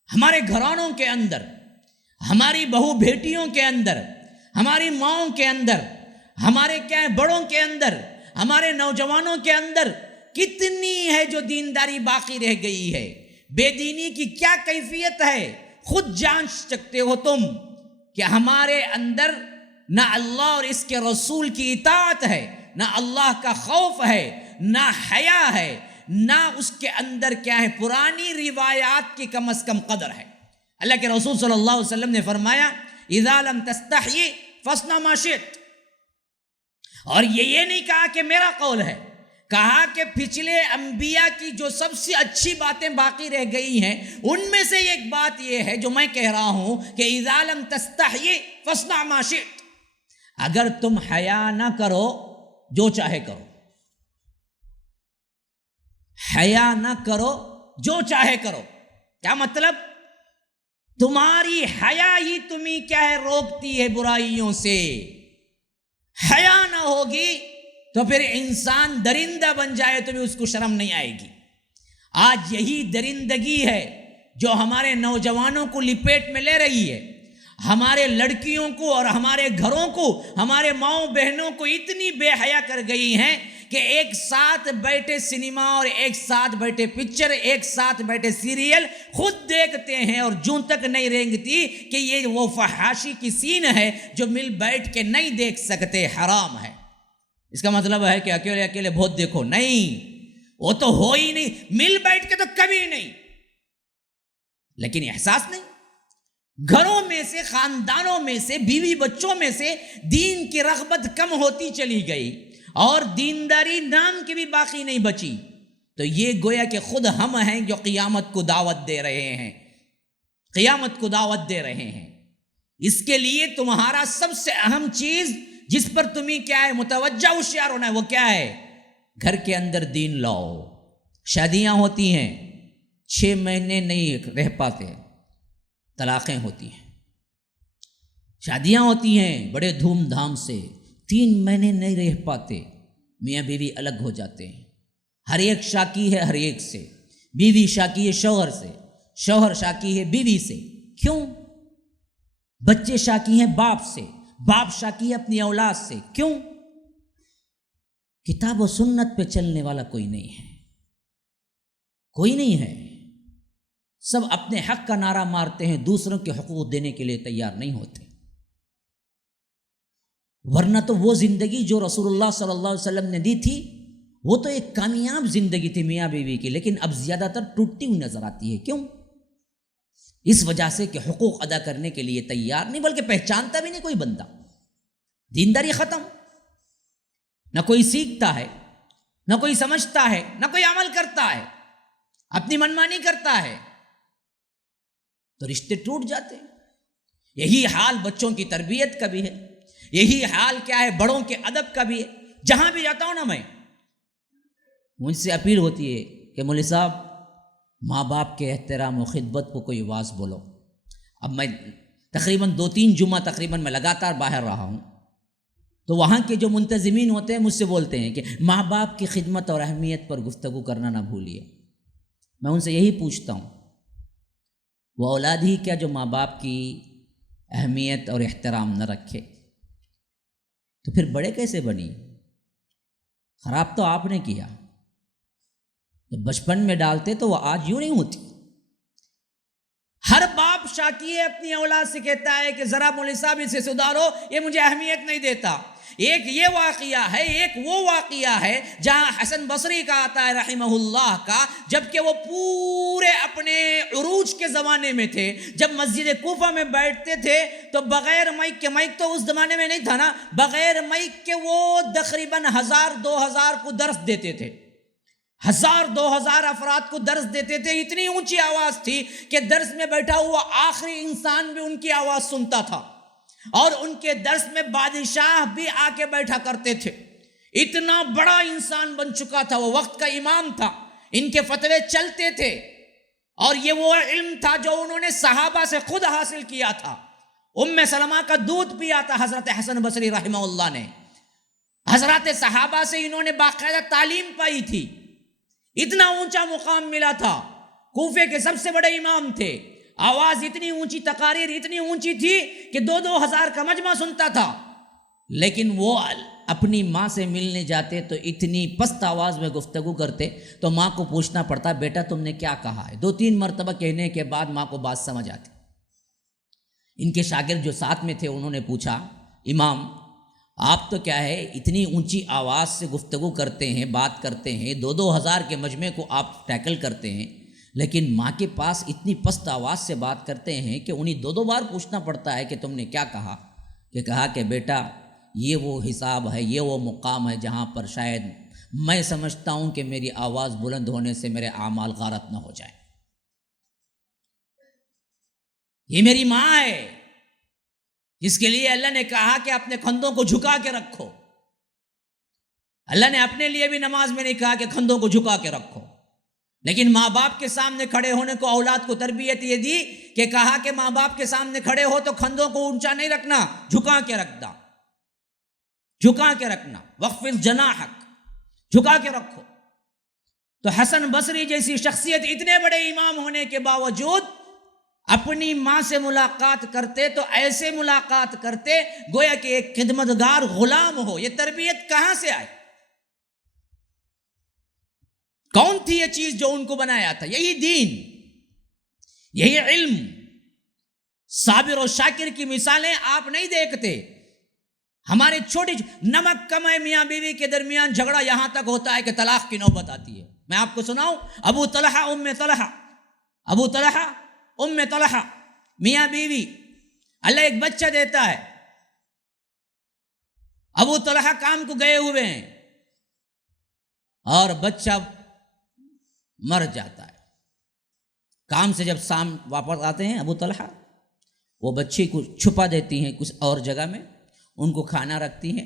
ہمارے گھرانوں کے اندر، ہماری بہو بیٹیوں کے اندر، ہماری ماؤں کے اندر، ہمارے کیا بڑوں کے اندر، ہمارے نوجوانوں کے اندر کتنی ہے جو دینداری باقی رہ گئی ہے۔ بے دینی کی کیا کیفیت ہے خود جان سکتے ہو تم، کہ ہمارے اندر نہ اللہ اور اس کے رسول کی اطاعت ہے، نہ اللہ کا خوف ہے، نہ حیا ہے، نہ اس کے اندر کیا ہے پرانی روایات کی کم از کم قدر ہے۔ اللہ کے رسول صلی اللہ علیہ وسلم نے فرمایا اذا لم تستحی فاصنع ما شئت، اور یہ نہیں کہا کہ میرا قول ہے، کہا کہ پچھلے انبیاء کی جو سب سے اچھی باتیں باقی رہ گئی ہیں ان میں سے ایک بات یہ ہے جو میں کہہ رہا ہوں کہ اذا لم تستحی فاصنع ما شئت، اگر تم حیا نہ کرو جو چاہے کرو، حیا نہ کرو جو چاہے کرو۔ کیا مطلب؟ تمہاری حیا ہی تمہیں کیا ہے روکتی ہے برائیوں سے۔ حیا نہ ہوگی تو پھر انسان درندہ بن جائے تو بھی اس کو شرم نہیں آئے گی۔ آج یہی درندگی ہے جو ہمارے نوجوانوں کو لپیٹ میں لے رہی ہے، ہمارے لڑکیوں کو اور ہمارے گھروں کو، ہمارے ماؤں بہنوں کو اتنی بے حیا کر گئی ہیں کہ ایک ساتھ بیٹھے سنیما اور ایک ساتھ بیٹھے پکچر، ایک ساتھ بیٹھے سیریل خود دیکھتے ہیں اور جوں تک نہیں رینگتی کہ یہ وہ فحاشی کی سین ہے جو مل بیٹھ کے نہیں دیکھ سکتے، حرام ہے۔ اس کا مطلب ہے کہ اکیلے اکیلے بہت دیکھو، نہیں، وہ تو ہو ہی نہیں، مل بیٹھ کے تو کبھی نہیں۔ لیکن احساس نہیں، گھروں میں سے، خاندانوں میں سے، بیوی بچوں میں سے دین کی رغبت کم ہوتی چلی گئی اور دینداری نام کی بھی باقی نہیں بچی۔ تو یہ گویا کہ خود ہم ہیں جو قیامت کو دعوت دے رہے ہیں، قیامت کو دعوت دے رہے ہیں۔ اس کے لیے تمہارا سب سے اہم چیز جس پر تمہیں کیا ہے متوجہ ہوشیار ہونا ہے، وہ کیا ہے؟ گھر کے اندر دین لاؤ۔ شادیاں ہوتی ہیں 6 مہینے نہیں رہ پاتے، طلاقیں ہوتی ہیں۔ شادیاں ہوتی ہیں بڑے دھوم دھام سے، 3 مہینے نہیں رہ پاتے، میاں بیوی الگ ہو جاتے ہیں. ہر ایک شاکی ہے ہر ایک سے. بیوی شاکی ہے شوہر سے, شوہر شاکی ہے بیوی سے. کیوں؟ بچے شاکی ہیں باپ سے, باپ شاکی ہے اپنی اولاد سے. کیوں؟ کتاب و سنت پہ چلنے والا کوئی نہیں ہے, کوئی نہیں ہے. سب اپنے حق کا نعرہ مارتے ہیں, دوسروں کے حقوق دینے کے لیے تیار نہیں ہوتے. ورنہ تو وہ زندگی جو رسول اللہ صلی اللہ علیہ وسلم نے دی تھی وہ تو ایک کامیاب زندگی تھی میاں بیوی کی, لیکن اب زیادہ تر ٹوٹتی ہوئی نظر آتی ہے. کیوں؟ اس وجہ سے کہ حقوق ادا کرنے کے لیے تیار نہیں, بلکہ پہچانتا بھی نہیں کوئی بندہ. دینداری ختم, نہ کوئی سیکھتا ہے, نہ کوئی سمجھتا ہے, نہ کوئی عمل کرتا ہے, اپنی منمانی کرتا ہے, تو رشتے ٹوٹ جاتے ہیں. یہی حال بچوں کی تربیت کا بھی ہے, یہی حال کیا ہے بڑوں کے ادب کا بھی ہے. جہاں بھی جاتا ہوں نا میں, مجھ سے اپیل ہوتی ہے کہ مولوی صاحب ماں باپ کے احترام و خدمت کو کوئی آواز بولو. اب میں تقریباً 2-3 جمعہ تقریباً میں لگاتار باہر رہا ہوں, تو وہاں کے جو منتظمین ہوتے ہیں مجھ سے بولتے ہیں کہ ماں باپ کی خدمت اور اہمیت پر گفتگو کرنا نہ بھولیے. میں ان سے یہی پوچھتا ہوں, وہ اولاد ہی کیا جو ماں باپ کی اہمیت اور احترام نہ رکھے, تو پھر بڑے کیسے بنی؟ خراب تو آپ نے کیا. جب بچپن میں ڈالتے تو وہ آج یوں نہیں ہوتی. ہر باپ شاکی ہے اپنی اولاد سے کہتا ہے کہ ذرا مولوی صاحب اسے سدھارو, یہ مجھے اہمیت نہیں دیتا. ایک یہ واقعہ ہے, ایک وہ واقعہ ہے جہاں حسن بصری کا آتا ہے رحمہ اللہ کا, جبکہ وہ پورے اپنے عروج کے زمانے میں تھے. جب مسجد کوفہ میں بیٹھتے تھے تو بغیر مائک کے, مائک تو اس زمانے میں نہیں تھا نا, بغیر مائک کے وہ تقریباً 1000-2000 کو درس دیتے تھے. 1000-2000 افراد کو درس دیتے تھے. اتنی اونچی آواز تھی کہ درس میں بیٹھا ہوا آخری انسان بھی ان کی آواز سنتا تھا, اور ان کے درس میں بادشاہ بھی آ کے بیٹھا کرتے تھے. اتنا بڑا انسان بن چکا تھا, وہ وقت کا امام تھا. ان کے فتوے چلتے تھے, اور یہ وہ علم تھا جو انہوں نے صحابہ سے خود حاصل کیا تھا. ام سلمہ کا دودھ پیا تھا حضرت حسن بصری رحمہ اللہ نے. حضرات صحابہ سے انہوں نے باقاعدہ تعلیم پائی تھی. اتنا اونچا مقام ملا تھا, کوفے کے سب سے بڑے امام تھے. آواز اتنی اونچی, تقاریر اتنی اونچی تھی کہ 2-2 ہزار کا مجمع سنتا تھا. لیکن وہ اپنی ماں سے ملنے جاتے تو اتنی پست آواز میں گفتگو کرتے تو ماں کو پوچھنا پڑتا, بیٹا تم نے کیا کہا ہے. 2-3 مرتبہ کہنے کے بعد ماں کو بات سمجھ آتی. ان کے شاگرد جو ساتھ میں تھے انہوں نے پوچھا, امام آپ تو کیا ہے اتنی اونچی آواز سے گفتگو کرتے ہیں, بات کرتے ہیں, 2-2 ہزار کے مجمع کو آپ ٹیکل کرتے ہیں, لیکن ماں کے پاس اتنی پست آواز سے بات کرتے ہیں کہ انہیں 2-2 بار پوچھنا پڑتا ہے کہ تم نے کیا کہا. کہ کہا کہ بیٹا یہ وہ حساب ہے, یہ وہ مقام ہے جہاں پر شاید میں سمجھتا ہوں کہ میری آواز بلند ہونے سے میرے اعمال غارت نہ ہو جائیں. یہ میری ماں ہے جس کے لیے اللہ نے کہا کہ اپنے کندھوں کو جھکا کے رکھو. اللہ نے اپنے لیے بھی نماز میں نہیں کہا کہ کندھوں کو جھکا کے رکھو, لیکن ماں باپ کے سامنے کھڑے ہونے کو اولاد کو تربیت یہ دی کہ کہا کہ ماں باپ کے سامنے کھڑے ہو تو کندھوں کو اونچا نہیں رکھنا, جھکا کے رکھنا, جھکا کے رکھنا. وخفض جناحک, جھکا کے رکھو. تو حسن بصری جیسی شخصیت اتنے بڑے امام ہونے کے باوجود اپنی ماں سے ملاقات کرتے تو ایسے ملاقات کرتے گویا کہ ایک خدمتگار غلام ہو. یہ تربیت کہاں سے آئی؟ کون تھی یہ چیز جو ان کو بنایا تھا؟ یہی دین, یہی علم. صابر و شاکر کی مثالیں آپ نہیں دیکھتے. ہمارے چھوٹے نمک کم ہے میاں بیوی کے درمیان جھگڑا یہاں تک ہوتا ہے کہ طلاق کی نوبت آتی ہے. میں آپ کو سناؤں, ابو طلحہ ام طلحہ میاں بیوی, اللہ ایک بچہ دیتا ہے. ابو طلحہ کام کو گئے ہوئے ہیں اور بچہ مر جاتا ہے. کام سے جب شام واپس آتے ہیں ابو طلحہ, وہ بچے کو چھپا دیتی ہیں کچھ اور جگہ میں, ان کو کھانا رکھتی ہیں,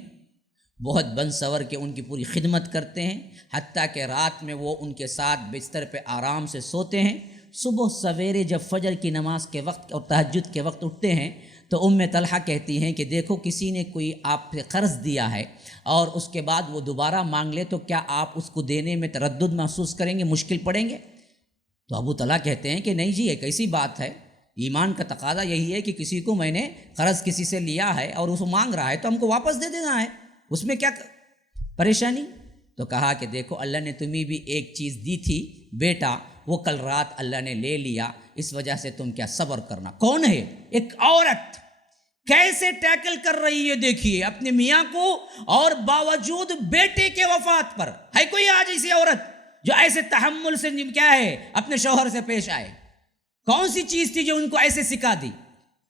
بہت بن سور کے ان کی پوری خدمت کرتے ہیں, حتیٰ کہ رات میں وہ ان کے ساتھ بستر پہ آرام سے سوتے ہیں. صبح سویرے جب فجر کی نماز کے وقت اور تہجد کے وقت اٹھتے ہیں تو طلحہ کہتی ہیں کہ دیکھو کسی نے کوئی آپ سے قرض دیا ہے اور اس کے بعد وہ دوبارہ مانگ لے تو کیا آپ اس کو دینے میں تردد محسوس کریں گے، مشکل پڑیں گے؟ تو ابو طلحہ کہتے ہیں کہ نہیں جی، ایک ایسی بات ہے، ایمان کا تقاضا یہی ہے کہ کسی کو میں نے قرض کسی سے لیا ہے اور اس مانگ رہا ہے تو ہم کو واپس دے دینا ہے، اس میں کیا پریشانی؟ تو کہا کہ دیکھو اللہ نے تمہیں بھی ایک چیز دی تھی بیٹا، وہ کل رات اللہ نے لے لیا، اس وجہ سے تم کیا صبر کرنا۔ کون ہے؟ ایک عورت کیسے ٹیکل کر رہی ہے، دیکھیے اپنے میاں کو، اور باوجود بیٹے کے وفات پر ہے کوئی آج ایسی عورت جو ایسے تحمل سے کیا ہے اپنے شوہر سے پیش آئے؟ کون سی چیز تھی جو ان کو ایسے سکھا دی؟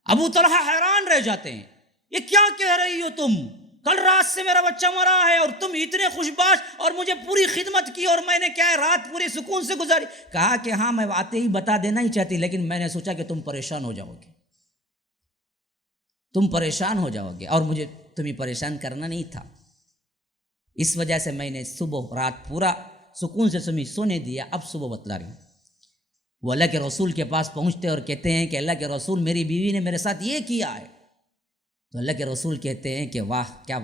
ابو طلحہ حیران رہ جاتے ہیں، یہ کیا کہہ رہی ہو تم؟ کل رات سے میرا بچہ مرا ہے اور تم اتنے خوشباش، اور مجھے پوری خدمت کی اور میں نے کیا ہے رات پورے سکون سے گزاری۔ کہا کہ ہاں میں آتے ہی بتا دینا ہی چاہتی، لیکن میں نے سوچا کہ تم پریشان ہو جاؤ گے، تم پریشان ہو جاؤ گے اور مجھے تمہیں پریشان کرنا نہیں تھا، اس وجہ سے میں نے صبح رات پورا سکون سے تمہیں سونے دیا، اب صبح بتلا رہی ہوں۔ وہ اللہ کے رسول کے پاس پہنچتے اور کہتے ہیں کہ اللہ کے رسول میری بیوی نے میرے ساتھ یہ کیا ہے۔ تو اللہ کے رسول کہتے ہیں کہ واہ کیا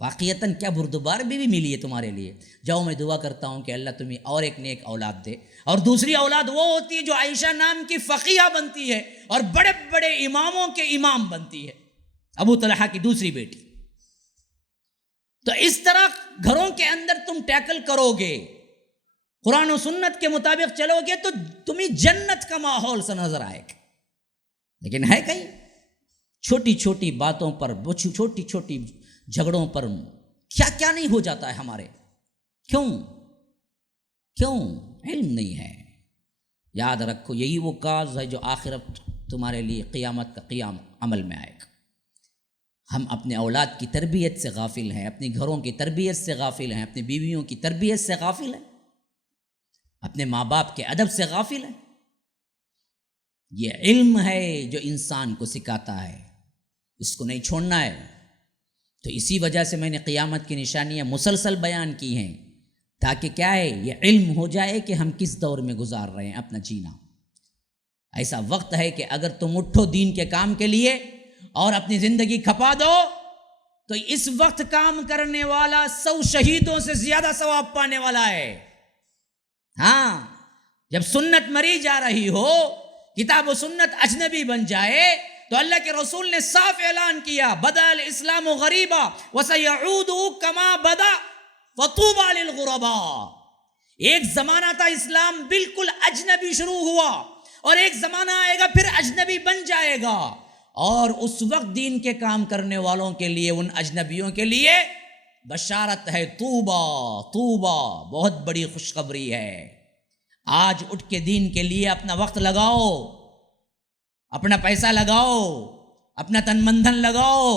واقعتاً کیا بردبار بیوی ملی ہے تمہارے لیے، جاؤ میں دعا کرتا ہوں کہ اللہ تمہیں اور ایک نیک اولاد دے، اور دوسری اولاد وہ ہوتی ہے جو عائشہ نام کی فقیہ بنتی ہے اور بڑے بڑے اماموں کے امام بنتی ہے، ابو طلحہ کی دوسری بیٹی۔ تو اس طرح گھروں کے اندر تم ٹیکل کرو گے، قرآن و سنت کے مطابق چلو گے تو تمہیں جنت کا ماحول سا نظر آئے گا۔ لیکن ہے کہیں چھوٹی چھوٹی باتوں پر، چھوٹی چھوٹی جھگڑوں پر کیا کیا نہیں ہو جاتا ہے ہمارے؟ کیوں علم نہیں ہے۔ یاد رکھو یہی وہ کاز ہے جو آخرت تمہارے لیے قیامت کا قیام عمل میں آئے گا۔ ہم اپنے اولاد کی تربیت سے غافل ہیں، اپنے گھروں کی تربیت سے غافل ہیں، اپنی بیویوں کی تربیت سے غافل ہیں، اپنے ماں باپ کے ادب سے غافل ہیں۔ یہ علم ہے جو انسان کو سکھاتا ہے، اس کو نہیں چھوڑنا ہے۔ تو اسی وجہ سے میں نے قیامت کی نشانیاں مسلسل بیان کی ہیں، تاکہ کیا ہے یہ علم ہو جائے کہ ہم کس دور میں گزار رہے ہیں اپنا جینا۔ ایسا وقت ہے کہ اگر تم اٹھو دین کے کام کے لیے اور اپنی زندگی کھپا دو تو اس وقت کام کرنے والا 100 شہیدوں سے زیادہ ثواب پانے والا ہے۔ ہاں، جب سنت مری جا رہی ہو، کتاب و سنت اجنبی بن جائے، تو اللہ کے رسول نے صاف اعلان کیا بدأ الاسلام غریبا وسیعود کما بدأ فطوبى للغرباء۔ ایک زمانہ تھا اسلام بالکل اجنبی شروع ہوا، اور ایک زمانہ آئے گا پھر اجنبی بن جائے گا، اور اس وقت دین کے کام کرنے والوں کے لیے، ان اجنبیوں کے لیے بشارت ہے، طوبہ طوبہ، بہت بڑی خوشخبری ہے۔ آج اٹھ کے دین کے لیے اپنا وقت لگاؤ، اپنا پیسہ لگاؤ، اپنا تن من دھن لگاؤ۔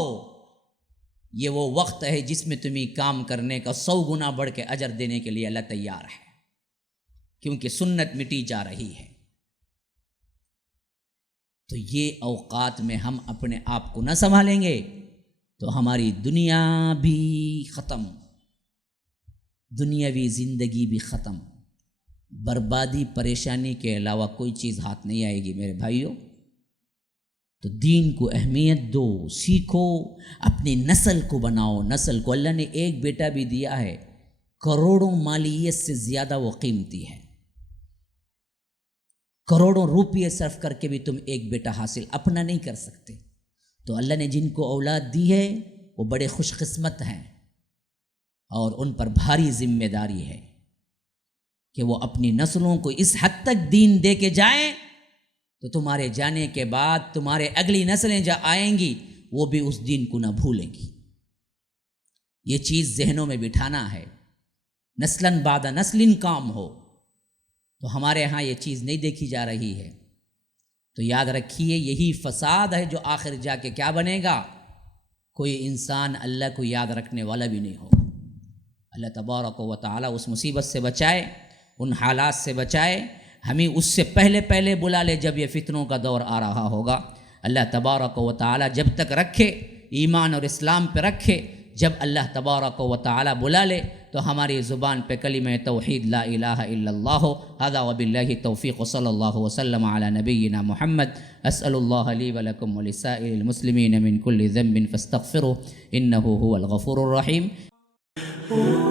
یہ وہ وقت ہے جس میں تمہیں کام کرنے کا 100 گنا بڑھ کے اجر دینے کے لیے اللہ تیار ہے، کیونکہ سنت مٹی جا رہی ہے۔ تو یہ اوقات میں ہم اپنے آپ کو نہ سنبھالیں گے تو ہماری دنیا بھی ختم، دنیاوی زندگی بھی ختم، بربادی پریشانی کے علاوہ کوئی چیز ہاتھ نہیں آئے گی میرے بھائیوں۔ تو دین کو اہمیت دو، سیکھو، اپنی نسل کو بناؤ۔ نسل کو اللہ نے ایک بیٹا بھی دیا ہے، کروڑوں مالیت سے زیادہ وہ قیمتی ہے، کروڑوں روپیے صرف کر کے بھی تم ایک بیٹا حاصل اپنا نہیں کر سکتے۔ تو اللہ نے جن کو اولاد دی ہے وہ بڑے خوش قسمت ہیں، اور ان پر بھاری ذمہ داری ہے کہ وہ اپنی نسلوں کو اس حد تک دین دے کے جائیں تو تمہارے جانے کے بعد تمہارے اگلی نسلیں جو آئیں گی وہ بھی اس دین کو نہ بھولیں گی۔ یہ چیز ذہنوں میں بٹھانا ہے، نسلاً بعد نسل کام ہو۔ تو ہمارے ہاں یہ چیز نہیں دیکھی جا رہی ہے۔ تو یاد رکھیے یہی فساد ہے جو آخر جا کے کیا بنے گا، کوئی انسان اللہ کو یاد رکھنے والا بھی نہیں ہوگا۔ اللہ تبارک و تعالی اس مصیبت سے بچائے، ان حالات سے بچائے، ہمیں اس سے پہلے بلا لے جب یہ فتنوں کا دور آ رہا ہوگا۔ اللہ تبارک و تعالی جب تک رکھے، ایمان اور اسلام پہ رکھے، جب اللہ تبارک و تعالی بلا لے تو ہماری زبان پہ کلمہ توحید لا الہ الا اللہ ہو. ھذا وباللہ توفیق صلی اللہ وسلم علی نبینا محمد. اسأل اللہ لی ولکم ولسائر المسلمین من کل ذنب فاستغفروه انہ هو الغفور الرحیم.